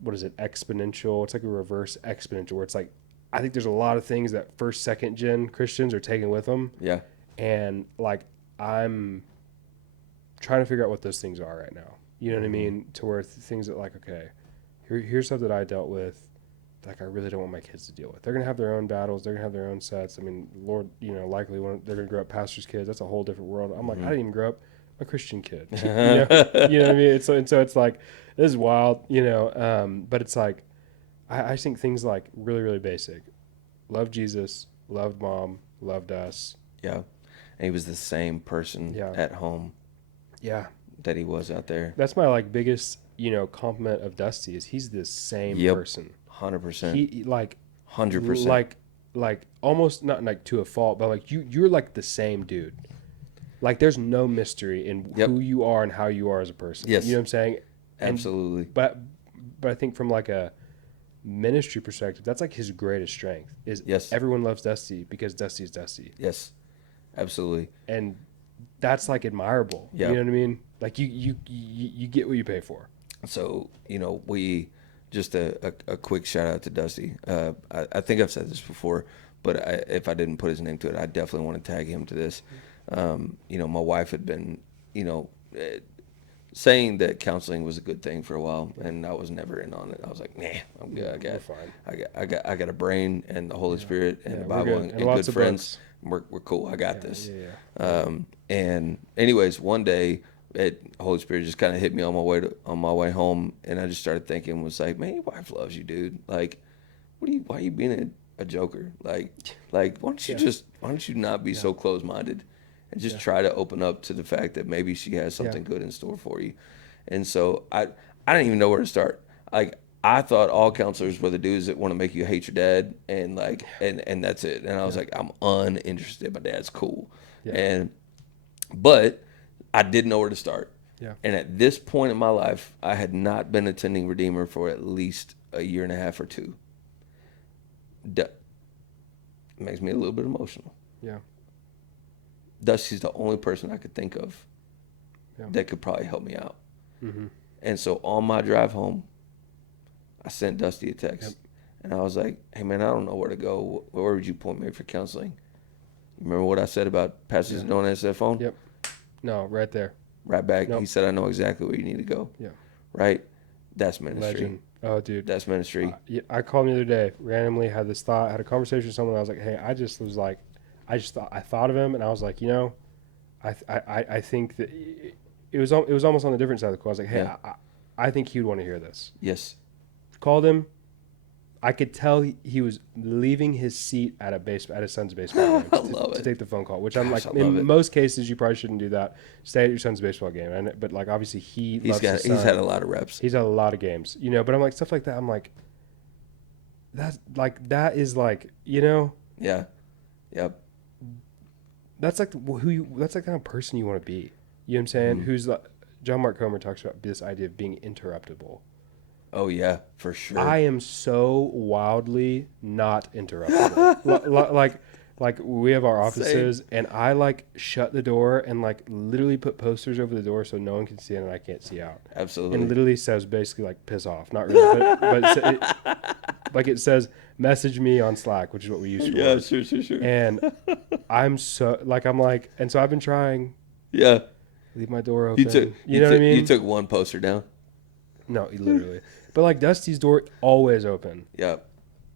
what is it? Exponential. It's like a reverse exponential where it's like, I think there's a lot of things that first, second gen Christians are taking with them. Yeah. And like, I'm trying to figure out what those things are right now. You know what I mean? To where things that like, okay, here's stuff that I dealt with, like I really don't want my kids to deal with. They're gonna have their own battles. They're gonna have their own sets. I mean, Lord, likely they're gonna grow up pastors' kids. That's a whole different world. I'm like, I didn't even grow up a Christian kid. You know what I mean? So it's like this is wild. But it's like I think things like really really basic. Loved Jesus, loved mom, loved us. Yeah, and he was the same person at home. Yeah, that he was out there. That's my like biggest compliment of Dusty is he's the same person. 100%. He like 100%. Like almost not like to a fault, but like you're like the same dude. Like there's no mystery in who you are and how you are as a person. Yes. You know what I'm saying? Absolutely. But I think from like a ministry perspective, that's like his greatest strength is everyone loves Dusty because Dusty's Dusty. Yes. Absolutely. And that's like admirable. Yeah. You know what I mean? Like you get what you pay for. So, we just a quick shout out to Dusty. I think I've said this before, but if I didn't put his name to it, I definitely want to tag him to this. My wife had been, saying that counseling was a good thing for a while, and I was never in on it. I was like, nah, I'm good. We're fine. I got a brain and the Holy Spirit and Yeah, the we're Bible good. and Lots good of friends. books. We're cool. I got Yeah, this. yeah. And anyways, one day, Holy Spirit just kind of hit me on my way home, and I just started thinking, was like, man, your wife loves you, dude. Like, why are you being a joker? Like, why don't you not be so close minded, and just try to open up to the fact that maybe she has something good in store for you. And so I didn't even know where to start. Like, I thought all counselors were the dudes that want to make you hate your dad and like and that's it. And I was like, I'm uninterested. My dad's cool. Yeah. But I didn't know where to start. Yeah. And at this point in my life, I had not been attending Redeemer for at least a year and a half or two. It makes me a little bit emotional. Yeah. Dusty's the only person I could think of that could probably help me out. Mm-hmm. And so on my drive home, I sent Dusty a text. And I was like, hey, man, I don't know where to go. Where would you point me for counseling? Remember what I said about pastors that don't answer their phone? Yep. No, right there. Right back. Nope. He said, I know exactly where you need to go. Yeah. Right? That's ministry. Legend. Oh, dude. That's ministry. I called him the other day, randomly had this thought, had a conversation with someone. I was like, hey, I thought of him, and I was like, I think that it was almost on the different side of the call. I was like, hey, I think he would want to hear this. Yes. Called him. I could tell he was leaving his seat at his son's baseball game to take the phone call, which I'm like, in most cases, you probably shouldn't do that. Stay at your son's baseball game. But like, obviously he's had a lot of reps. He's had a lot of games, but I'm like, stuff like that. I'm like, that is like, Yeah. Yep. That's like that's the kind of person you want to be. You know what I'm saying? Mm-hmm. Who's John Mark Comer talks about this idea of being interruptible. Oh, yeah, for sure. I am so wildly not interruptible. like we have our offices, and I like shut the door and like literally put posters over the door so no one can see in and I can't see out. Absolutely. And literally says basically like piss off. Not really, but it says message me on Slack, which is what we use for. Yeah, sure. And I'm so and so I've been trying. Yeah. Leave my door open. You know what I mean? You took one poster down. No, literally. But like Dusty's door always open. Yeah.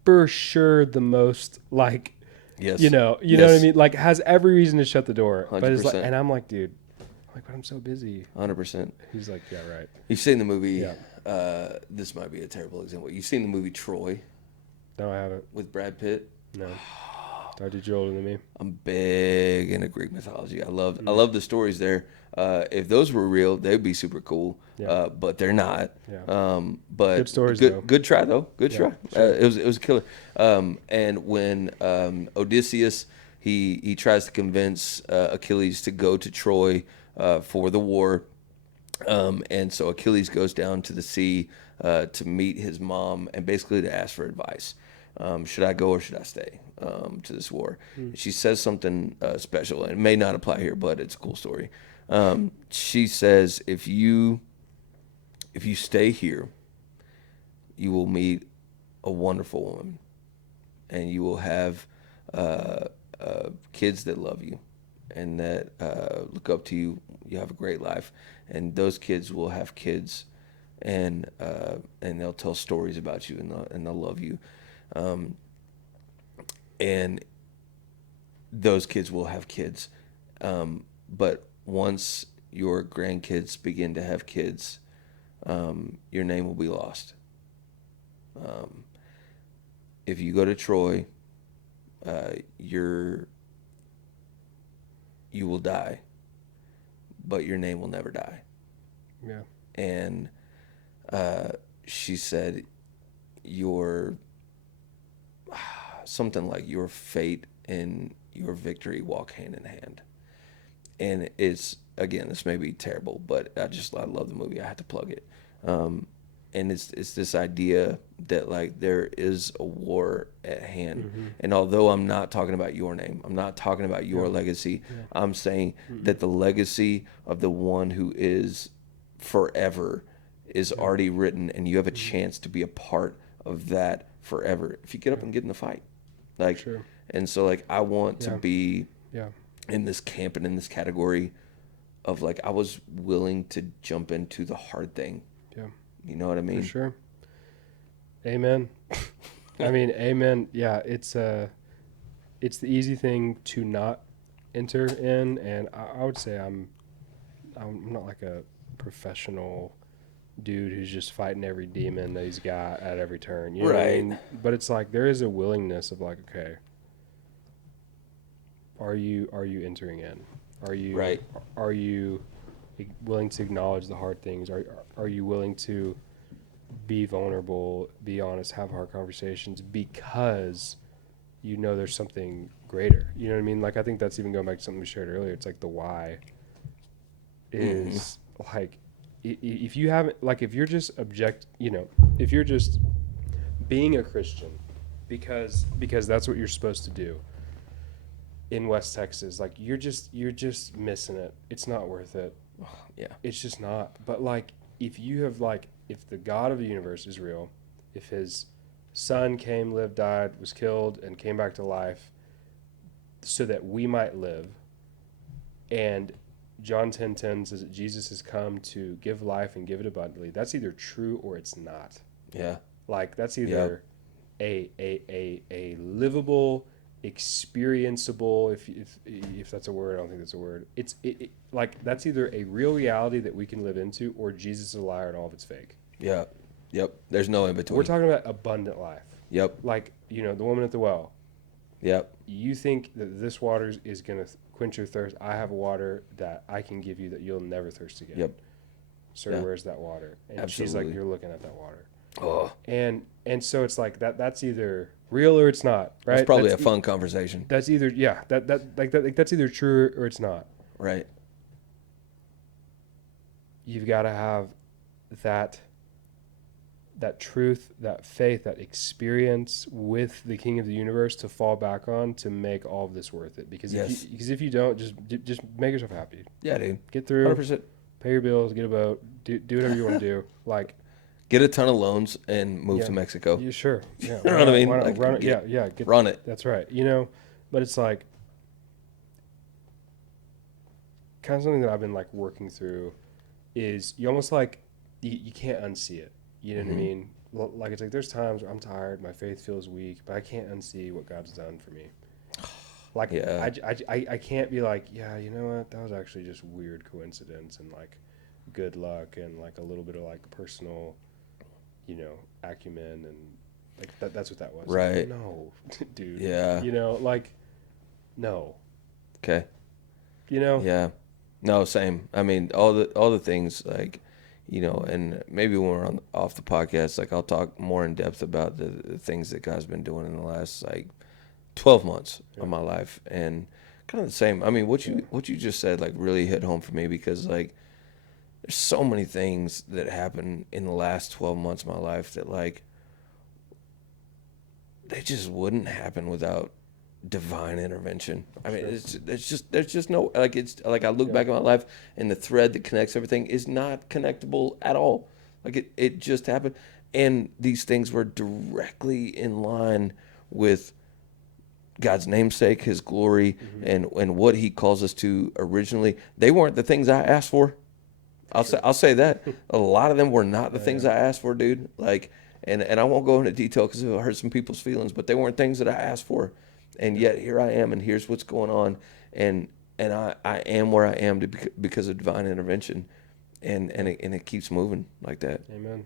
For sure the most like yes. You know what I mean? Like has every reason to shut the door. 100%. But it's like, and I'm like, dude, but I'm so busy. 100%. He's like, yeah, right. You've seen the movie this might be a terrible example. You've seen the movie Troy? No, I haven't. With Brad Pitt? No. Dude, you're older than me. I'm big into Greek mythology. I love the stories there. If those were real, they'd be super cool. Yeah. But they're not. Yeah. But good stories, though. Good try though. Good try. Sure. It was a killer. And when Odysseus he tries to convince Achilles to go to Troy for the war, and so Achilles goes down to the sea to meet his mom and basically to ask for advice. Should I go or should I stay to this war? She says something special, and it may not apply here, but it's a cool story. She says, if you stay here, you will meet a wonderful woman, and you will have kids that love you and that look up to you. You have a great life, and those kids will have kids, and they'll tell stories about you, and they'll love you. And those kids will have kids. But once your grandkids begin to have kids, your name will be lost. If you go to Troy, you will die, but your name will never die. Yeah. And she said, something like your fate and your victory walk hand in hand. And it's, again, this may be terrible, but I love the movie. I had to plug it. And it's this idea that like there is a war at hand. Mm-hmm. And although I'm not talking about your name, I'm not talking about your legacy, I'm saying that the legacy of the one who is forever is already written, and you have a chance to be a part of that forever if you get up and get in the fight. Like, and so like I want to be in this camp and in this category like I was willing to jump into the hard thing. Yeah. You know what I mean? For sure. Amen. I mean, amen. Yeah, it's the easy thing to not enter in, and I would say I'm not like a professional dude who's just fighting every demon that he's got at every turn. You know what I Right. mean? But it's like there is a willingness of like, okay, are you entering in? Right. Are you willing to acknowledge the hard things? Are you willing to be vulnerable, be honest, have hard conversations because you know there's something greater. You know what I mean? Like I think that's even going back to something we shared earlier. It's like the why is like if you haven't like if you're just if you're just being a Christian because that's what you're supposed to do in West Texas, like you're just missing it. It's not worth it. Yeah. It's just not. But like if you have like if the God of the universe is real, if his son came, lived, died, was killed, and came back to life so that we might live, and John 10:10 says that Jesus has come to give life and give it abundantly, that's either true or it's not. Yeah. Like that's either a livable, experienceable, if that's a word, I don't think that's a word. It's like that's either a real reality that we can live into, or Jesus is a liar and all of it's fake. Yeah. Yep. There's no in between. We're talking about abundant life. Yep. Like the woman at the well. Yep. You think that this water is going to quench your thirst? I have water that I can give you that you'll never thirst again. Yep. Sir, Yeah. where's that water? And she's Absolutely. like, you're looking at that water. Oh, And so it's like that's either real or it's not, right? it's probably that's a fun conversation. That's either that's either true or it's not. Right. You've got to have that truth, that faith, that experience with the King of the universe to fall back on to make all of this worth it. Because Yes. if you don't, just make yourself happy. Yeah, dude. Get through, 100%. pay your bills, get a boat, do whatever you want to do. Like Get a ton of loans and move Yeah. to Mexico. yeah, sure, yeah, You know what I mean? why not? Like, Run it, get- yeah, Run it. that's right. But it's like kind of something that I've been like working through is you almost like you can't unsee it. You know what I mean? Like it's like there's times where I'm tired, my faith feels weak, but I can't unsee what God's done for me. Like Yeah. I can't be like, yeah, you know what? That was actually just weird coincidence and like good luck and like a little bit of like personal, acumen and like that's what that was. Right. No, dude. Yeah. Like no. Okay. Yeah. Yeah. No, same. I mean, all the things like, and maybe when we're off the podcast, like I'll talk more in depth about the things that God's been doing in the last like 12 months of my life, and kind of the same. I mean, what you just said like really hit home for me because like there's so many things that happened in the last 12 months of my life that like they just wouldn't happen without divine intervention. I mean, there's just no like it's like I look back at my life and the thread that connects everything is not connectable at all. Like it just happened, and these things were directly in line with God's namesake, His glory, and what He calls us to originally. They weren't the things I asked for. I'll say that a lot of them were not the things I asked for, dude. Like, and I won't go into detail because it'll hurt some people's feelings, but they weren't things that I asked for. And yet here I am, and here's what's going on, and I am where I am because of divine intervention, and it keeps moving like that. Amen.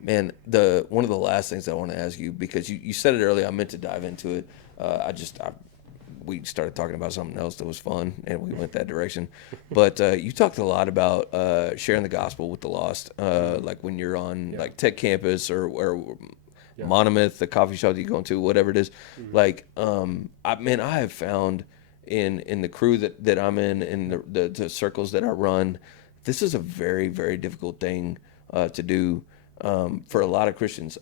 Man, one of the last things I want to ask you, because you said it earlier, I meant to dive into it. We started talking about something else that was fun, and we went that direction. But you talked a lot about sharing the gospel with the lost, like when you're on like Tech Campus or Monomyth, the coffee shop that you go into, whatever it is. Like, I have found in the crew that I'm in the circles that I run, this is a very, very difficult thing to do for a lot of Christians.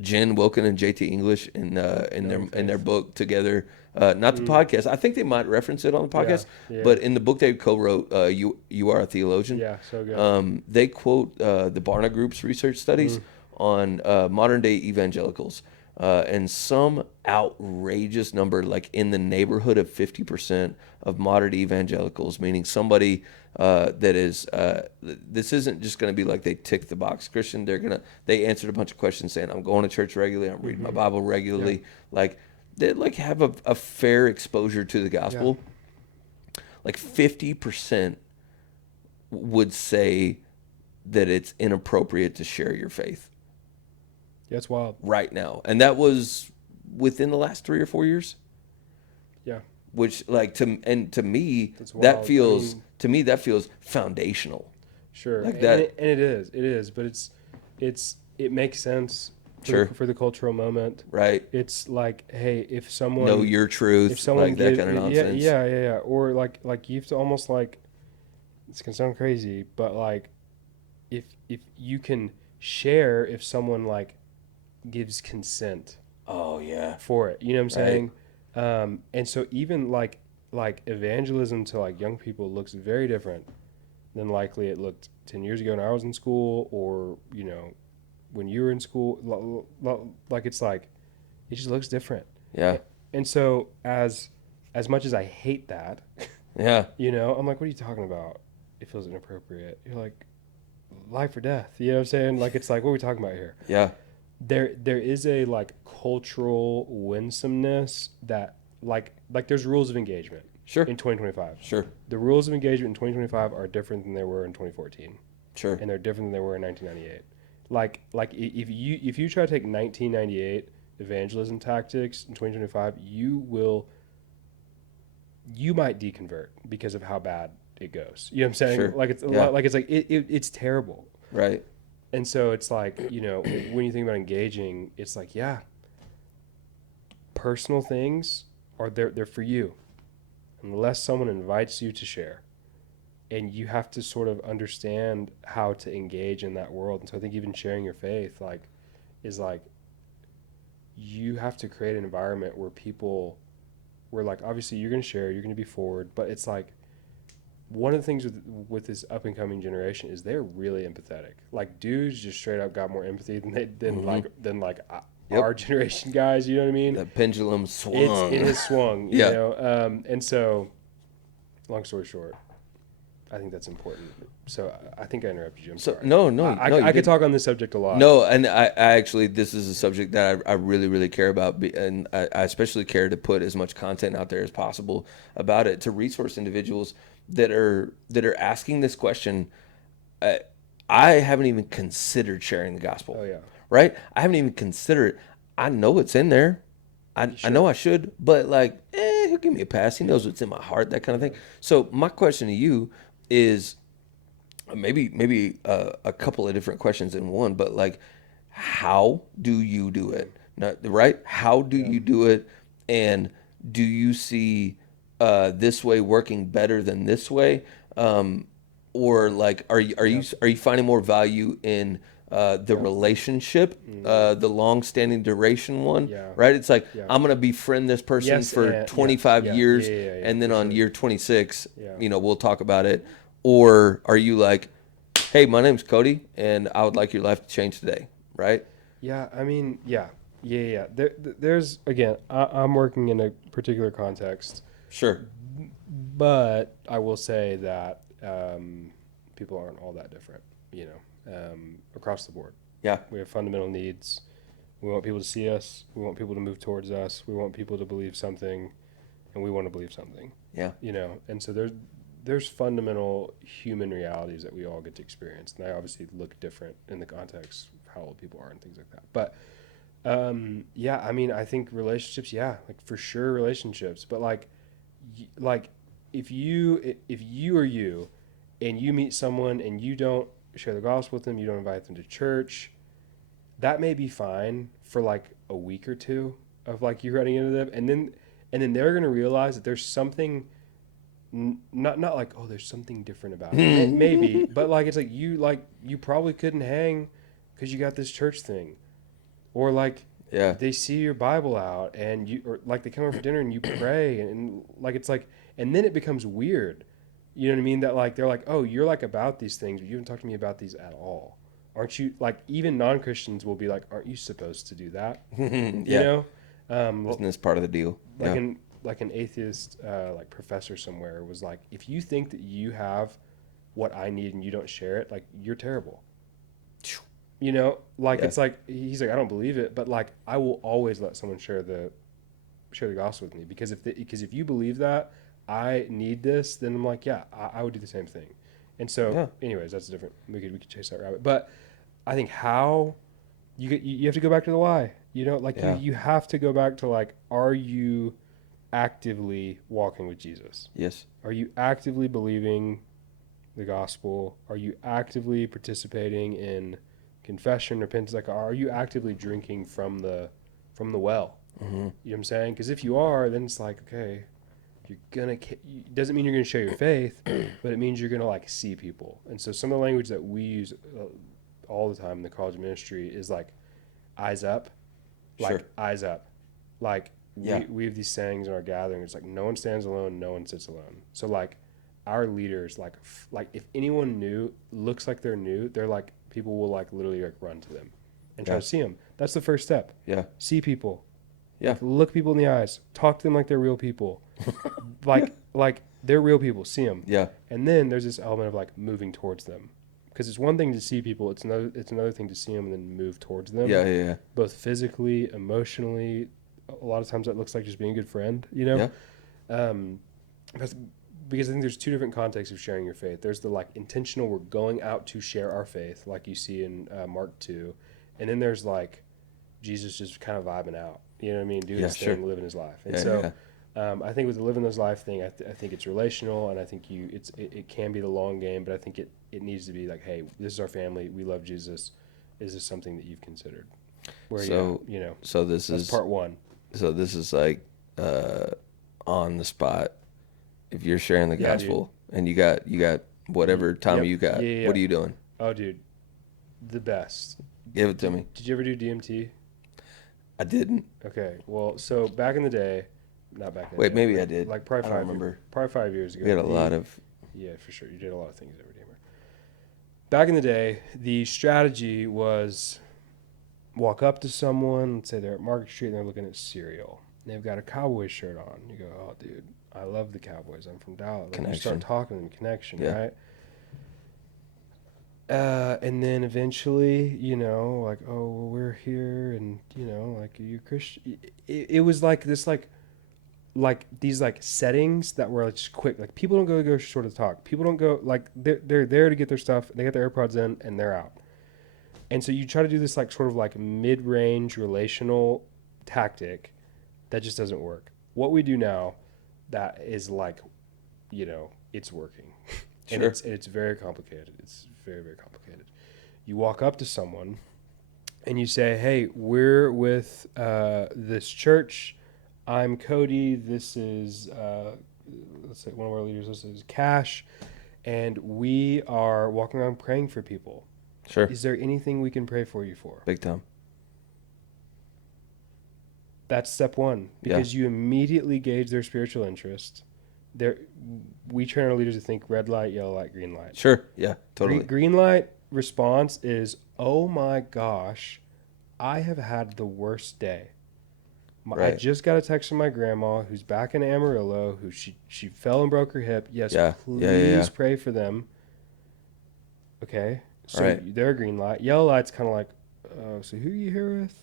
Jen Wilkin and JT English in their book together, not the podcast. I think they might reference it on the podcast, but in the book they co-wrote, "You Are a Theologian." Yeah, so good. They quote the Barna Group's research studies on modern day evangelicals, and some outrageous number, like in the neighborhood of 50% of moderate evangelicals, meaning somebody that is, this isn't just going to be like they tick the box Christian. They answered a bunch of questions saying, I'm going to church regularly, I'm reading my Bible regularly. Yeah. Like, they like have a fair exposure to the Yeah. gospel. Like 50% would say that it's inappropriate to share your faith Yeah, it's wild. right now. And that was within the last 3 or 4 years, Yeah, which like to me that's that wild. I feels mean, foundational. sure, Like that. and it is, but it makes sense Sure. for the cultural moment. Right. It's like, hey, Know your if truth, someone like that gives, kind of yeah, nonsense. yeah, or like you have to almost like, it's gonna sound crazy, but like, if you can share if someone like gives consent Oh yeah. for it, you know what I'm Right. saying? And so even like evangelism to like young people looks very different than likely it looked 10 years ago when I was in school, or when you were in school. Like it's like it just looks different. Yeah. And so as much as I hate that, Yeah. I'm like, what are you talking about? It feels inappropriate. You're like, life or death. You know what I'm saying? Like, it's like, what are we talking about here? Yeah. There is a like cultural winsomeness that like there's rules of engagement Sure. in 2025. Sure. The rules of engagement in 2025 are different than they were in 2014, Sure. and they're different than they were in 1998. If you try to take 1998 evangelism tactics in 2025, you might deconvert because of how bad it goes. You know what I'm saying? Sure. Like it's a Yeah. lot, like it's terrible. Right. And so it's like, when you think about engaging, it's like, yeah, personal things are they're for you unless someone invites you to share. And you have to sort of understand how to engage in that world. And so I think even sharing your faith is like you have to create an environment where like obviously you're going to share, you're going to be forward, but it's like one of the things with this up and coming generation is they're really empathetic. Like dudes just straight up got more empathy than like Yep. our generation guys. You know what I mean? The pendulum swung. It has swung. Yeah. And so, long story short, I think that's important. So I think I interrupted you. I'm So sorry. no, no, I, no, I, you I could didn't. talk on this subject a lot. No, and I actually, this is a subject that I really, really care about, and I especially care to put as much content out there as possible about it to resource individuals that are asking this question. I, I haven't even considered sharing the gospel, Oh yeah. right? I haven't even considered it. I know it's in there. I know Sure. I should, but like, he'll give me a pass. He knows what's in my heart, that kind of thing. So my question to you is maybe a couple of different questions in one, but like, how do you do it? Not right. How do Yeah. you do it? And do you see this way working better than this way? Or like, Yeah. are you finding more value in the Yeah. relationship, the long-standing duration one? Yeah. Right. It's like Yeah. I'm gonna befriend this person Yes. for And yes. 25 Yeah. Yeah. years, Yeah. Yeah. and then For on sure. year 26, Yeah. we'll talk about it. Or are you like, hey, my name's Cody, and I would like your life to change today, right? Yeah. I mean, yeah. Yeah. Yeah. There's again. I'm working in a particular context, Sure. but I will say that people aren't all that different. Across the board. Yeah. We have fundamental needs. We want people to see us. We want people to move towards us. We want people to believe something, and we want to believe something. Yeah. And so there's fundamental human realities that we all get to experience, and they obviously look different in the context of how old people are and things like that. But yeah, I mean, I think relationships, yeah, like for sure relationships, but like if you are you, and you meet someone and you don't share the gospel with them, you don't invite them to church, that may be fine for like a week or two of like you running into them, and then they're gonna realize that there's something, not like, oh, there's something different about it. Maybe, but like it's like you probably couldn't hang because you got this church thing, or like Yeah. they see your Bible out and or like they come over for dinner and you pray, and like it's like, and then it becomes weird. You know what I mean? That like they're like, oh, you're like about these things, but you haven't talked to me about these at all. aren't you like, even non-Christians will be like, aren't you supposed to do that? You Yeah. know, Isn't this part of the deal? like Yeah. an atheist like professor somewhere was like, if you think that you have what I need and you don't share it, like you're terrible. You know, like Yeah. it's like he's like, I don't believe it, but like I will always let someone share the gospel with me, because if you believe that I need this, then I'm like, yeah, I would do the same thing. And so, Yeah. anyways, that's different. We could chase that rabbit, but I think how you have to go back to the why. You know, like Yeah. you have to go back to like, are you actively walking with Jesus? Yes. Are you actively believing the gospel? Are you actively participating in confession, repentance? Like, are you actively drinking from the well? Mm-hmm. You know what I'm saying? Because if you are, then it's like, okay, you're gonna. It doesn't mean you're gonna share your faith, but it means you're gonna like see people. And so some of the language that we use all the time in the college ministry is like eyes up, like Sure. eyes up, like Yeah. we have these sayings in our gathering. It's like, no one stands alone, no one sits alone. So like our leaders, like if anyone new looks like they're new, they're like, people will like literally like run to them and try Yeah. to see them. That's the first step. Yeah. See people, Yeah. like look people in the eyes, talk to them like they're real people, like they're real people. See them, Yeah. and then there's this element of like moving towards them, because it's one thing to see people, it's another thing to see them and then move towards them, Yeah. Yeah. Yeah. both physically, emotionally. A lot of times that looks like just being a good friend, you know. Yeah. Um, because I think there's two different contexts of sharing your faith. There's the like intentional, we're going out to share our faith, like you see in Mark 2, and then there's like Jesus just kind of vibing out. You know what I mean? Doing Yeah, his sure. thing, living his life. And Yeah. so Yeah. I think with the living his life thing, I think it's relational, and I think it can be the long game, but I think it needs to be like, hey, this is our family. We love Jesus. Is this something that you've considered? Where So, you know, so this that's is part one. so this is like on the spot. If you're sharing the Yeah, dude. gospel and you got whatever time Yep. you got, Yeah, yeah, yeah. what are you doing? Oh, dude, the best. Give it to me. Did you ever do DMT? I didn't. Okay, well, so back in the day, not back in the Wait, day, maybe like, I did. like probably I don't remember. probably 5 years ago. We had a lot of. Yeah, for sure. You did a lot of things at Redeemer. Back in the day, the strategy was walk up to someone, let's say they're at Market Street and they're looking at cereal. They've got a Cowboys shirt on. You go, oh, dude, I love the Cowboys. I'm from Dallas. Like, you start Connection. talking to them, connection, Yeah. right? And then eventually, you know, like, oh, well, we're here, and you know, like, are you Christian? It was like this, like these like settings that were like just quick. Like people don't go short of talk. People don't go like they're there to get their stuff. They get their AirPods in and they're out. And so you try to do this like sort of like mid-range relational tactic that just doesn't work. What we do now, that is like, you know, it's working. And Sure. it's very complicated. It's very, very complicated. You walk up to someone and you say, hey, we're with this church. I'm Cody. This is, let's say one of our leaders. This is Cash. And we are walking around praying for people. Sure. Is there anything we can pray for you for? Big time. That's step one, because you immediately gauge their spiritual interest. We train our leaders to think red light, yellow light, green light. Sure. Yeah. Totally. Green light response is, oh my gosh, I have had the worst day. I Right. just got a text from my grandma who's back in Amarillo, who she fell and broke her hip. Yes, Yeah. please Yeah. pray for them. Okay, so Right. they're green light. Yellow light's kind of like, so who are you here with?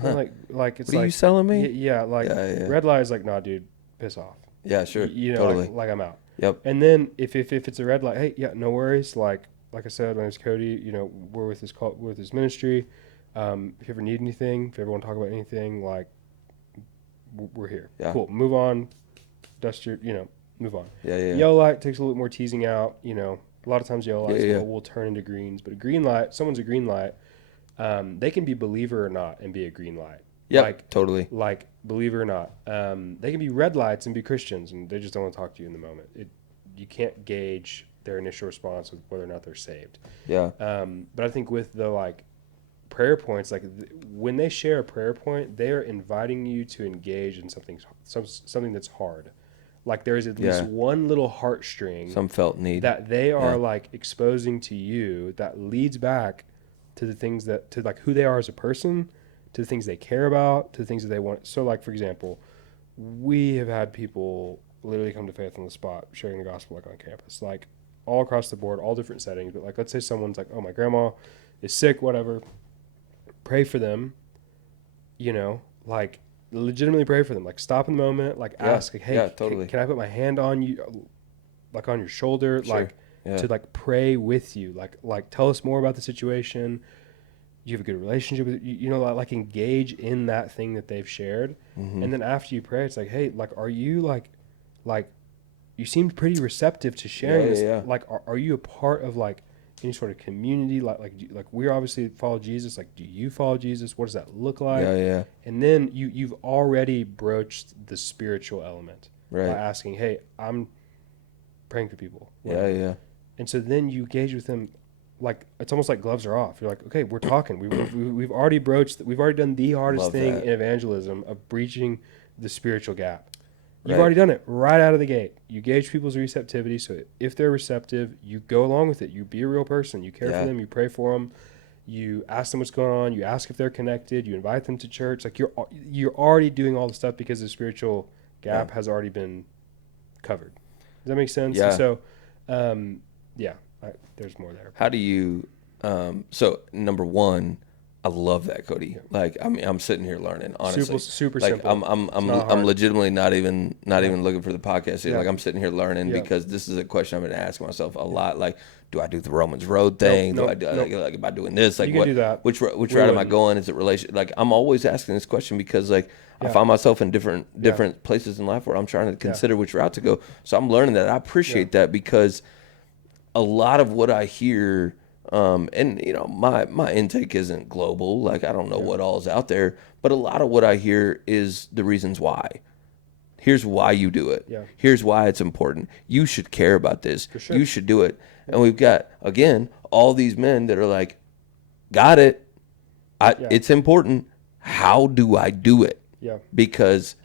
Huh. Like it's What are like you selling me? yeah, like Yeah. red light is like, nah, dude, piss off. Yeah. Sure. You know, Totally. like I'm out. Yep. And then if it's a red light, hey, yeah, no worries. Like I said, my name's Cody. You know, we're with this ministry. If you ever need anything, if you ever want to talk about anything, like we're here. Yeah. Cool. Move on. Dust your, move on. Yeah. Yellow light takes a little bit more teasing out. You know, a lot of times yellow lights Yeah. will turn into greens, but a green light, someone's a green light. They can be believer or not and be a green light. Yep. Totally. Like believe it or not, they can be red lights and be Christians, and they just don't want to talk to you in the moment. You can't gauge their initial response with whether or not they're saved. Yeah. But I think with the like prayer points, like when they share a prayer point, they are inviting you to engage in something that's hard. Like there is at least one little heartstring, Some felt need that they are like exposing to you that leads back to the things that, to like who they are as a person, to the things they care about, to the things that they want. So like, for example, we have had people literally come to faith on the spot, sharing the gospel like on campus, like all across the board, all different settings. But like, let's say someone's like, oh, my grandma is sick, whatever. Pray for them, like legitimately pray for them. Like stop in the moment, like ask, like, hey, totally. can I put my hand on you, like on your shoulder, Sure. like to like pray with you, like tell us more about the situation. You have a good relationship with like engage in that thing that they've shared. And then after you pray, it's like, hey, like, are you like you seemed pretty receptive to sharing this. Yeah. Like, are you a part of like any sort of community? Like we obviously follow Jesus. Like, do you follow Jesus? What does that look like? Yeah. And then you've already broached the spiritual element by asking, hey, I'm praying for people. Yeah. And so then you engage with them, like it's almost like gloves are off. You're like, okay, we're talking. We've already broached. We've already done the hardest thing in evangelism of breaching the spiritual gap. You've already done it right out of the gate. You gauge people's receptivity. So if they're receptive, you go along with it. You be a real person. You care for them. You pray for them. You ask them what's going on. You ask if they're connected. You invite them to church. Like you're already doing all the stuff because the spiritual gap has already been covered. Does that make sense? Yeah. And so, there's more there. How do you? So number one, I love that, Cody. Like I'm sitting here learning. Honestly, super like simple. I'm legitimately not even looking for the podcast here. Yeah. Like I'm sitting here learning because this is a question I've been asking myself a lot. Like, do I do the Romans Road thing? Like, am I doing this? Like, you can do that. Which route am I going? Is it relation? Like, I'm always asking this question because like I find myself in different places in life where I'm trying to consider which route to go. So I'm learning that. I appreciate that because a lot of what I hear. And my intake isn't global. Like I don't know what all is out there, but a lot of what I hear is the reasons why. Here's why you do it. Yeah. Here's why it's important. You should care about this. For sure. You should do it. And we've got again all these men that are like, got it. It's important. How do I do it? Yeah. Because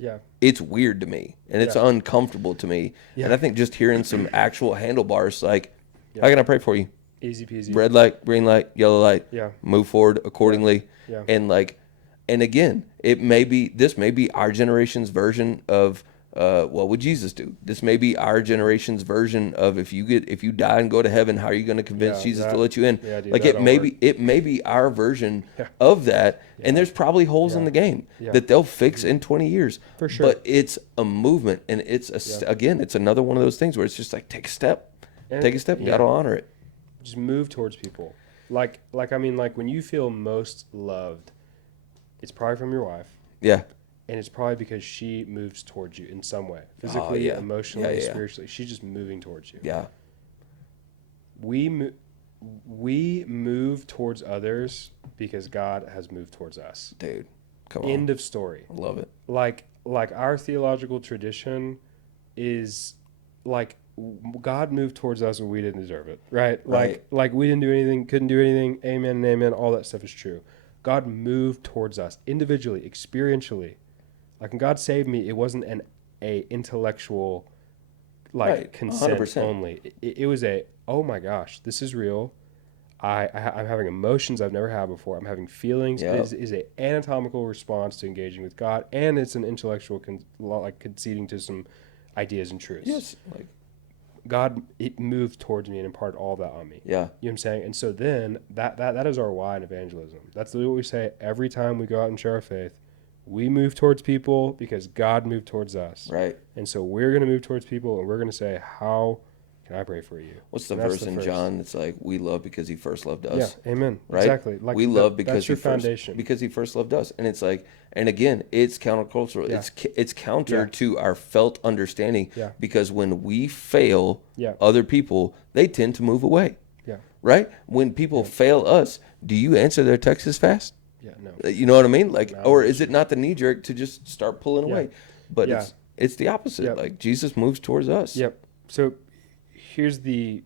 it's weird to me and it's uncomfortable to me. Yeah. And I think just hearing some actual handlebars, like, how can I pray for you? Easy peasy. Red light, green light, yellow light. Yeah. Move forward accordingly. Yeah. And again, this may be our generation's version of what would Jesus do? This may be our generation's version of if you die and go to heaven, how are you going to convince Jesus to let you in? Yeah, dude, like it may be our version of that. And there's probably holes in the game that they'll fix in 20 years. For sure. But it's a movement, and again, it's another one of those things where it's just like take a step. You got to honor it. Just move towards people. Like when you feel most loved, it's probably from your wife. Yeah. And it's probably because she moves towards you in some way. Physically, emotionally, spiritually. She's just moving towards you. Yeah. We move towards others because God has moved towards us. Dude, come on. End of story. I love it. Like our theological tradition is like God moved towards us when we didn't deserve it, right? Like we didn't do anything, couldn't do anything. Amen and amen. All that stuff is true. God moved towards us individually, experientially. Like when God saved me, it wasn't a intellectual consent 100%. only. It was oh my gosh, this is real. I'm having emotions I've never had before. I'm having feelings. Yep. It is an anatomical response to engaging with God, and it's an intellectual conceding to some ideas and truths. Yes. God, it moved towards me and imparted all that on me. Yeah. You know what I'm saying? And so then that is our why in evangelism. That's literally what we say every time we go out and share our faith. We move towards people because God moved towards us. Right. And so we're going to move towards people and we're going to say, how can I pray for you? What's the verse in John that's like, we love because he first loved us? Yeah, amen. Right? Exactly. Like we love because foundation. Because he first loved us. And it's like, and again, it's countercultural. Yeah. It's counter to our felt understanding because when we fail other people, they tend to move away. Yeah. Right? When people fail us, do you answer their texts as fast? Yeah, no. You know what I mean? Like, or is it not the knee jerk to just start pulling away? But it's the opposite. Yep. Like Jesus moves towards us. Yep. So here's the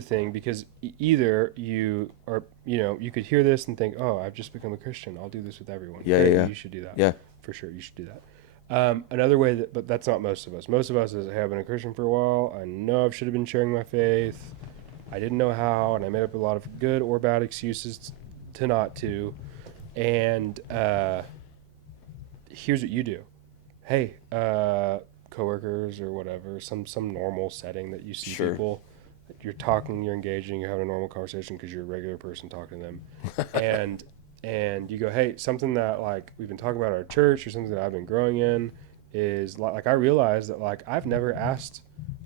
thing, because either you are, you could hear this and think, oh, I've just become a Christian. I'll do this with everyone. Yeah. You should do that. Yeah. For sure. You should do that. Another way but that's not most of us. Most of us is, hey, I've been a Christian for a while. I know I should have been sharing my faith. I didn't know how, and I made up a lot of good or bad excuses to not to. And here's what you do. Hey, coworkers or whatever, some normal setting that you see Sure. people, you're talking, you're engaging, you're having a normal conversation because you're a regular person talking to them, and you go, hey, something that like we've been talking about at our church or something that I've been growing in is like I realized that like I've never asked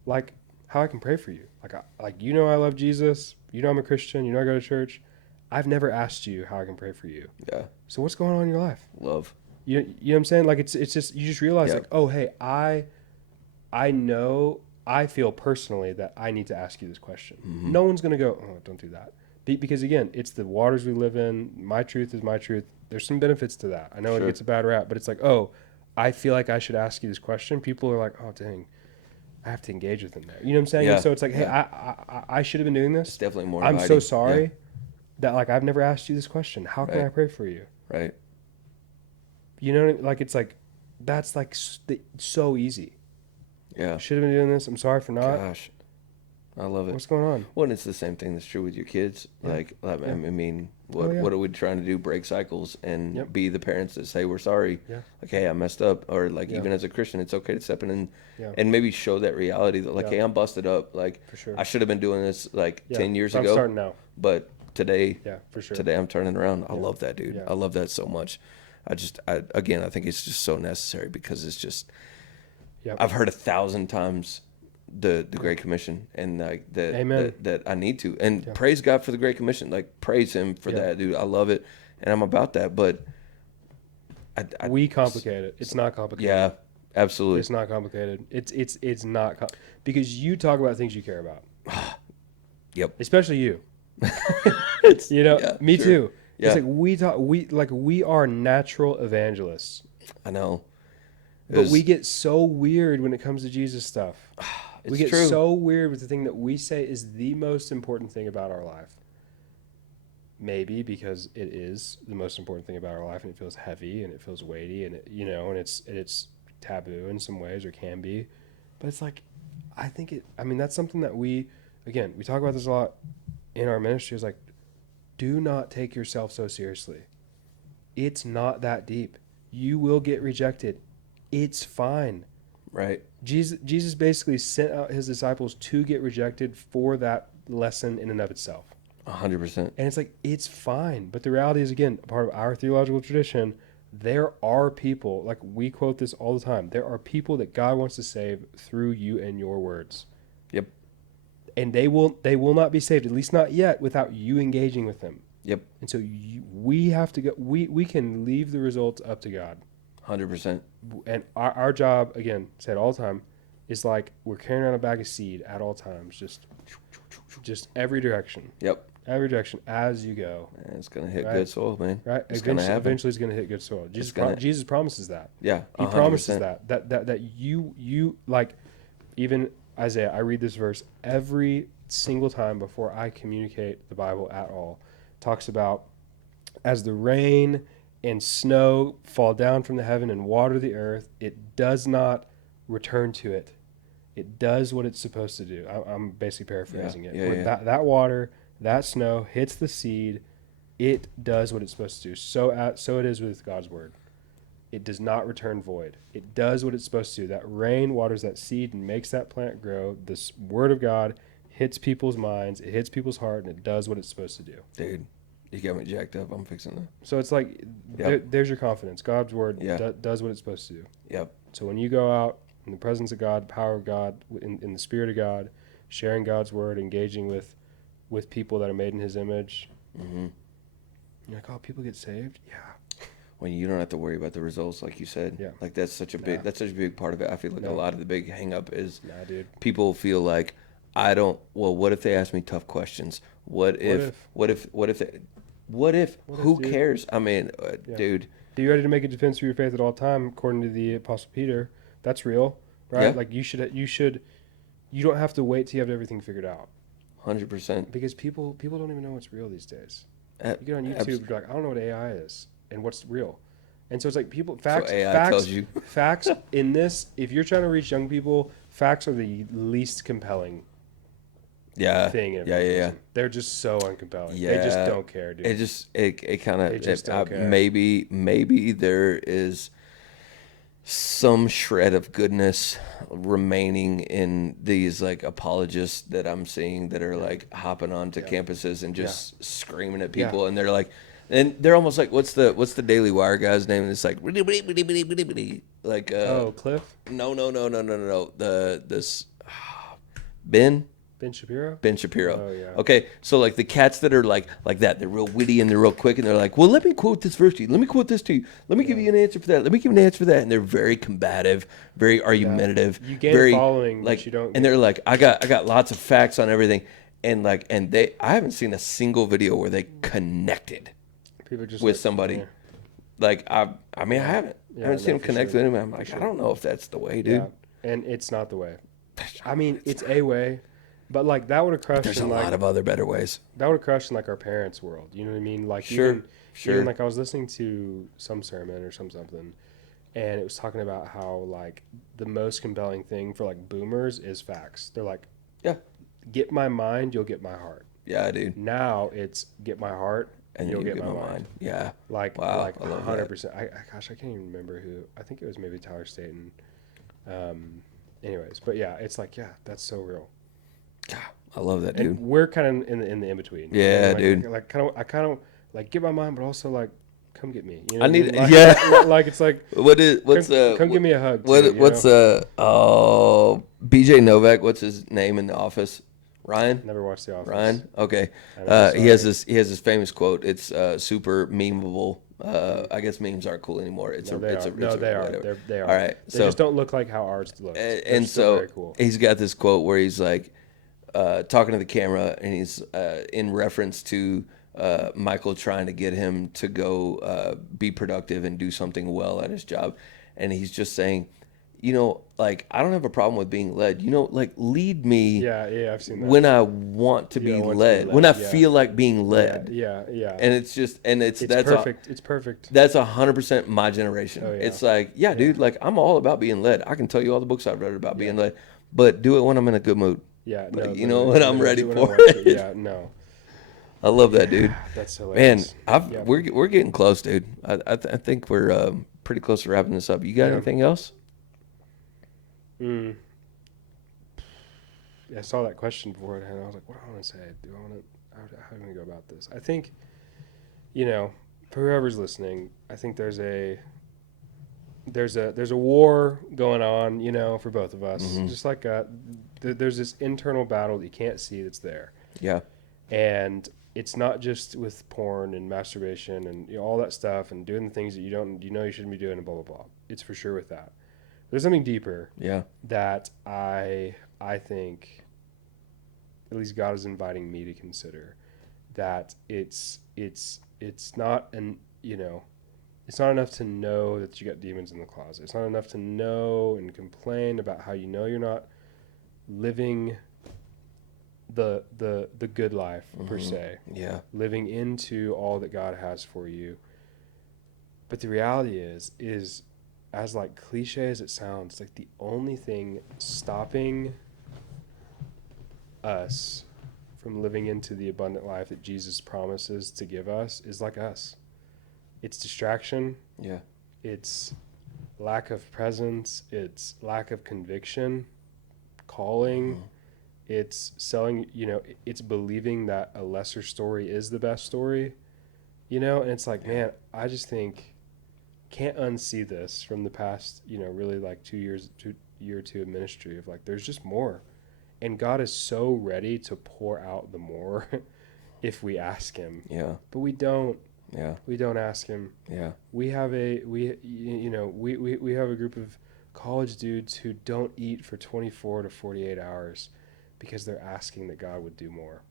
like how I can pray for you. Like I love Jesus, I'm a Christian, I go to church. I've never asked you how I can pray for you. Yeah. So what's going on in your life? Love. You know what I'm saying? Like it's just you just realize Yeah. like, oh hey, I know I feel personally that I need to ask you this question. Mm-hmm. No one's gonna go, oh, don't do that. Because again, it's the waters we live in. My truth is my truth. There's some benefits to that. I know Sure. it gets a bad rap, but it's like, oh, I feel like I should ask you this question. People are like, oh dang, I have to engage with them there. You know what I'm saying? Yeah. And so it's like, hey, Yeah. I should have been doing It's this. definitely more I'm so inviting. sorry Yeah. that like I've never asked you this question. How can Right. I pray for you? Right. You know, like it's like that's like so easy. Yeah. Should have been doing this. I'm sorry for not. Gosh. I love it. What's going on? Well, and it's the same thing that's true with your kids. Yeah. Like, I Yeah. mean, Oh, yeah. what are we trying to do? Break cycles and Yep. be the parents that say we're sorry. Yeah. Like, hey, I messed up. Or like, Yeah. even as a Christian, it's okay to step in Yeah. and maybe show that reality that like, Yeah. hey, I'm busted up. Like, For sure. I should have been doing this like Yeah. 10 years But ago. I'm starting now. But today, Yeah, for sure. today I'm turning around. I Yeah. love that, dude. Yeah. I love that so much. I think it's just so necessary because it's just, Yep. I've heard 1,000 times the Great Commission and like Amen. that I need to, and Yeah. praise God for the Great Commission. Like, praise Him for Yeah. that, dude. I love it, and I'm about that. But We complicate it. It's not complicated. yeah, absolutely. It's not complicated. It's not because you talk about things you care about. Yep. Especially you. Yeah, Me sure. too. Yeah. It's like we are natural evangelists. I know. But we get so weird when it comes to Jesus stuff. It's We get true. so weird with the thing that we say is the most important thing about our life. Maybe because it is the most important thing about our life, and it feels heavy and it feels weighty, and and it's taboo in some ways, or can be. But it's like, that's something that we talk about this a lot in our ministry. Is like, do not take yourself so seriously. It's not that deep. You will get rejected. It's fine. Right. Jesus basically sent out his disciples to get rejected for that lesson in and of itself. 100%. And it's like, it's fine. But the reality is, again, part of our theological tradition, there are people, like we quote this all the time, there are people that God wants to save through you and your words. Yep. And they will not be saved, at least not yet, without you engaging with them. Yep. And so we have to go, we can leave the results up to God. 100%. And our job, again, said all the time, is like we're carrying around a bag of seed at all times, just every direction. Yep. Every direction as you go. And it's gonna hit Right. good soil, man. Right? It's gonna happen. Eventually it's going to hit good soil. Jesus promises that. Yeah. He 100%. promises that you like, even Isaiah, I read this verse every single time before I communicate the Bible at all. Talks about as the rain and snow fall down from the heaven and water the earth, it does not return to it. It does what it's supposed to do. I'm basically paraphrasing it. When that water, that snow hits the seed, it does what it's supposed to do. So it is with God's word. It does not return void. It does what it's supposed to do. That rain waters that seed and makes that plant grow. This word of God hits people's minds, it hits people's heart, and it does what it's supposed to do. Dude, you got me jacked up. I'm fixing that. So it's like, there's your confidence. God's word does what it's supposed to do. Yep. So when you go out in the presence of God, power of God, in the spirit of God, sharing God's word, engaging with people that are made in his image, Mm-hmm. you're like, oh, people get saved? Yeah. When you don't have to worry about the results, like you said. Yeah. Like that's such a big part of it. I feel like a lot of the big hang up is Dude. people feel like what if they ask me tough questions? What if who dude? cares? I mean, dude. Be ready to make a defense for your faith at all time, according to the Apostle Peter. That's real, right? Yeah. Like you don't have to wait till you have everything figured out. 100%. Because people don't even know what's real these days. You get on YouTube, you're like, I don't know what AI is and what's real. And so it's like facts tells you. Facts in this, if you're trying to reach young people, facts are the least compelling Yeah. thing in Yeah. Yeah. Yeah. evangelism. They're just so uncompelling. They just Yeah. don't care, dude. It kind They just don't of care. maybe there is some shred of goodness remaining in these like apologists that I'm seeing that are like hopping onto Yeah. campuses and Yeah. just screaming at Yeah. people, and they're like, and they're almost like, what's the Daily Wire guy's name? It's like like Oh, Cliff? no, the this Ben Ben Shapiro? Ben Shapiro. Oh, yeah. Okay, so like the cats that are like that, they're real witty and they're real quick, and they're like, well, let me quote this verse to you. Let me quote this to you. Let me give you an answer for that. Let me give you an answer for that. And they're very combative, very argumentative, You gain very a following, like, but you don't. and they're like, I got lots of facts on everything, and like, and I haven't seen a single video where they connected People just with like, somebody. yeah. Like I mean, I haven't Yeah, seen no, them for connect sure. with him. I'm like, I don't know if that's the way, dude. Yeah, and it's not the way. I mean, it's a way, but like that would have crushed There's a in like lot of other better ways. that would have crushed in like our parents' world. You know what I mean? Like Sure. even like I was listening to some sermon or something, and it was talking about how like the most compelling thing for like boomers is facts. They're like, Yeah. get my mind, you'll get my heart. Yeah, dude. Now it's get my heart, And you'll you get get my my mind. mind. Yeah. Like Wow, like I love 100%. Gosh, I can't even remember who. I think it was maybe Tyler Staton. Anyways, but yeah, it's like, yeah, that's so real. God, I love that, dude. And we're kind of in the in between. Yeah, like, dude. Like I kind of like get my mind, but also like come get me. You know I what need, mean? Like, yeah. like it's like What's come give me a hug. what Too, what's BJ Novak? What's his name in The Office? Ryan. Never watched The Office. Ryan. Okay. I'm so He has sorry. he has this famous quote. It's super memeable. I guess memes aren't cool anymore. It's No, a they it's are. a No, it's a, they are. whatever. They are. All right. They So just don't look like how ours looks. and still so very cool. he's got this quote where he's like talking to the camera, and he's in reference to Michael trying to get him to go be productive and do something well at his job, and he's just saying, you know, like, I don't have a problem with being led. You know, like, lead me Yeah, I've seen that. when I want to be led, when I feel like being led. Yeah. And it's just, and it's that's perfect. It's perfect. That's 100% my generation. Oh, yeah. It's like, yeah, dude, like, I'm all about being led. I can tell you all the books I've read about being led, but do it when I'm in a good mood. Yeah, Like, no, you know, when I'm ready do what I for want to. it. Yeah, no. I love that, dude. That's Man, hilarious. we're getting close, dude. I think we're pretty close to wrapping this up. You got anything else? I saw that question before, and I was like, what do I want to say? Do I want to? How do we go about this? I think, you know, for whoever's listening, I think there's a war going on, you know, for both of us. Mm-hmm. Just like there's this internal battle that you can't see that's there. Yeah. And it's not just with porn and masturbation and all that stuff and doing the things that you shouldn't be doing and blah blah blah. It's for sure with that. There's something deeper. Yeah. That I think at least God is inviting me to consider, that it's not it's not enough to know that you got demons in the closet. It's not enough to know and complain about how you know you're not living the good life per se. Yeah. Living into all that God has for you. But the reality is as like cliche as it sounds, like the only thing stopping us from living into the abundant life that Jesus promises to give us is like us. It's distraction. Yeah. It's lack of presence. It's lack of conviction, calling. It's selling, it's believing that a lesser story is the best story, and it's like, man, I just think can't unsee this from the past, really like 2 years, year or two of ministry of like, there's just more. And God is so ready to pour out the more if we ask him. Yeah. But we don't. Yeah. We don't ask him. Yeah. We have we have a group of college dudes who don't eat for 24 to 48 hours because they're asking that God would do more.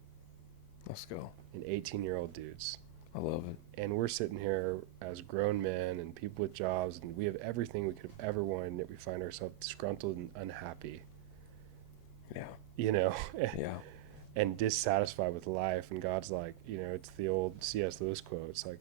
Let's go. And 18-year-old dudes. I love it. And we're sitting here as grown men and people with jobs, and we have everything we could have ever wanted, and yet we find ourselves disgruntled and unhappy. Yeah. Yeah. And dissatisfied with life. And God's like, it's the old C.S. Lewis quote. It's like,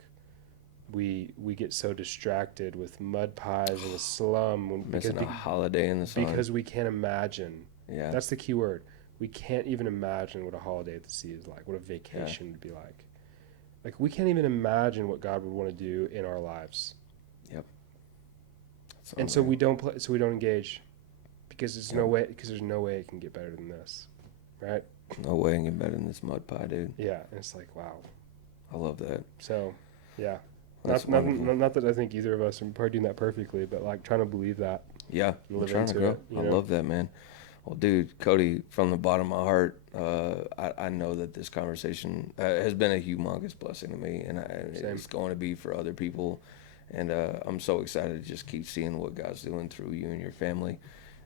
we get so distracted with mud pies in a slum. Missing a holiday in the sun. Because we can't imagine. Yeah. That's the key word. we can't even imagine what a holiday at the sea is like, what a vacation would be like. Like, we can't even imagine what God would want to do in our lives. Yep. And so we don't play, so we don't engage, because there's Yep. no way, because there's no way it can get better than this, right? No way I can get better than this mud pie, dude. Yeah, and it's like, wow. I love that. So, yeah. That's Not that I think either of us are probably doing that perfectly, but like trying to believe that. Yeah, And I'm live trying to into grow. it, you I know? love that, man. Well, dude, Cody, from the bottom of my heart, I know that this conversation has been a humongous blessing to me, and it's going to be for other people. And I'm so excited to just keep seeing what God's doing through you and your family.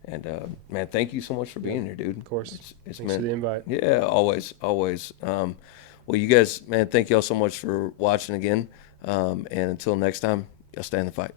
And man, thank you so much for being here, dude. Of course. It's Thanks for the invite. Yeah, always, always. Well, you guys, man, thank y'all so much for watching again. And until next time, y'all stay in the fight.